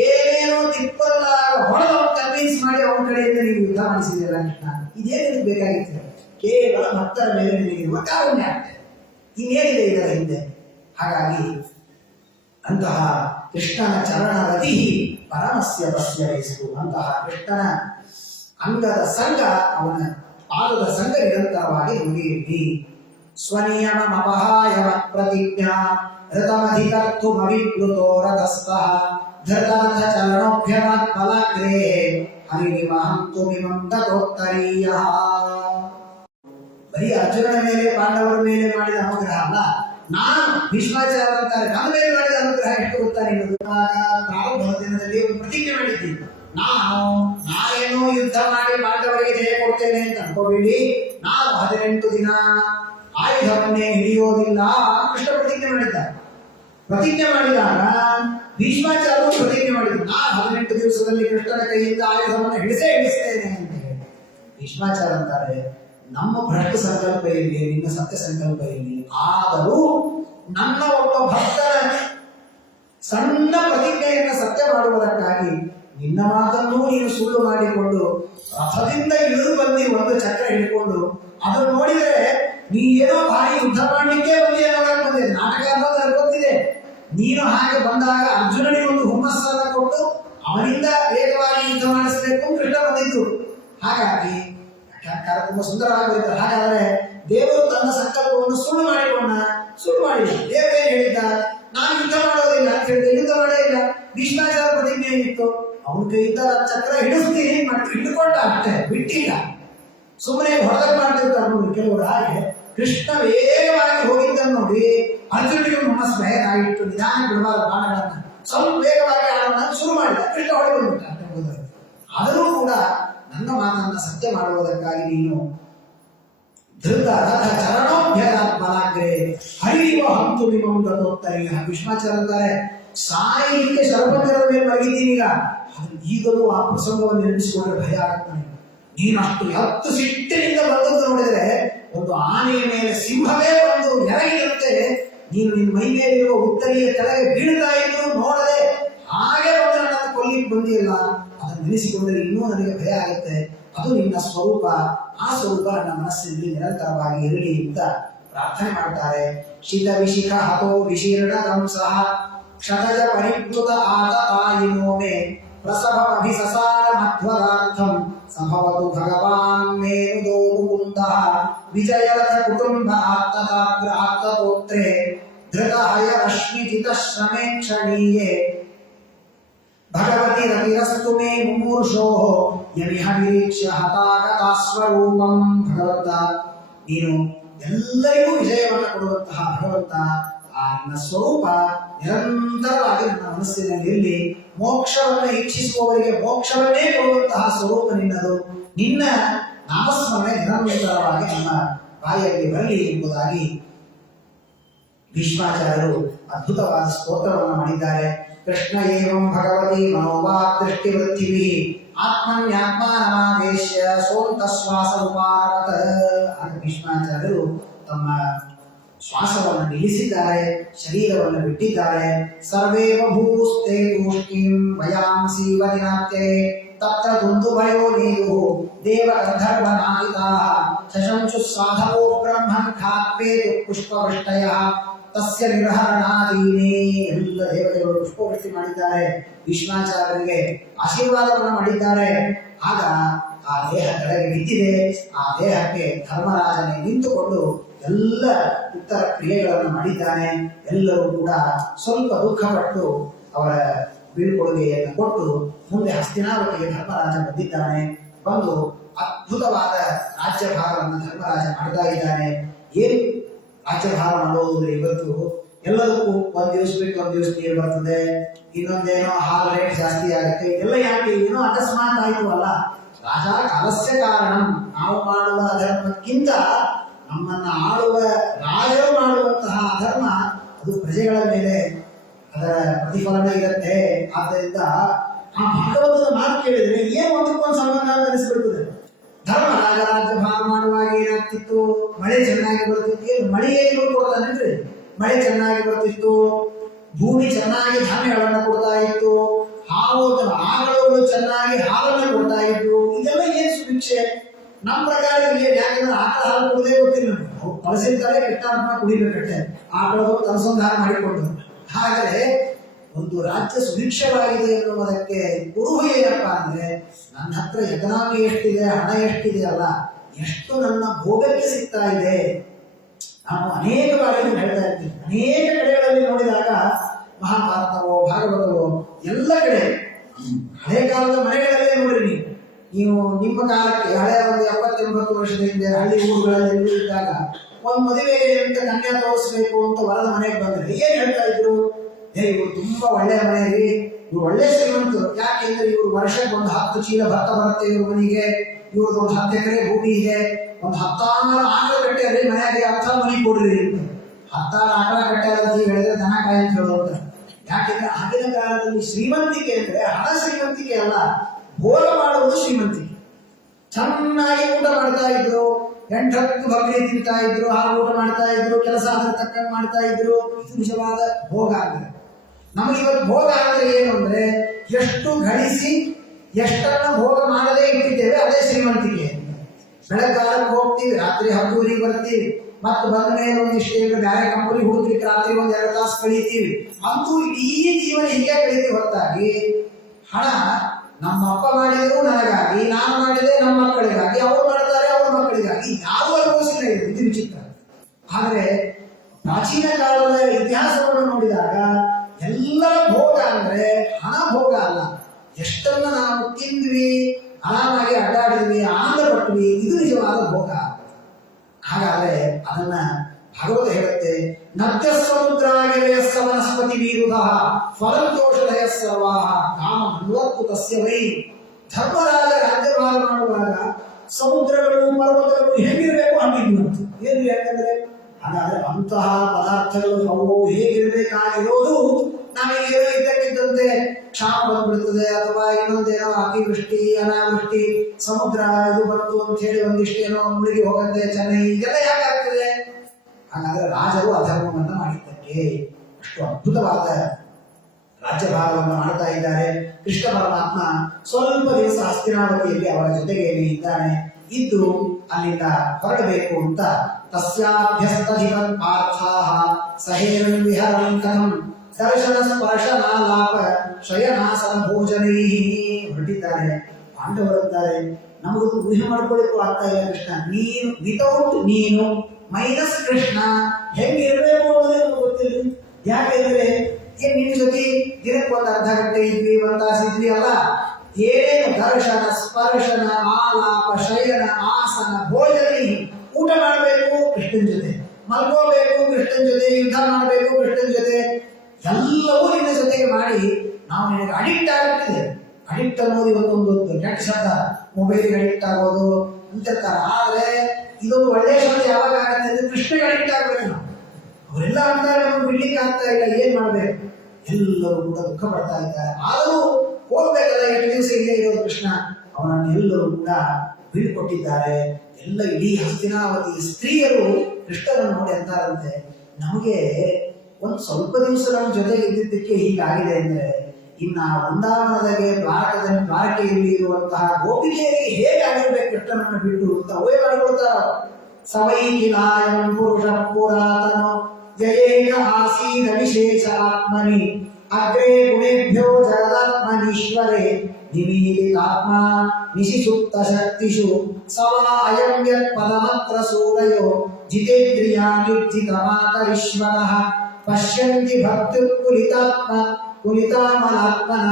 ಏನೇನೋ ತಿಪ್ಪಲ್ಲ ಹೊಡೆದ ಕನ್ವಿನ್ಸ್ ಮಾಡಿ ಅವನ ಕಡೆಯಿಂದ ನೀವು ಯುದ್ಧ ಮಾಡಿಸಿದ್ದೀರ ಕೃಷ್ಣ. ಇದೇನು ಬೇಕಾಗಿತ್ತು? ಕೇವಲ ಭಕ್ತರ ಮೇಲೆ ನಿನಗಿರುವ ಕಾರುಣ್ಯ ಆಗ್ತದೆ, ಇನ್ನೇನಿದೆ ಇದರ ಹಿಂದೆ. ಹಾಗಾಗಿ ಅಂತಹ ಕೃಷ್ಣನ ಚರಣರತಿ ಪರಮಸ್ಯ ಪಸ್ಯ ವಹಿಸಿತು. ಅಂತಹ ಕೃಷ್ಣನ ಅಂಗದ ಸಂಘ, ಅವನ ಪಾದದ ಸಂಘ ನಿರಂತರವಾಗಿ ನಮಗೆ ಇರಲಿ. ಸ್ವನಿಯಮಪಹಾಯ ಪ್ರತಿಜ್ಞಾ ಋತಮಧಿಕರ್ತುಮವಿಪ್ಲುತೋ ರಥಸ್ಥಃ ಧೃತಾರ್ಥ ಚಲನೋಭ್ಯವಾತ್ ಫಲಾಗ್ರೇ ಹರಿವಿಮಹಂತು ವಿಮಂತೋತ್ತರೀಯಃ. ಬರೀ ಅರ್ಜುನನ ಮೇಲೆ ಪಾಂಡವರ ಮೇಲೆ ಮಾಡಿದ ಅನುಗ್ರಹ ಅಲ್ಲ, ನಾನು ಭೀಷ್ಮಾಚಾರ್ಯ ಅಂತಾರೆ ನನ್ನ ಮೇಲೆ ಮಾಡಿದ ಅನುಗ್ರಹ ಎಷ್ಟು ಗೊತ್ತಾ? ನೀನು ಪ್ರಾರಂಭದ ದಿನದಲ್ಲಿ ಒಂದು ಪ್ರತಿಜ್ಞೆ ಮಾಡಿದ್ದೀನಿ, ನಾನೇನೋ ಯುದ್ಧ ಮಾಡಿ ಪಾಂಡವರಿಗೆ ಜಯ ಕೊಡ್ತೇನೆ ಅಂತ ಅನ್ಕೋಬೇಡಿ, ನಾನು 18 ದಿನ ಆಯುಧವನ್ನೇ ಹಿಡಿಯೋದಿಲ್ಲ ಕೃಷ್ಣ ಪ್ರತಿಜ್ಞೆ ಮಾಡಿದ್ದಾರೆ. ಪ್ರತಿಜ್ಞೆ ಮಾಡಿದಾಗ ಭೀಷ್ಮಾಚಾರ್ಯರು ಪ್ರತಿಜ್ಞೆ ಮಾಡಿದ್ರು, ನಾನು 18 ದಿವಸದಲ್ಲಿ ಕೃಷ್ಣನ ಕೈಯಿಂದ ಆಯುಧವನ್ನು ಹಿಡಿಸ್ತೇನೆ ಅಂತ ಹೇಳಿ. ಭೀಷ್ಮಾಚಾರ್ಯ ಅಂತಾರೆ, ನಮ್ಮ ಭ್ರಷ್ಟ ಸಂಕಲ್ಪ ಇರಲಿ, ನಿನ್ನ ಸತ್ಯ ಸಂಕಲ್ಪ ಇರಲಿ, ಆದರೂ ನನ್ನ ಒಬ್ಬ ಭಕ್ತರ ಸಣ್ಣ ಪ್ರತಿಜ್ಞೆಯನ್ನು ಸತ್ಯ ಮಾಡುವುದಕ್ಕಾಗಿ ನಿನ್ನ ಮಾತನ್ನು ನೀನು ಸುಳ್ಳು ಮಾಡಿಕೊಂಡು ರಥದಿಂದ ಇಳಿದು ಬಂದಿ ಒಂದು ಚಕ್ರ ಹಿಡ್ಕೊಂಡು ಅದನ್ನು ನೋಡಿದರೆ ನೀ ಏನೋ ಭಾರಿ ಯುದ್ಧ ಮಾಡಲಿಕ್ಕೆ ಬಂದಿದೆ, ನಾಟಕ ಅನ್ನೋದು ಗೊತ್ತಿದೆ. ನೀನು ಹಾಗೆ ಬಂದಾಗ ಅರ್ಜುನನಿಗೆ ಒಂದು ಹುಮ್ಮಸ್ಸನ್ನು ಕೊಟ್ಟು ಅವನಿಂದ ವೇಗವಾಗಿ ಯುದ್ಧ ಮಾಡಿಸಬೇಕು ಕೃಷ್ಣ ಬಂದಿದ್ದು. ಹಾಗಾಗಿ ತುಂಬಾ ಸುಂದರವಾಗಿ ಬರೀತಾರೆ. ಹಾಗಾದ್ರೆ ದೇವರು ತನ್ನ ಸಂಕಲ್ಪವನ್ನು ಸುಳ್ಳು ಮಾಡಿಲ್ಲ. ದೇವರೇ ಹೇಳಿದ್ದ, ನಾನು ಯುದ್ಧ ಮಾಡೋದಿಲ್ಲ ಅಂತ ಹೇಳಿದೆ, ಯುದ್ಧ ಮಾಡೇ ಇಲ್ಲ. ಭೀಷ್ಮಾಚಾರ್ಯ ಪ್ರತಿಜ್ಞೆ ಏನಿತ್ತು, ಅವನ ಕೈಯಿಂದ ಚಕ್ರ ಹಿಡಿಸ್ತೀನಿ ಹಿಡ್ಕೊಂಡ ಅಷ್ಟೇ, ಬಿಟ್ಟಿಲ್ಲ. ಸುಮ್ಮನೆ ಹೊಡೆದಾಗ ಮಾಡ್ತಿರ್ತಾರೆ ನೋಡಿ ಕೆಲವರು. ಹಾಗೆ ಕೃಷ್ಣ ವೇಗವಾಗಿ ಹೋಗಿದ್ದನ್ನು ನೋಡಿ ಅರ್ಜುನಿಗೆ ಮನಸ್ಸು ಭಯ ಆಗಿಟ್ಟು ನಿಧಾನ ಬಿಡಬಾರದು ಬಾಣಗಳನ್ನ, ಸ್ವಲ್ಪ ವೇಗವಾಗಿ ಆಡೋಣ ಶುರು ಮಾಡಿದ. ಕೃಷ್ಣ ಹೊಡೆ ಬಂದ್ಬಿಟ್ಟ. ಆದರೂ ಕೂಡ ನನ್ನ ಮಾತನ್ನ ಸತ್ಯ ಮಾಡುವುದಕ್ಕಾಗಿ ನೀನು ಧೃತ ರಥ ಚರಣೋಭ್ಯರಾತ್ಮನಾಗ್ರೆ ಹರಿಯುವ ಹಂತು ವಿಮಂತೋತ್ತರೀಯ. ಭೀಷ್ಮಾಚಾರ್ಯ ಅಂತಾರೆ, ಸಾಯಿಗೆ ಶರಪಂಜರದ ಮೇಲೆ ಮಲಗಿದ್ದೀನಿ ಈಗಲೂ ಆ ಪ್ರಸಂಗವನ್ನು ನೆನೆಸಿಕೊಂಡ್ರೆ ಭಯ ಆಗುತ್ತೆ. ನೀನು ಅಷ್ಟು ಹತ್ತು ಸಿಟ್ಟಿನಿಂದ ಬಂದದ್ದು ನೋಡಿದ್ರೆ ಒಂದು ಆನೆಯ ಮೇಲೆ ಸಿಂಹವೇ ಬಂದು ಎರಗಿರುತ್ತೆ, ನೀನು ನಿನ್ನ ಮೈ ಮೇಲಿರುವ ಉತ್ತರಿಯ ಕೆಳಗೆ ಬೀಳ್ತಾ ಇದ್ರು ನೋಡದೆ ಹಾಗೆ ಬಂದು ನನ್ನನ್ನು ಕೊಲ್ಲಿಕ್ಕೆ ಬಂದಿಲ್ಲ. ಅದನ್ನು ನೆನೆಸಿಕೊಂಡ್ರೆ ಇನ್ನೂ ನನಗೆ ಭಯ ಆಗುತ್ತೆ. ಅದು ನಿನ್ನ ಸ್ವರೂಪ, ಆ ಸ್ವರೂಪ ನನ್ನ ಮನಸ್ಸಿನಲ್ಲಿ ನಿರಂತರವಾಗಿ ಇರಲಿ ಅಂತ ಪ್ರಾರ್ಥನೆ ಮಾಡ್ತಾರೆ. ಶಿತ ವಿಶಿಖ ಹತೋ ವಿಶೀರ್ಣ ದಂಸಃ ಕ್ಷತಜ ಪರಿಪ್ಲುತ ಆತತಾಯಿನೋ ಮೇ ಪ್ರಸಭ ಅಭಿಸಸಾರ ಮಧ್ವರಾರ್ಥಂ ಸಂಭವತು ಭಗವಾನ್ ಮೇರುದೋ ಮುಕುಂದಃ ವಿಜಯರಥ ಕುಟುಂಬ ಆತ್ತತೋತ್ರೇ ಧೃತ ಹಯ ರಶ್ಮಿ ಚಿತ ಶ್ರಮೇ ಕ್ಷಣೀಯೇ ಭಗವತಿ ರತಿರಸ್ತು ಮೇ ಮುಮೂರ್ಷೋ ಯಮಿಹ ನಿರೀಕ್ಷ್ಯ ಹತಾಗತಾಸ್ವರೂಪಂ. ಭಗವಂತ, ನೀನು ಎಲ್ಲರಿಗೂ ವಿಜಯವನ್ನು ಕೊಡುವಂತಹ ಭಗವಂತ, ಆ ನಿನ್ನ ಸ್ವರೂಪ ನಿರಂತರವಾಗಿ ನನ್ನ ಮನಸ್ಸಿನಲ್ಲಿ ಇರಲಿ. ಮೋಕ್ಷವನ್ನು ಇಚ್ಛಿಸುವವರಿಗೆ ಮೋಕ್ಷವನ್ನೇ ಕೊಡುವಂತಹ ಸ್ವರೂಪ ನಿನ್ನದು. ನಿನ್ನ ನಾಮಸ್ಮರಣೆ ನಿರಂತರವಾಗಿ ನಮ್ಮ ಬಾಯಲ್ಲಿ ಬರಲಿ ಎಂಬುದಾಗಿ ಭೀಷ್ಮಾಚಾರ್ಯರು ಅದ್ಭುತವಾದ ಸ್ತೋತ್ರವನ್ನು ಮಾಡಿದ್ದಾರೆ. ಕೃಷ್ಣ ಏವಂ ಭಗವತಿ ಮನೋವಾಕ್ ದೃಷ್ಟಿವೃತ್ತಿಭಿ ಆತ್ಮನ್ಯಾತ್ಮಾನಮಾವೇಶ್ಯ ಸೋಂತಶ್ವಾಸ ಉಪಾರತ. ಭೀಷ್ಮಾಚಾರ್ಯರು ತಮ್ಮ ಶ್ವಾಸವನ್ನು ನಿಲ್ಲಿಸಿದ್ದಾರೆ, ಶರೀರವನ್ನು ಬಿಟ್ಟಿದ್ದಾರೆ. ಸರ್ವೇ ಬಭೂಸ್ತೆ ತೂಷ್ಣೀಂ ವಯಾಂಸಿ ವದಿನಾತ್ಯೆ ತತ್ರ ದುಂದುಭಯೋ ನೀರು ದೇವ ಗಂಧರ್ವ ನಾಯಿತಾಃ ಶಶಂಸು ಸಾಧವೋ ಬ್ರಹ್ಮನ್ ಖಾತ್ವೇತು ಪುಷ್ಪವೃಷ್ಟಯಃ ತಸ್ಯ ನಿರ್ಹರಣಾದೀನೇ. ಎಲ್ಲ ದೇವತೆಗಳು ಪುಷ್ಪವೃಷ್ಟಿ ಮಾಡಿದ್ದಾರೆ, ಭೀಷ್ಮಾಚಾರ್ಯರಿಗೆ ಆಶೀರ್ವಾದವನ್ನು ಮಾಡಿದ್ದಾರೆ. ಆಗ ಆ ದೇಹ ಕೆಳಗೆ ಬಿದ್ದಿದೆ. ಆ ದೇಹಕ್ಕೆ ಧರ್ಮರಾಜನೇ ನಿಂತುಕೊಂಡು ಎಲ್ಲ ಉತ್ತರ ಕ್ರಿಯೆಗಳನ್ನು ಮಾಡಿದ್ದಾನೆ. ಎಲ್ಲರೂ ಕೂಡ ಸ್ವಲ್ಪ ದುಃಖಪಟ್ಟು ಅವರ ಬೀಳ್ಕೊಡುಗೆಯನ್ನು ಕೊಟ್ಟು ಮುಂದೆ ಹಸ್ತಿನಾವತಿಗೆ ಧರ್ಮರಾಜ ಬಂದಿದ್ದಾನೆ. ಬಂದು ಅದ್ಭುತವಾದ ರಾಜ್ಯಭಾರವನ್ನು ಧರ್ಮರಾಜ ಮಾಡ್ತಾ ಇದ್ದಾನೆ. ಏನು ರಾಜ್ಯಭಾರ ಮಾಡೋದು ಇವತ್ತು ಎಲ್ಲದಕ್ಕೂ ಒಂದ್ ದಿವಸ ಬಿಟ್ಟು ಒಂದ್ ದಿವಸ ನೀರು ಬರ್ತದೆ, ಇನ್ನೊಂದೇನೋ ಹಾಲು ರೇಟ್ ಜಾಸ್ತಿ ಆಗುತ್ತೆ. ಇದೆಲ್ಲ ಯಾಕೆ? ಏನೋ ಅಕಸ್ಮಾತ್ ಆಯ್ತು ಅಲ್ಲ. ರಾಜ ಕಾಲಸ್ಯ ಕಾರಣ. ನಾವು ಮಾಡುವ ಅಧರ್ಮಕ್ಕಿಂತ ನಮ್ಮನ್ನ ಆಳುವ ರಾಜರು ಮಾಡುವಂತಹ ಅಧರ್ಮ ಅದು ಪ್ರಜೆಗಳ ಮೇಲೆ ಅದರ ಪ್ರತಿಫಲನ ಇರುತ್ತೆ. ಆದ್ದರಿಂದ ಆ ಭಾಗವತದ ಮಾತು ಕೇಳಿದ್ರೆ ಏನು ಒಂದಕ್ಕೊಂದು ಸಂಬಂಧ ಅನಿಸ್ಬಿಡ್ತದೆ. ಧರ್ಮರಾಜ ರಾಜ್ಯ ಭಾಗ ಮಾಡುವಾಗ ಏನಾಗ್ತಿತ್ತು, ಮಳೆ ಚೆನ್ನಾಗಿ ಬರ್ತಿತ್ತು. ಏನು ಮಳೆಯೇ ಕೊಡ್ತಾನೆ, ಮಳೆ ಚೆನ್ನಾಗಿ ಬರ್ತಿತ್ತು, ಭೂಮಿ ಚೆನ್ನಾಗಿ ಧಾನ್ಯಗಳನ್ನು ಕೊಡ್ತಾ ಇತ್ತು, ಆಕಳುಗಳು ಚೆನ್ನಾಗಿ ಹಾಲನ್ನು ಕೊಡ್ತಾ ಇತ್ತು. ಇದೆಲ್ಲ ಏನು ಸುಭಿಕ್ಷೆ? ನಮ್ಮ ಪ್ರಕಾರ ಇಲ್ಲಿ ಯಾಕಂದ್ರೆ ಆಕಳ ಹಾಲು ಕೊಡದೇ ಗೊತ್ತಿಲ್ಲ ನಮ್ಗೆ. ಅವ್ರು ಬಳಸಿದ್ದಾರೆ ಕೆಟ್ಟ ಕುಡಿಬೇಕಟ್ಟೆ, ಆಕಳಗಳು ತಲಸಂಧಾರ ಮಾಡಿಕೊಂಡು. ಹಾಗಾದ್ರೆ ಒಂದು ರಾಜ್ಯ ಸುಭಿಕ್ಷವಾಗಿದೆ ಎನ್ನುವುದಕ್ಕೆ ಕುರುಹು ಏನಪ್ಪ ಅಂದ್ರೆ, ನನ್ನ ಹತ್ರ ಎಕನಾಮಿ ಎಷ್ಟಿದೆ, ಹಣ ಎಷ್ಟಿದೆ ಅಲ್ಲ, ಎಷ್ಟು ನನ್ನ ಭೋಗಕ್ಕೆ ಸಿಗ್ತಾ ಇದೆ. ನಾವು ಅನೇಕ ಬಾರಿ ಹೇಳ್ತಾ ಇರ್ತೀವಿ. ಅನೇಕ ಕಡೆಗಳಲ್ಲಿ ನೋಡಿದಾಗ ಮಹಾಭಾರತವೋ ಭಾಗವತವೋ ಎಲ್ಲ ಕಡೆ ಹಳೆ ಕಾಲದ ಮನೆಗಳಲ್ಲೇ ನೋಡ್ರಿ ನೀವು ನಿಮ್ಮ ಕಾಲಕ್ಕೆ ಹಳೆಯ ಒಂದು 70-80 ವರ್ಷದ ಹಿಂದೆ ಹಳ್ಳಿ ಊರುಗಳಲ್ಲಿ ಇದ್ದಾಗ ಒಂದು ಮದುವೆಗೆ ಅಂತ ಕನ್ಯಾ ತೋರಿಸ್ಬೇಕು ಅಂತ ವರದ ಮನೆಗೆ ಬಂದ್ರೆ ಏನ್ ಹೇಳ್ತಾ ಇದ್ರು? ಇವ್ರು ತುಂಬಾ ಒಳ್ಳೆಯ ಮನೆ ರೀ, ಇವ್ರು ಒಳ್ಳೆ ಶ್ರೀಮಂತರು. ಯಾಕೆಂದ್ರೆ ಇವ್ರು ವರ್ಷಕ್ಕೆ ಒಂದು 10 ಚೀಲ ಭತ್ತ ಬರುತ್ತೆ ಇವ್ರ ಮನೆಗೆ, ಇವ್ರದ್ದು ಒಂದು 10 ಎಕರೆ ಭೂಮಿ ಇದೆ, ಒಂದು 10 ಆಕಳ ಕಟ್ಟ್ಯಾರಿ ಮನೆಯಾಗೆ 10 ಮನೆ ಕೊಡ್ರಿ. 10 ಆಕಳ ಕಟ್ಟ್ಯಾರ ಅಂತ ಹೇಳಿದ್ರೆ ದನ ಕಾಯಿ ಅಂತ ಹೇಳೋದು. ಯಾಕೆಂದ್ರೆ ಆಗಿನ ಕಾಲದಲ್ಲಿ ಶ್ರೀಮಂತಿಕೆ ಅಂದ್ರೆ ಹಣ ಶ್ರೀಮಂತಿಕೆ ಅಲ್ಲ, ಭೋಗ ಮಾಡುವುದು ಶ್ರೀಮಂತಿಕೆ. ಚೆನ್ನಾಗಿ ಊಟ ಮಾಡ್ತಾ ಇದ್ರು, 8-10 ಬಗ್ರಿ ತಿಂತಾ ಇದ್ರು, ಹಾಲು ಊಟ ಮಾಡ್ತಾ ಇದ್ರು, ಕೆಲಸ ಅದ್ರ ತಕ್ಕಂಗೆ ಮಾಡ್ತಾ ಇದ್ರು. ಇದು ನಿಜವಾದ ಭೋಗ ಅಂದ್ರೆ. ನಮಗಿವತ್ತು ಭೋಗ ಅಂದ್ರೆ ಏನು ಅಂದ್ರೆ, ಎಷ್ಟು ಗಳಿಸಿ ಎಷ್ಟನ್ನ ಭೋಗ ಮಾಡದೇ ಇಟ್ಟಿದ್ದೇವೆ ಅದೇ ಶ್ರೀಮಂತಿಕೆ. ಬೆಳಗಾಲಕ್ಕೆ ಹೋಗ್ತೀವಿ, ರಾತ್ರಿ 10 ಬರ್ತೀವಿ, ಮತ್ತೆ ಬಂದ ಮೇಲೆ ಒಂದಿಷ್ಟು ಬೇರೆ ಕಂಪನಿ ಹುಡುಕ್ಲಿಕ್ಕೆ ರಾತ್ರಿ 1-2 ತಾಸು ಕಳೀತೀವಿ. ಅಂತೂ ಇಡೀ ಜೀವನ ಹೀಗೆ ಕಳೀತೀವಿ. ಹೊರತಾಗಿ ಹಣ ನಮ್ಮ ಅಪ್ಪ ಮಾಡಿದ್ರು ನನಗಾಗಿ, ನಾನು ಮಾಡಿದೆ ನಮ್ಮ ಮಕ್ಕಳಿಗಾಗಿ, ಅವ್ರು ಮಾಡ್ತಾರೆ ಅವ್ರ ಮಕ್ಕಳಿಗಾಗಿ, ಯಾರು ಅನುಭವಿಸಿಲ್ಲ. ಇದು ವಿಚಿತ್ರ. ಆದರೆ ಪ್ರಾಚೀನ ಕಾಲದ ಇತಿಹಾಸವನ್ನು ನೋಡಿದಾಗ ಎಲ್ಲ ಭೋಗ ಅಂದ್ರೆ ಹಣ ಭೋಗ ಅಲ್ಲ, ಎಷ್ಟನ್ನ ನಾವು ತಿಂದ್ವಿ, ಆರಾಮಾಗಿ ಅಡ್ಡಾಡಿದ್ವಿ, ಆನಂದ ಪಟ್ವಿ, ಇದು ನಿಜವಾದ ಭೋಗ. ಹಾಗಾದ್ರೆ ಅದನ್ನ ಭಗವತ ಹೇಳುತ್ತೆ, ನದ್ಯ ಸಮುದ್ರಾಗಿರಯಸ್ಸ ವನಸ್ಪತಿ ವಿರುಧ ಫಲಂತೋಷದಯ ಸರ್ವಾಹ ಕಾಮ ಅನ್ವತ್ತು ತಸ್ಯ ವೈ. ಧರ್ಮರಾಜ ರಾಜ್ಯಭಾರ ಮಾಡುವಾಗ ಸಮುದ್ರಗಳು ಪರ್ವತಗಳು ಹೇಗಿರಬೇಕು ಹಂಗಿದ್ವು. ಏನು ಯಾಕಂದ್ರೆ ಹಾಗಾದ್ರೆ ಅಂತಹ ಪದಾರ್ಥಗಳು ಅವು ಹೇಗಿರಬೇಕಾಗಿರೋದು ನಮಗೆ ಇದ್ದಕ್ಕಿದ್ದಂತೆ ಕ್ಷಾಮ ಬಂದ್ಬಿಡ್ತದೆ, ಅಥವಾ ಇನ್ನೊಂದೇನೋ ಅತಿವೃಷ್ಟಿ ಅನಾವೃಷ್ಟಿ ಸಮುದ್ರ ಇದು ಬಂತು ಅಂತ ಹೇಳಿ ಒಂದಿಷ್ಟೇನೋ ಮುಳುಗಿ ಹೋಗತ್ತೆ ಚೆನ್ನೈ, ಇದೆಲ್ಲ ಯಾಕಾಗ್ತದೆ? ಹಾಗಾದ್ರೆ ರಾಜರು ಅಧರ್ಮವನ್ನು ಮಾಡಿದ್ದಕ್ಕೆ. ಅಷ್ಟು ಅದ್ಭುತವಾದ ರಾಜ್ಯಭಾರವನ್ನು ಮಾಡ್ತಾ ಇದ್ದಾರೆ. ಕೃಷ್ಣ ಪರಮಾತ್ಮ ಸ್ವಲ್ಪ ದಿವಸ ಹಸ್ತಿನಾವತಿಯಲ್ಲಿ ಅವರ ಜೊತೆಗೆ ಇದ್ದಾನೆ. ಇದ್ದು ಅಲ್ಲಿಂದ ಹೊರಡಬೇಕು ಅಂತ ತಸ್ಯಾಭ್ಯಸ್ತಧಿಕಂ ಪಾರ್ಥಾಃ ಸಹೇರನ್ ವಿಹರನ್ ಕಥಂ ದರ್ಶನ ಸ್ಪರ್ಶನಾಲಾಪ ಶಯನಾಸನ ಭೋಜನೈಃ ಹೊರಟಿದ್ದಾರೆ. ಪಾಂಡವರಿದ್ದಾರೆ. ನಮಗೂ ಊಹೆ ಮಾಡ್ಕೊಳ್ಳಿಕ್ಕೂ ಆಗ್ತಾ ಇಲ್ಲ. ಕೃಷ್ಣ ನೀನು ವಿತೌಟ್ ನೀನು ಮೈನಸ್ ಕೃಷ್ಣ ಹೆಂಗಿರ್ಬೇಕು ಅನ್ನೋದೇ ನಮ್ಗೆ ಗೊತ್ತಿಲ್ಲ. ಯಾಕೆಂದ್ರೆ ನಿನ್ನ ಜೊತೆ ದಿನಕ್ಕೆ ಒಂದು ಅರ್ಧ ಗಂಟೆ ಇದ್ವಿ, 1 ತಾಸು ಇದ್ವಿ ಅಲ್ಲ. ಏನೇನು ದರ್ಶನ ಸ್ಪರ್ಶನ ಆಲಾಪ ಶಯನ ಆಸನ ಭೋಜನ, ಊಟ ಮಾಡಬೇಕು ಕೃಷ್ಣನ ಜೊತೆ, ಮಲ್ಕೋಬೇಕು ಕೃಷ್ಣನ ಜೊತೆ, ಯುದ್ಧ ಮಾಡಬೇಕು ಕೃಷ್ಣನ ಜೊತೆ, ಎಲ್ಲವೂ ನಿನ್ನ ಜೊತೆಗೆ ಮಾಡಿ ನಾವು ನಿನಗೆ ಅಡಿಕ್ಟ್ ಆಗ್ಬಿಟ್ಟಿದೆ. ಅಡಿಕ್ಟ್ ಅನ್ನೋದು ಇವತ್ತೊಂದು ಕೆಟ್ಟ ಶಬ್ದ, ಮೊಬೈಲ್ಗೆ ಅಡಿಕ್ಟ್ ಆಗೋದು ಅಂತಿರ್ತಾರೆ. ಆದ್ರೆ ಇದೊಂದು ಒಳ್ಳೆಯ ಶಬ್ದ ಯಾವಾಗ ಆಗತ್ತೆ ಅಂದ್ರೆ ಕೃಷ್ಣಗೆ ಅಡಿಕ್ಟ್ ಆಗ್ಬೇಕು ನಾವು. ಅವರೆಲ್ಲ ಅಂತಾರೆ ನಮ್ಗೆ ಬಿಡ್ಲಿಕ್ಕೆ ಆಗ್ತಾ ಇಲ್ಲ, ಏನ್ ಮಾಡ್ಬೇಕು? ಎಲ್ಲರೂ ಕೂಡ ದುಃಖ ಪಡ್ತಾ ಇದ್ದಾರೆ. ಆದರೂ ಹೋಗ್ಬೇಕಲ್ಲ, 8 ದಿವಸ ಇಲ್ಲೇ ಇರೋದು ಕೃಷ್ಣ. ಅವನನ್ನು ಎಲ್ಲರೂ ಕೂಡ ಬೀಳ್ಕೊಟ್ಟಿದ್ದಾರೆ. ಎಲ್ಲ ಇಡೀ ಹಸ್ತಿನಾವತಿ ಸ್ತ್ರೀಯರು ಕೃಷ್ಣನನ್ನು ನೋಡಿ ಅಂತಾರಂತೆ, ನಮಗೆ ಒಂದು ಸ್ವಲ್ಪ ದಿವಸ ನಮ್ಮ ಜೊತೆಗೆ ಇದ್ದಿದ್ದಕ್ಕೆ ಹೀಗಾಗಿದೆ ಅಂದ್ರೆ ಇನ್ನ ವೃಂದಾವನದಾಗೆ ದ್ವಾರಕೆಯಲ್ಲಿ ಇರುವಂತಹ ಗೋಪಿಕೆಯರಿಗೆ ಹೇಗೆ ಆಗಿರ್ಬೇಕು ಕೃಷ್ಣನನ್ನು ಬಿಟ್ಟು ಅಂತ ಅವೇ ಮಾಡಿಕೊಳ್ತಾರ. ಸವೈ ಕಿಲಾಯಂ ಪುರುಷ ಪುರಾತನೋ ಜಯೇನ ಆಸೀನ ವಿಶೇಷ ಆತ್ಮನಿ ಅಗ್ರೇ ಗುಣೇಭ್ಯೋ ಜಗದಾತ್ಮನೀಶ್ವರೇ ನಿಮೀಲಿತಾತ್ಮ ನಿಶಿಸುಪ್ತ ಶಕ್ತಿಷು ಸವಾ ಅಯಂ ಯತ್ ಪದಮತ್ರ ಸೂರಯೋ ಜಿತೇಂದ್ರಿಯಾ ನಿರ್ಜಿತಮಾತರೀಶ್ವರಃ ಪಶ್ಯಂತಿ ಭಕ್ತ್ಯುತ್ಕುಲಿತಾತ್ಮ ಕುಲಿತಾಮಲಾತ್ಮನ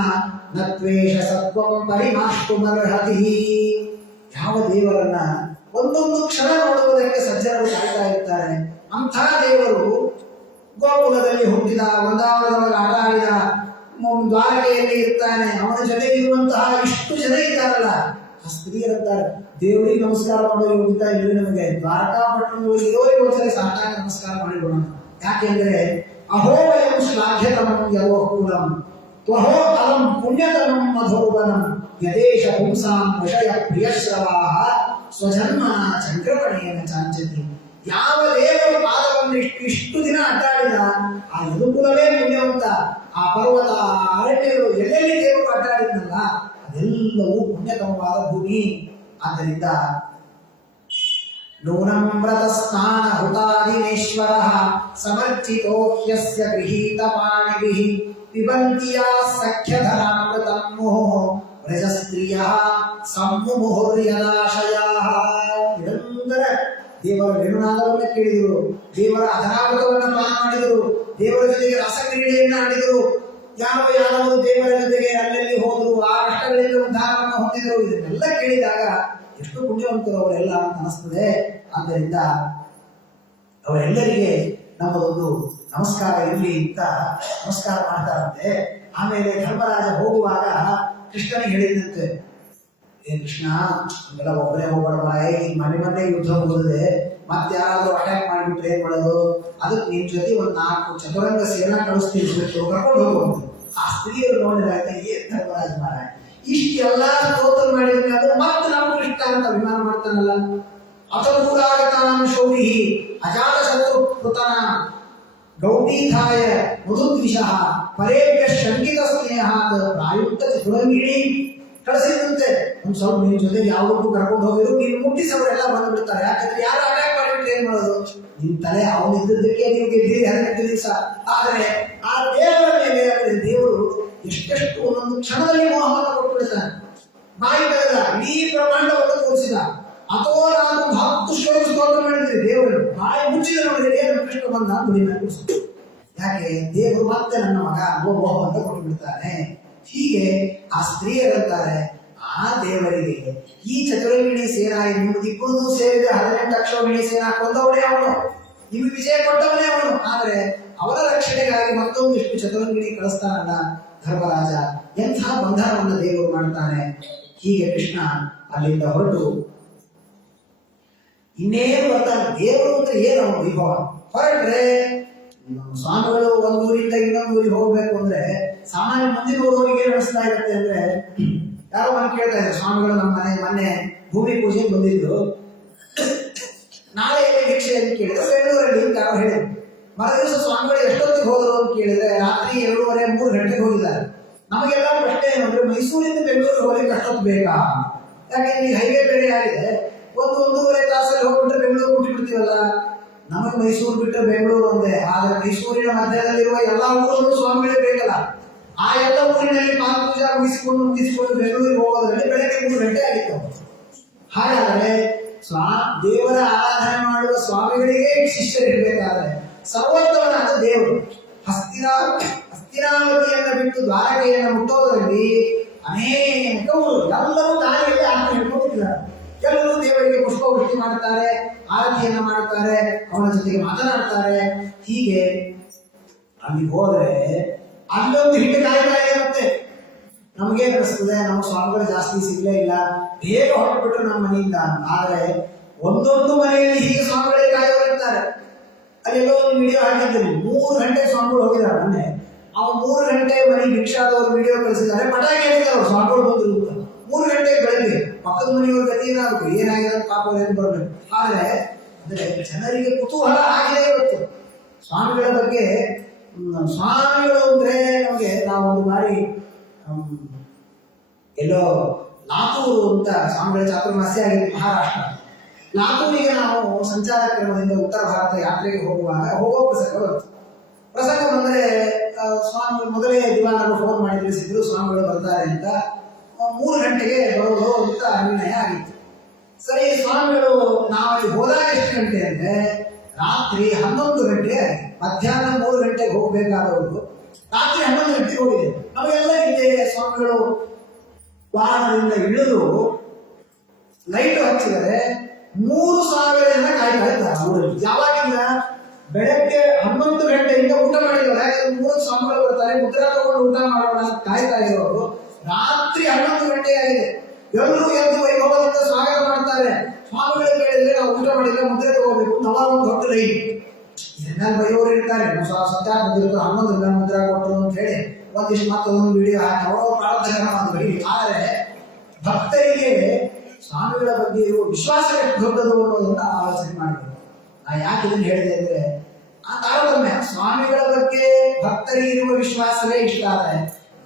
ನತ್ವೇಷ ಸತ್ವಂ ಪರಿಮಾಷ್ಟುಮರ್ಹತಿ. ಯಾವ ದೇವರನ್ನ ಒಂದೊಂದು ಕ್ಷಣ ನೋಡುವುದಕ್ಕೆ ಸಜ್ಜನರು ಕಾಯ್ತಾ ಇರ್ತಾರೆ. ಅಂಥ ದೇವರು ಗೋಕುಲದಲ್ಲಿ ಹುಟ್ಟಿದ, ವೃಂದಾವನದೊಳಗೆ ಆಟ ಆಡಿದ, ದ್ವಾರಕೆಯಲ್ಲಿ ಇರ್ತಾನೆ. ಅವನ ಜೊತೆಗೆ ಇರುವಂತಹ ಇಷ್ಟು ಜನ ಇದ್ದಾರಲ್ಲ, ಸ್ತ್ರೀಯರಂತಾರೆ ದೇವರಿಗೆ ನಮಸ್ಕಾರ ಮಾಡೋ ಯೋಗ್ಯತಾ ಇಲ್ಲವೇ ನಮಗೆ, ದ್ವಾರಕಾಪಟ್ಟಣದಲ್ಲಿ ಇರೋರಿಗೆ ಒಂದ್ಸರಿ ಸಾಷ್ಟಾಂಗ ನಮಸ್ಕಾರ ಮಾಡಿಬಿಡೋಣ. ಯಾಕೆಂದ್ರೆ ಅಹೋ ವಯಂ ಶ್ಲಾಘ್ಯತಮಂ ಯಲೋಕೂಲಂ ತ್ವಹೋ ಅಲಂ ಪುಣ್ಯತಮಂ ಮಧೋಬನಂ ಯದೇಶ ಪುಂಸಾಂ ವಿಷಯ ಪ್ರಿಯಶ್ರವಾಹ ಸ್ವಜನ್ಮನ ಚಂದ್ರಪಣೆಯನ್ನು ಚಾಂಚತಿ. ಯಾವ ದೇವರ ಪಾದವನ್ನು ಇಷ್ಟು ದಿನ ಅಡ್ಡಾಡಿದ ಆ ಯದುಕುಲವೇ ಪುಣ್ಯವಂತ. ಆ ಪರ್ವತ ಅರಣ್ಯಗಳು ಎಲ್ಲೆಲ್ಲಿ ದೇವರು ಅಡ್ಡಾಡಿದ್ನಲ್ಲ ಅದೆಲ್ಲವೂ ಪುಣ್ಯತಮವಾದ ಭೂಮಿ. ಆದ್ದರಿಂದ ನೂನಂ ವ್ರತ ಸ್ನಾನ ಹುತಾದಿನೇಶ್ವರ ಸಮರ್ಚಿತೋ ಹ್ಯಸ್ಯ ಗೃಹೀತ ಪಾಣಿಭಿಃ ಪಿಬಂತಿಯಾ ಸಖ್ಯಧರಾಮೃತಂ ಮುಹುಃ ವ್ರಜ ಸ್ತ್ರೀಯಃ ಸಂಮುಹುರ್ಯದಾಶಯಾಃ. ನಿರಂತರ ದೇವರ ವೇಣುನಾದವನ್ನು ಕೇಳಿದರು, ದೇವರ ಅಧರಾಮೃತವನ್ನು ಪಾನ ಮಾಡಿದರು, ದೇವರ ಜೊತೆಗೆ ರಸಕ್ರೀಡೆಯನ್ನು ಆಡಿದರು. ಯಾವ ಯಾದವರು ದೇವರ ಜೊತೆಗೆ ಅಲ್ಲಲ್ಲಿ ಹೋದರು, ಆ ಕಷ್ಟಗಳಿಂದ ಉದ್ಧಾರವನ್ನು ಹೊಂದಿದರು. ಇದನ್ನೆಲ್ಲ ಕೇಳಿದಾಗ ಎಷ್ಟು ಪುಣ್ಯವಂತರು ಅವರೆಲ್ಲ ಅಂತ ಅನಿಸ್ತದೆ. ಆದ್ದರಿಂದ ಅವರೆಲ್ಲರಿಗೆ ನಮ್ಮದೊಂದು ನಮಸ್ಕಾರ ಇರಲಿ ಅಂತ ನಮಸ್ಕಾರ ಮಾಡ್ತಾರಂತೆ. ಆಮೇಲೆ ಧರ್ಮರಾಜ ಹೋಗುವಾಗ ಕೃಷ್ಣನಿಗೆ ಹೇಳಿದಂತೆ, ಏ ಕೃಷ್ಣ, ಹಂಗೆಲ್ಲ ಒಬ್ಬರೇ ಹೋಗ್ಬಾರ್ದ, ಈಗ ಮನೆ ಯುದ್ಧ ಹೋಗದೆ ಮತ್ತೆ ಯಾರಾದ್ರೂ ಅಟ್ಯಾಕ್ ಮಾಡಿಬಿಟ್ರೆ ಏನ್ ಮಾಡೋದು? ಅದಕ್ಕೆ ನಿನ್ ಜೊತೆ ಒಂದು 4 ಚತುರಂಗ ಸೇನಾ ಕಳಿಸ್ತೀನಿ, ಕರ್ಕೊಂಡು ಹೋಗುವಂತ. ಆ ಸ್ತ್ರೀಯರು ನೋಡಿದಾಗ ಏನ್ ಧರ್ಮರಾಜ ಮಹಾರಾಜ ಇಷ್ಟೆಲ್ಲ ಸ್ತೋತ್ರ ಮಾಡಿದ್ರೆ ಅದು ಮತ್ತೆ ನಾವು ಕೃಷ್ಣ ಅಂತ ಅಭಿಮಾನ ಮಾಡ್ತಾನಲ್ಲ. ಅತಪೂರಾಗತಾಂ ಶೌರಿ ಅಜಾತ ಶತ್ರು ಕೃತನ ಗೌಡೀಧಾಯ ಮಧುದ್ವಿಷಃ ಪರೇಭ್ಯ ಶಂಕಿತ ಸ್ನೇಹಾತ್ ಪ್ರಾಯುಕ್ತ ಚತುರಂಗಿಣಿ ಕಳಿಸಿದಂತೆ. ಒಂದು ಸ್ವಲ್ಪ ನಿನ್ ಜೊತೆಗೆ ಯಾವುದಕ್ಕೂ ಕರ್ಕೊಂಡು ಹೋಗಿದ್ರು, ನೀನು ಮುಟ್ಟಿಸವರೆಲ್ಲ ಬಂದು ಬಿಡ್ತಾರೆ. ಯಾಕಂದ್ರೆ ಯಾರು ಅಟ್ಯಾಕ್ ಮಾಡಿಬಿಟ್ರೆ ಏನ್ ಮಾಡೋದು? ನಿನ್ ತಲೆ ಅವನಿದ್ದಕ್ಕೆ ನೀವು ಗೆದ್ದಿರಿ 18 ದಿವಸ. ಆದರೆ ಆ ದೇವರ ಮೇಲೆ ದೇವರು ಎಷ್ಟೆಷ್ಟು ಒಂದೊಂದು ಕ್ಷಣದಲ್ಲಿ ಮೋಹವನ್ನು ಕೊಟ್ಟುಬಿಡ್ತಾನೆ. ಬಾಯಿ ತೆಗೆದ ಇಡೀ ಬ್ರಹ್ಮಾಂಡವನ್ನು ತೋರಿಸಿದ. ಅಥೋ ನಾನು 10 ಶ್ಲೋಕ ಸ್ತೋತ್ರ ಮಾಡಿದ್ರಿ, ದೇವರು ಬಾಯಿ ಮುಚ್ಚಿದ ನೋಡಿದ್ರೆ ಏನು ಕೃಷ್ಣ ಬಂದ ದುಡಿಮೆ ಕೊಡಿಸಿದ್ರು. ಯಾಕೆ? ದೇವರು ಮತ್ತೆ ನನ್ನ ಮಗ ಮೋಹ ಅಂತ ಕೊಟ್ಟು ಬಿಡ್ತಾನೆ. ಹೀಗೆ ಆ ಸ್ತ್ರೀಯರಂತಾರೆ, ಆ ದೇವರಿಗೆ ಈ ಚತುರಂಗಿಣಿ ಸೇನಾ ನಿಮ್ಗೆ ಇಬ್ಬರದು ಸೇರಿದ 18 ಅಕ್ಷೋಹಿಣಿ ಸೇನಾ ಕೊಂದವನೇ ಅವನು, ನಿಮಗೆ ವಿಜಯ ಕೊಟ್ಟವನೇ ಅವನು. ಆದ್ರೆ ಅವರ ರಕ್ಷಣೆಗಾಗಿ ಮತ್ತೊಂದಿಷ್ಟು ಚತುರಂಗಿಣಿ ಕಳಿಸ್ತಾನಲ್ಲ ಧರ್ಮರಾಜ. ಎಂಥ ಬಂಧನವನ್ನು ದೇವರು ಮಾಡ್ತಾನೆ. ಹೀಗೆ ಕೃಷ್ಣ ಅಲ್ಲಿಂದ ಹೊರಟು ಇನ್ನೇನು ಬರ್ತಾನೆ. ದೇವರು ಅಂದ್ರೆ ಏನು ವೈಭವ. ಹೊರಟ್ರೆ ಸ್ವಾಮಿಗಳು ಒಂದೂರಿಂದ ಇನ್ನೊಂದು ಊರಿಗೆ ಹೋಗ್ಬೇಕು ಅಂದ್ರೆ ಸಾಮಾನ್ಯ ಮುಂದಿನ ಹೋಗೋರಿಗೆ ನಡೆಸ್ತಾ ಇರುತ್ತೆ. ಅಂದ್ರೆ ಯಾರೋ ಬಂದು ಕೇಳ್ತಾ ಇದ್ದಾರೆ, ಸ್ವಾಮಿಗಳು ನಮ್ಮ ಮೊನ್ನೆ ಭೂಮಿ ಪೂಜೆಗೆ ಬಂದಿದ್ರು, ನಾಳೆ ಎಲ್ಲಿ ಭಿಕ್ಷೆ ಅಂತ ಕೇಳಿದ್ರೆ ಬೆಂಗಳೂರಲ್ಲಿ ಅಂತ ಯಾರೋ ಹೇಳಿದ್ರು. ಮರುದಿವಸ ಸ್ವಾಮಿಗಳು ಎಷ್ಟೊತ್ತಿಗೆ ಹೋದ್ರು ಅಂತ ಕೇಳಿದ್ರೆ ರಾತ್ರಿ 2:30-3 ಗಂಟೆಗೆ ಹೋಗಿದ್ದಾರೆ. ನಮಗೆಲ್ಲ ಪ್ರಶ್ನೆ ಏನಂದ್ರೆ ಮೈಸೂರಿಂದ ಬೆಂಗಳೂರು ಹೋಗ್ಲಿಕ್ಕೆ ಅಷ್ಟೊತ್ತು ಬೇಕಾ? ಯಾಕೆಂದ್ರೆ ಈ ಹೈವೇ ಬೇರೆ ಆಗಿದೆ, 1-1.5 ತಾಸಲ್ಲಿ ಹೋಗ್ಬಿಟ್ರೆ ಬೆಂಗಳೂರು ಬಿಟ್ಬಿಡ್ತೀವಲ್ಲ. ನಮಗೆ ಮೈಸೂರು ಬಿಟ್ಟರೆ ಬೆಂಗಳೂರು ಒಂದೇ. ಆದ್ರೆ ಮೈಸೂರಿನ ಮಧ್ಯದಲ್ಲಿರುವ ಎಲ್ಲಾ ಊರುಗಳು ಸ್ವಾಮಿಗಳೇ ಬೇಕಲ್ಲ. ಆ ಎಲ್ಲ ಊರಿನಲ್ಲಿ ಪೂಜಾ ಮುಗಿಸಿಕೊಂಡು ಬೆಂಗಳೂರಿಗೆ ಹೋಗೋದ್ರಲ್ಲಿ ಬೆಳಗ್ಗೆ 3 ಗಂಟೆ ಆಗಿತ್ತು. ಹಾಗಾದ್ರೆ ದೇವರ ಆರಾಧನೆ ಮಾಡುವ ಸ್ವಾಮಿಗಳಿಗೆ ಶಿಷ್ಯರಿರ್ಬೇಕಾದ್ರೆ ಸರ್ವೋತ್ತಮನಾದ ದೇವರು ಹಸ್ತಿನಾವತಿಯನ್ನು ಬಿಟ್ಟು ದ್ವಾರಕೆಯನ್ನು ಮುಟ್ಟೋದ್ರಲ್ಲಿ ಅನೇಕ ಊರು ಎಲ್ಲರೂ ದಾರಿಯಲ್ಲಿ ಆರತಿ ಹಿಡ್ಕೊಂಡಿದ್ದಾರೆ. ಕೆಲವರು ದೇವರಿಗೆ ಪುಷ್ಪವೃಷ್ಟಿ ಮಾಡುತ್ತಾರೆ, ಆರತಿಯನ್ನು ಮಾಡುತ್ತಾರೆ, ಅವನ ಜೊತೆಗೆ ಮಾತನಾಡ್ತಾರೆ. ಹೀಗೆ ಅಲ್ಲಿ ಹೋದ್ರೆ ಅಲ್ಲೊಂದು ಹಿಟ್ಟು ಕಾಯ್ತಾ ಇರುತ್ತೆ. ನಮಗೇನು ಅನಿಸ್ತದೆ, ನಮ್ಮ ಸ್ವಾಮಿಗಳು ಜಾಸ್ತಿ ಸಿಗ್ಲೇ ಇಲ್ಲ, ಬೇಗ ಹೊರಟುಬಿಟ್ರು ನಮ್ಮ ಮನೆಯಿಂದ. ಆದ್ರೆ ಒಂದೊಂದು ಮನೆಯಲ್ಲಿ ಹೀಗೆ ಸ್ವಾಮಿಗಳೇ ಕಾಯೋರಿರ್ತಾರೆ. ಅಲ್ಲೆಲ್ಲೋ ಒಂದು ವಿಡಿಯೋ ಹಾಕಿದ್ದೀನಿ, 3 ಗಂಟೆ ಸ್ವಾಮಿಗಳು ಹೋಗಿದ್ದಾರೆ. ಮೊನ್ನೆ ಅವ್ರು 3 ಗಂಟೆ ಮನೆ ಭಿಕ್ಷಾದವರು ವಿಡಿಯೋ ಕಳಿಸಿದ್ದಾರೆ. ಪಟಾಕಿ ಹಾಕಿದ್ದಾರೆ ಸ್ವಾಮಿಗಳು ಬಂದರು ಅಂತ. 3 ಗಂಟೆಗೆ ಬೆಳಗ್ಗೆ ಪಕ್ಕದ ಮನೆಯವ್ರ ಗತಿ ಏನಾಗಿದೆ ಪಾಪ ಏನು ಬರಬೇಕು. ಆದ್ರೆ ಅಂದ್ರೆ ಜನರಿಗೆ ಕುತೂಹಲ ಆಗಿದೆ ಇವತ್ತು ಸ್ವಾಮಿಗಳ ಬಗ್ಗೆ. ಸ್ವಾಮಿಗಳು ಅಂದ್ರೆ ನಮಗೆ ನಾವೊಂದು ಬಾರಿ ಎಲ್ಲೋ ಲಾತೂರು ಅಂತ ಸ್ವಾಮಿಗಳ ಚಾತುರ್ಮಾಸ್ಯ ಆಗಿದೆ ಮಹಾರಾಷ್ಟ್ರ. ಲಾತೂರಿಗೆ ನಾವು ಸಂಚಾರ ಕ್ರಮದಿಂದ ಉತ್ತರ ಭಾರತ ಯಾತ್ರೆಗೆ ಹೋಗೋ ಪ್ರಸಂಗ ಬಂದರೆ ಸ್ವಾಮಿಗಳು ಮೊದಲೇ ದಿವಾನರು ಫೋನ್ ಮಾಡಿ ತಿಳಿಸಿದ್ರು ಸ್ವಾಮಿಗಳು ಬರ್ತಾರೆ ಅಂತ. 3 ಗಂಟೆಗೆ ಬರೋದು ಅಂತ ನಿರ್ಣಯ ಆಗಿತ್ತು. ಸರಿ, ಸ್ವಾಮಿಗಳು ನಾವು ಹೋದಾಗ ಎಷ್ಟು ಗಂಟೆ ಅಂದ್ರೆ ರಾತ್ರಿ 11 ಗಂಟೆ ಆಗಿದೆ. ಮಧ್ಯಾಹ್ನ 3 ಗಂಟೆಗೆ ಹೋಗ್ಬೇಕಾದವರು ರಾತ್ರಿ 11 ಗಂಟೆಗೆ ಹೋಗಿದೆ. ನಮಗೆಲ್ಲ ಇದೆ. ಸ್ವಾಮಿಗಳು ವಾಹನದಿಂದ ಇಳಿದು ಲೈಟ್ ಹಚ್ಚಿದರೆ 3,000 ಜನ ಕಾಯ್ತಾ ಇದ್ದಾರೆ ಊರಲ್ಲಿ. ಯಾವಾಗಿಂದ? ಬೆಳಗ್ಗೆ 11 ಗಂಟೆಯಿಂದ ಊಟ ಮಾಡಿದ್ದಾರೆ. ಯಾಕಂದ್ರೆ 3 ಸ್ವಾಮಿಗಳು ಬರ್ತಾರೆ, ಮುದ್ರ ತಗೊಂಡು ಊಟ ಮಾಡೋಣ ಅಂತ ಕಾಯ್ತಾ ಇರೋರು ರಾತ್ರಿ 11 ಗಂಟೆ ಆಗಿದೆ. ಎಲ್ಲರೂ ಎದ್ದು ವೈಭವದಿಂದ ಸ್ವಾಗತ ಮಾಡ್ತಾರೆ. ಸ್ವಾಮಿಗಳು ಕೇಳಿದ್ರೆ ನಾವು ಊಟ ಮಾಡಿದ್ರೆ ಮುದ್ರೆ ತಗೋಬೇಕು, ನವ ಒಂದು ದೊಡ್ಡ ಲೈನ್. ಇದನ್ನ ಬೈಯೋರು ಇರ್ತಾರೆ, ಸತ್ಯಾಗ ಬಂದಿರ್ತಾರೆ, 11 ಮುದ್ರಾ ಕೊಟ್ಟರು ಅಂತ ಹೇಳಿ ಒಂದಿಷ್ಟು ಮತ್ತೊಂದು ವಿಡಿಯೋ ಹಾಕಿ ಅವರ ಪ್ರಾರ್ಥನೆ ಮಾಡಿದ್ವಿ. ಆದರೆ ಭಕ್ತರಿಗೆ ಸ್ವಾಮಿಗಳ ಬಗ್ಗೆ ಇರುವ ವಿಶ್ವಾಸ ಎಷ್ಟು ದೊಡ್ಡದು ಅನ್ನೋದನ್ನ ಆಲೋಚನೆ ಮಾಡಬೇಕು. ನಾ ಯಾಕೆ ಇದನ್ನು ಹೇಳಿದೆ ಅಂದ್ರೆ, ಆ ತಾರತಮ್ಯ ಸ್ವಾಮಿಗಳ ಬಗ್ಗೆ ಭಕ್ತರಿಗೆ ಇರುವ ವಿಶ್ವಾಸವೇ ಇಷ್ಟ. ಆದರೆ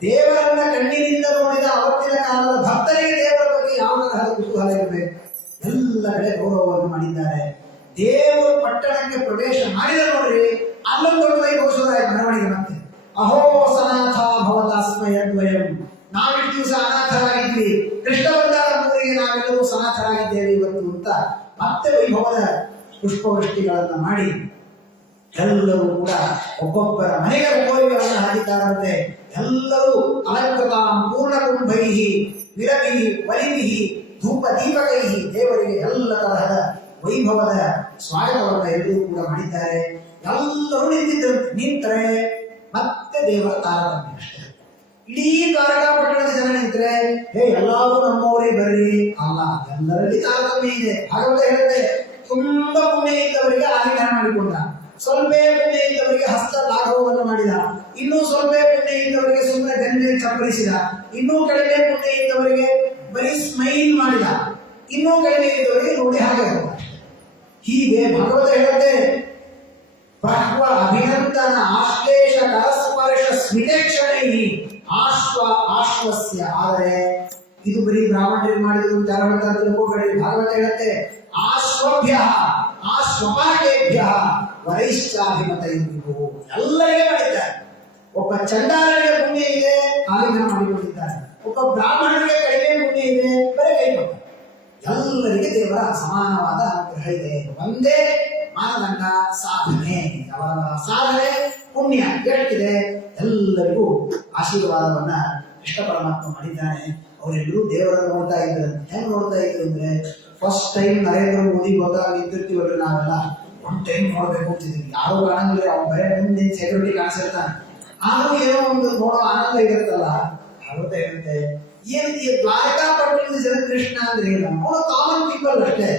ದೇವರನ್ನ ಕಣ್ಣಿನಿಂದ ನೋಡಿದ ಅವತ್ತಿನ ಕಾಲದ ಭಕ್ತರಿಗೆ ದೇವರ ಬಗ್ಗೆ ಯಾವ ತರಹದ ಕುತೂಹಲ ಇರಬೇಕು. ಎಲ್ಲ ಕಡೆ ಗೌರವವನ್ನು ಮಾಡಿದ್ದಾರೆ. ದೇವರು ಪಟ್ಟಣಕ್ಕೆ ಪ್ರವೇಶ ಮಾಡಿದ ನೋಡ್ರಿ, ಅಲ್ಲೊಂದು ದೊಡ್ಡ ವೈಭವಿಸೋದಾಯ್ತು ಮೆರವಣಿಗೆ. ಮತ್ತೆ ಅಹೋ ಸನಾಥ ಭವತಾಸ್ಮಯದ್ವಯಂ, ನಾವಿಷ್ಟು ದಿವಸ ಅನಾಥರಾಗಿದ್ವಿ, ಕೃಷ್ಣ ಬಂದಾರ ಊರಿಗೆ ನಾವೆಲ್ಲರೂ ಸನಾಥರಾಗಿದ್ದೇವೆ ಇವತ್ತು ಅಂತ ಮತ್ತೆ ವೈಭವದ ಪುಷ್ಪವೃಷ್ಟಿಗಳನ್ನ ಮಾಡಿ ಎಲ್ಲರೂ ಕೂಡ ಒಬ್ಬೊಬ್ಬರ ಮನೆಗಳ ಕೋರಿಕೆಗಳನ್ನು ಹಾಕಿದ್ದಾರಂತೆ. ಎಲ್ಲರೂ ಅಲಂಕೃತ ಪೂರ್ಣ ಕುಂಭೈಹಿ ವಿರಭಿ ವಲಿಭಿ ಧೂಪ ದೀಪಕೈಹಿ, ದೇವರಿಗೆ ಎಲ್ಲ ತರಹದ ವೈಭವದ ಸ್ವಾಗತವನ್ನು ಎಲ್ಲರೂ ಕೂಡ ಮಾಡಿದ್ದಾರೆ. ಎಲ್ಲರೂ ನಿಂತರೆ ಮತ್ತೆ ದೇವರ ತಾರತಮ್ಯ ಅಷ್ಟೇ. ಇಡೀ ದ್ವಾರಕಾಪಟ್ಟಣದ ಜನ ನಿಂತರೆ ಎಲ್ಲರೂ ನಮ್ಮವರೇ ಬರ್ರಿ ಅಲ್ಲ, ಎಲ್ಲರಲ್ಲಿ ತಾರತಮ್ಯ ಇದೆ. ಭಾಗವತ ಹೇಳುತ್ತೆ, ತುಂಬಾ ಪುಣ್ಯ ಇದ್ದವರಿಗೆ ಆಲಿಂಗನ ಮಾಡಿಕೊಂಡ, ಸ್ವಲ್ಪ ಪುಣ್ಯ ಇದ್ದವರಿಗೆ ಹಸ್ತ ಲಾಘವವನ್ನು ಮಾಡಿದ, ಇನ್ನೂ ಸ್ವಲ್ಪ ಪುಣ್ಯ ಇದ್ದವರಿಗೆ ಸುಮ್ಮನೆ ಗಂಜೆ ಚಪ್ಪರಿಸಿದ, ಇನ್ನೂ ಕಡಿಮೆ ಪುಣ್ಯ ಇದ್ದವರಿಗೆ ಬರೀ ಸ್ಮೈಲ್ ಮಾಡಿದ, ಇನ್ನೂ ಕಡಿಮೆ ಇದ್ದವರಿಗೆ ನೋಡಿ ಹಾಗೆ ಹೋದ. ಹೀಗೆ ಭಾಗವತ ಹೇಳುತ್ತೆ, ಬಹ್ವ ಅಭಿನಂದನ ಆಶ್ಲೇಷ ಕರಸ್ಪರ್ಶ ಸ್ಮಿತೇಕ್ಷಣೈ ಆಶ್ವಸ್ಯ. ಆದರೆ ಇದು ಬರೀ ಬ್ರಾಹ್ಮಣರಿಗೆ ಮಾಡಿದ್ರು ಅಂತ ಹೇಳ್ತಾರೆ ತಿಳ್ಕೋಬೇಡಿ. ಭಾಗವತ ಹೇಳುತ್ತೆ, ಆಶ್ವಭ್ಯ ಆಶ್ವಪಾಕೇಭ್ಯ ವರೈಶ್ಚಾಭಿಮತೈರ್ವಿಭು, ಎಲ್ಲರಿಗೆ ಮಾಡಿದ್ದಾರೆ. ಒಬ್ಬ ಚಂಡಾಲನಿಗೆ ಪುಣ್ಯ ಇದೆ, ಆಲಿಂಗನ ಮಾಡಿಕೊಂಡಿದ್ದಾರೆ. ಒಬ್ಬ ಬ್ರಾಹ್ಮಣನಿಗೆ ಕಡಿಮೆ ಪುಣ್ಯ ಇದೆ, ಬರೀ ಕೈ ಕೊಟ್ಟ. ಎಲ್ಲರಿಗೆ ದೇವರ ಸಮಾನವಾದ ಅನುಗ್ರಹ ಇದೆ. ಒಂದೇ ಮಾನದಂಡ ಸಾಧನೆ. ಅವರ ಸಾಧನೆ ಪುಣ್ಯ ಎಷ್ಟಿದೆ ಎಲ್ಲರಿಗೂ ಆಶೀರ್ವಾದವನ್ನ ಕೃಷ್ಣ ಪರಮಾತ್ಮ ಮಾಡಿದ್ದಾನೆ. ಅವರೆಲ್ಲರೂ ದೇವರನ್ನು ನೋಡ್ತಾ ಇದ್ರು. ಹೆಂಗ್ ನೋಡ್ತಾ ಇದ್ರು ಅಂದ್ರೆ, ಫಸ್ಟ್ ಟೈಮ್ ನರೇಂದ್ರ ಮೋದಿ ಗೊತ್ತಾಗಿ ನಿಂತಿರ್ತೀವಲ್ಲ ನಾವೆಲ್ಲ, ಒನ್ ಟೈಮ್ ನೋಡ್ಬೇಕು ಅಂತಿದ್ವಿ. ಯಾರು ಕಾಣಂಗಿಲ್ಲ, ಅವ್ನು ಬರೇ ಮುಂದೆ ಸೆಕ್ಯೂರಿಟಿ ಕಾಣಿಸಿರ್ತಾನೆ. ಆದ್ರೂ ಏನೋ ಒಂದು ನೋಡೋ ಆನಂದ ಇರುತ್ತಲ್ಲ, ಭಾಗವತ ಇರುತ್ತೆ. ಏನ್ ಈ ದ್ವಾರಕಾಪಟ್ಟಣದ ಜನ ಕೃಷ್ಣ ಅಂದ್ರೆ ಇಲ್ಲ, ಅವನು ಕಾಮನ್ ಪೀಪಲ್ ಅಷ್ಟೇ.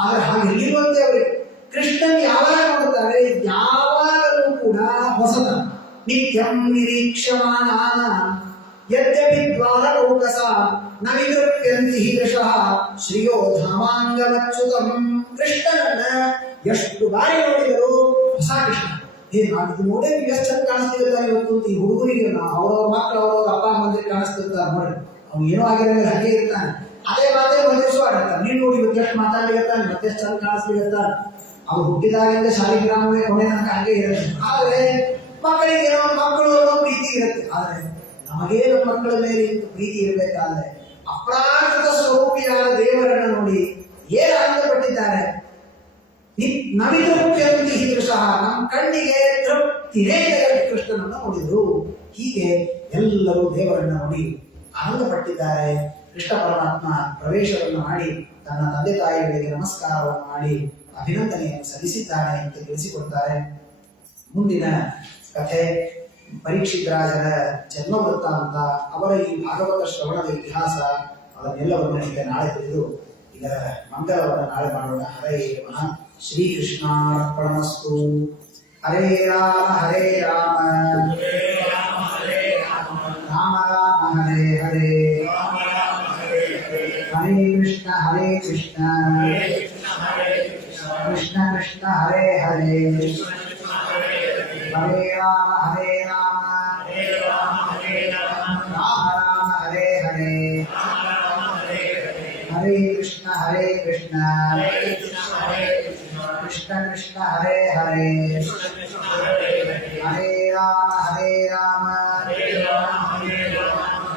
ಆದ್ರೆ ಹಾಗೆ ಇಲ್ಲಿರುವಂತೆ ಅವ್ರಿಗೆ ಕೃಷ್ಣನ್ ಯಾವಾಗ ನೋಡ್ತಾರೆ, ಯಾವಾಗಲೂ ಕೂಡ ಹೊಸದ. ನಿತ್ಯಂ ನಿರೀಕ್ಷಮಾನ ಯದ್ಯಪಿ ದ್ವಾರಕೌಕಸ ನವಿದೃಪ್ಯಂತಿ ದಶಃ ಶ್ರೀಯೋ ಧಾಮಾಂಗಮಚ್ಯುತಂ. ಕೃಷ್ಣನನ್ನ ಎಷ್ಟು ಬಾರಿ ನೋಡಿದರು ಹೊಸ ಕೃಷ್ಣ. ನಾನು ನೋಡೇ ಎಷ್ಟು ಚಂದ ಕಾಣಿಸ್ತಿರ್ತಾರೆ ಇವತ್ತು. ಈ ಹುಡುಗರಿಗೆ ಅವ್ರವ್ರ ಮಕ್ಕಳು ಅವ್ರವ್ರ ಅಪ್ಪ ಮಂದಿ ಕಾಣಿಸ್ತಿರ್ತಾರೆ ನೋಡಿ, ಅವ್ನು ಏನೋ ಆಗಿರಲ್ಲ ಹಾಗೆ ಇರ್ತಾನೆ. ಅದೇ ಮಾತೇ ಒಂದು ದಿವಸ ಆಡಿರ್ತಾನೆ, ನೀನು ನೋಡಿ ಇವತ್ತು ಎಷ್ಟು ಮಾತಾಡ್ಲಿರ್ತಾನೆ, ಮತ್ತೆ ಚಂದ ಕಾಣಿಸ್ಲಿರ್ತಾನೆ. ಅವ್ರು ಹುಟ್ಟಿದಾಗಿಂದ ಶಾಲಿಗ್ರಾಮವೇ ಕೊನೆ ತನಕ ಹಾಗೆ ಇರುತ್ತೆ. ಆದ್ರೆ ಮಕ್ಕಳಿಗೆ ಏನೋ ಮಕ್ಕಳು ಅನ್ನೋ ಪ್ರೀತಿ ಇರುತ್ತೆ. ಆದ್ರೆ ನಮಗೆ ನಮ್ಮ ಮಕ್ಕಳ ಮೇಲೆ ಪ್ರೀತಿ ಇರಬೇಕಾದ್ರೆ ಅಪ್ರಾಕೃತ ಸ್ವರೂಪಿಯಾದ ದೇವರನ್ನು ನೋಡಿ ಏನು ಆನಂದಪಟ್ಟಿದ್ದಾರೆ. ನವಿದೃಪ್ಯಂತಿ ಸಹ, ನಮ್ಮ ಕಣ್ಣಿಗೆ ತೃಪ್ತಿನೇ ಕೃಷ್ಣನನ್ನು ನೋಡಿದ್ರು. ಹೀಗೆ ಎಲ್ಲರೂ ದೇವರನ್ನ ನೋಡಿ ಆನಂದಪಟ್ಟಿದ್ದಾರೆ. ಕೃಷ್ಣ ಪರಮಾತ್ಮ ಪ್ರವೇಶವನ್ನು ಮಾಡಿ ತನ್ನ ತಂದೆ ತಾಯಿಗಳಿಗೆ ನಮಸ್ಕಾರವನ್ನು ಮಾಡಿ ಅಭಿನಂದನೆಯನ್ನು ಸಲ್ಲಿಸಿದ್ದಾನೆ ಅಂತ ತಿಳಿಸಿಕೊಡ್ತಾರೆ. ಮುಂದಿನ ಕಥೆ ಪರೀಕ್ಷಿತ್ ರಾಜರ ಜನ್ಮ ವೃತ್ತಾಂತ, ಅವರ ಈ ಭಾಗವತ ಶ್ರವಣದ ಇತಿಹಾಸ, ಅದನ್ನೆಲ್ಲವನ್ನು ಈಗ ನಾಳೆ ತಿಳಿದು ಇದರ ಮಂಗಲವನ್ನು ನಾಳೆ ಮಾಡೋಣ. ಹರೇ ನಮಃ. ಶ್ರೀಕೃಷ್ಣಾರ್ಪಣಮಸ್ತು. ಹರೇ ರಾಮ ರಾಮ ರಾಮ ಹರೇ ಹರೇ, ಹರೇ ಕೃಷ್ಣ ಕೃಷ್ಣ ಕೃಷ್ಣ ಹರೇ ಹರೇ, ಹರೇ ರಾಮ ರಾಮ ರಾಮ ಹರೇ ಹರೇ, ಹರೇ ಕೃಷ್ಣ ಕೃಷ್ಣ ಕೃಷ್ಣ ಹರೇ ಹರೇ, ಹರೇ ರಾಮ ರಾಮ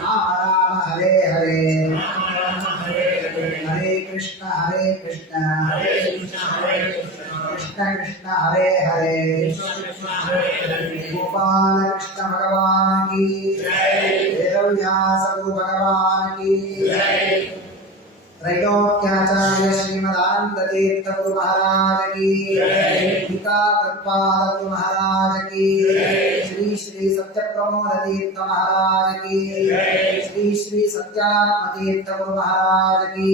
ರಾಮ ಹರೇ ಹರೇ, ಹರೇ ಕೃಷ್ಣ ಕೃಷ್ಣ ಕೃಷ್ಣ ಹರೇ ಹರೇ. ಗೋಪಾಲ ಕೃಷ್ಣ ಭಗವಾನ್ ಕಿ ಜೈ, ವೇದವ್ಯಾಸ ಗುರು ಭಗವಾನ್ ಕಿ ಜೈ, ತ್ರೈಲೋಕ್ಯಾಚಾರ್ಯ ಶ್ರೀಮದಾನಂದ ತೀರ್ಥ ಗುರು ಮಹಾರಾಜ ಕಿ ಜೈ, टीका कृपाल गुरु महाराज की जय। श्री श्री सत्य प्रमोद तीर्थ महाराज की श्री श्री सत्यात्म तीर्थ गुरु महाराज की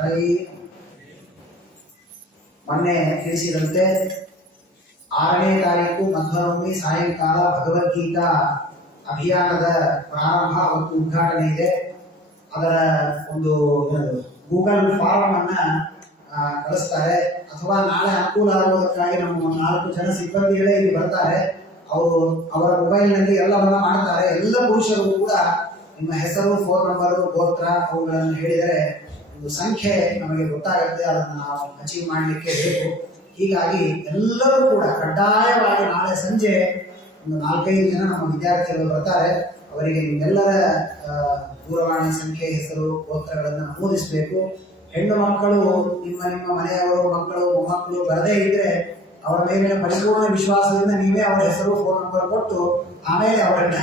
हरि। ಮೊನ್ನೆ ತಿಳಿಸಿದಂತೆ 6ನೇ ತಾರೀಕು ಮಧ್ವನವಮಿ ಸಾಯಂಕಾಲ ಭಗವದ್ಗೀತಾ ಅಭಿಯಾನದ ಪ್ರಾರಂಭ ಮತ್ತು ಉದ್ಘಾಟನೆ ಇದೆ. ಅದರ ಒಂದು ಗೂಗಲ್ ಫಾರ್ಮ್ ಅನ್ನ ಕಳಿಸ್ತಾರೆ, ಅಥವಾ ನಾಳೆ ಅನುಕೂಲ ಆಗುವುದಕ್ಕಾಗಿ ನಮ್ಮ 4 ಜನ ಸಿಬ್ಬಂದಿಗಳೇ ಇಲ್ಲಿ ಬರ್ತಾರೆ. ಅವರು ಅವರ ಮೊಬೈಲ್ನಲ್ಲಿ ಎಲ್ಲವನ್ನ ಮಾಡ್ತಾರೆ. ಎಲ್ಲ ಪುರುಷರು ಕೂಡ ನಿಮ್ಮ ಹೆಸರು, ಫೋನ್ ನಂಬರು, ಗೋತ್ರ ಅವುಗಳನ್ನು ಹೇಳಿದರೆ ಒಂದು ಸಂಖ್ಯೆ ನಮಗೆ ಗೊತ್ತಾಗುತ್ತೆ, ಅದನ್ನು ನಾವು ಅಚೀವ್ ಮಾಡಲಿಕ್ಕೆ ಬೇಕು. ಹೀಗಾಗಿ ಎಲ್ಲರೂ ಕೂಡ ಕಡ್ಡಾಯವಾಗಿ ನಾಳೆ ಸಂಜೆ ಒಂದು 4-5 ಜನ ನಮ್ಮ ವಿದ್ಯಾರ್ಥಿಗಳು ಬರ್ತಾರೆ. ಅವರಿಗೆ ನಿಮ್ಮೆಲ್ಲರ ದೂರವಾಣಿ ಸಂಖ್ಯೆ, ಹೆಸರು, ಗೋತ್ರಗಳನ್ನು ನಮೂದಿಸಬೇಕು. ಹೆಣ್ಣು ಮಕ್ಕಳು ನಿಮ್ಮ ಮನೆಯವರು, ಮಕ್ಕಳು, ಮೊಮ್ಮಕ್ಕಳು ಬರದೇ ಇದ್ರೆ ಅವರ ಮೇಲಿನ ಪರಿಪೂರ್ಣ ವಿಶ್ವಾಸದಿಂದ ನೀವೇ ಅವರ ಹೆಸರು, ಫೋನ್ ನಂಬರ್ ಕೊಟ್ಟು ಆಮೇಲೆ ಅವರನ್ನ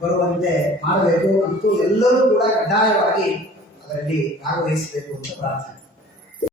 ಬರುವಂತೆ ಮಾಡಬೇಕು. ಅಂತೂ ಎಲ್ಲರೂ ಕೂಡ ಕಡ್ಡಾಯವಾಗಿ ಅದರಲ್ಲಿ ಭಾಗವಹಿಸಬೇಕು ಅಂತ ಪ್ರಾರ್ಥನೆ.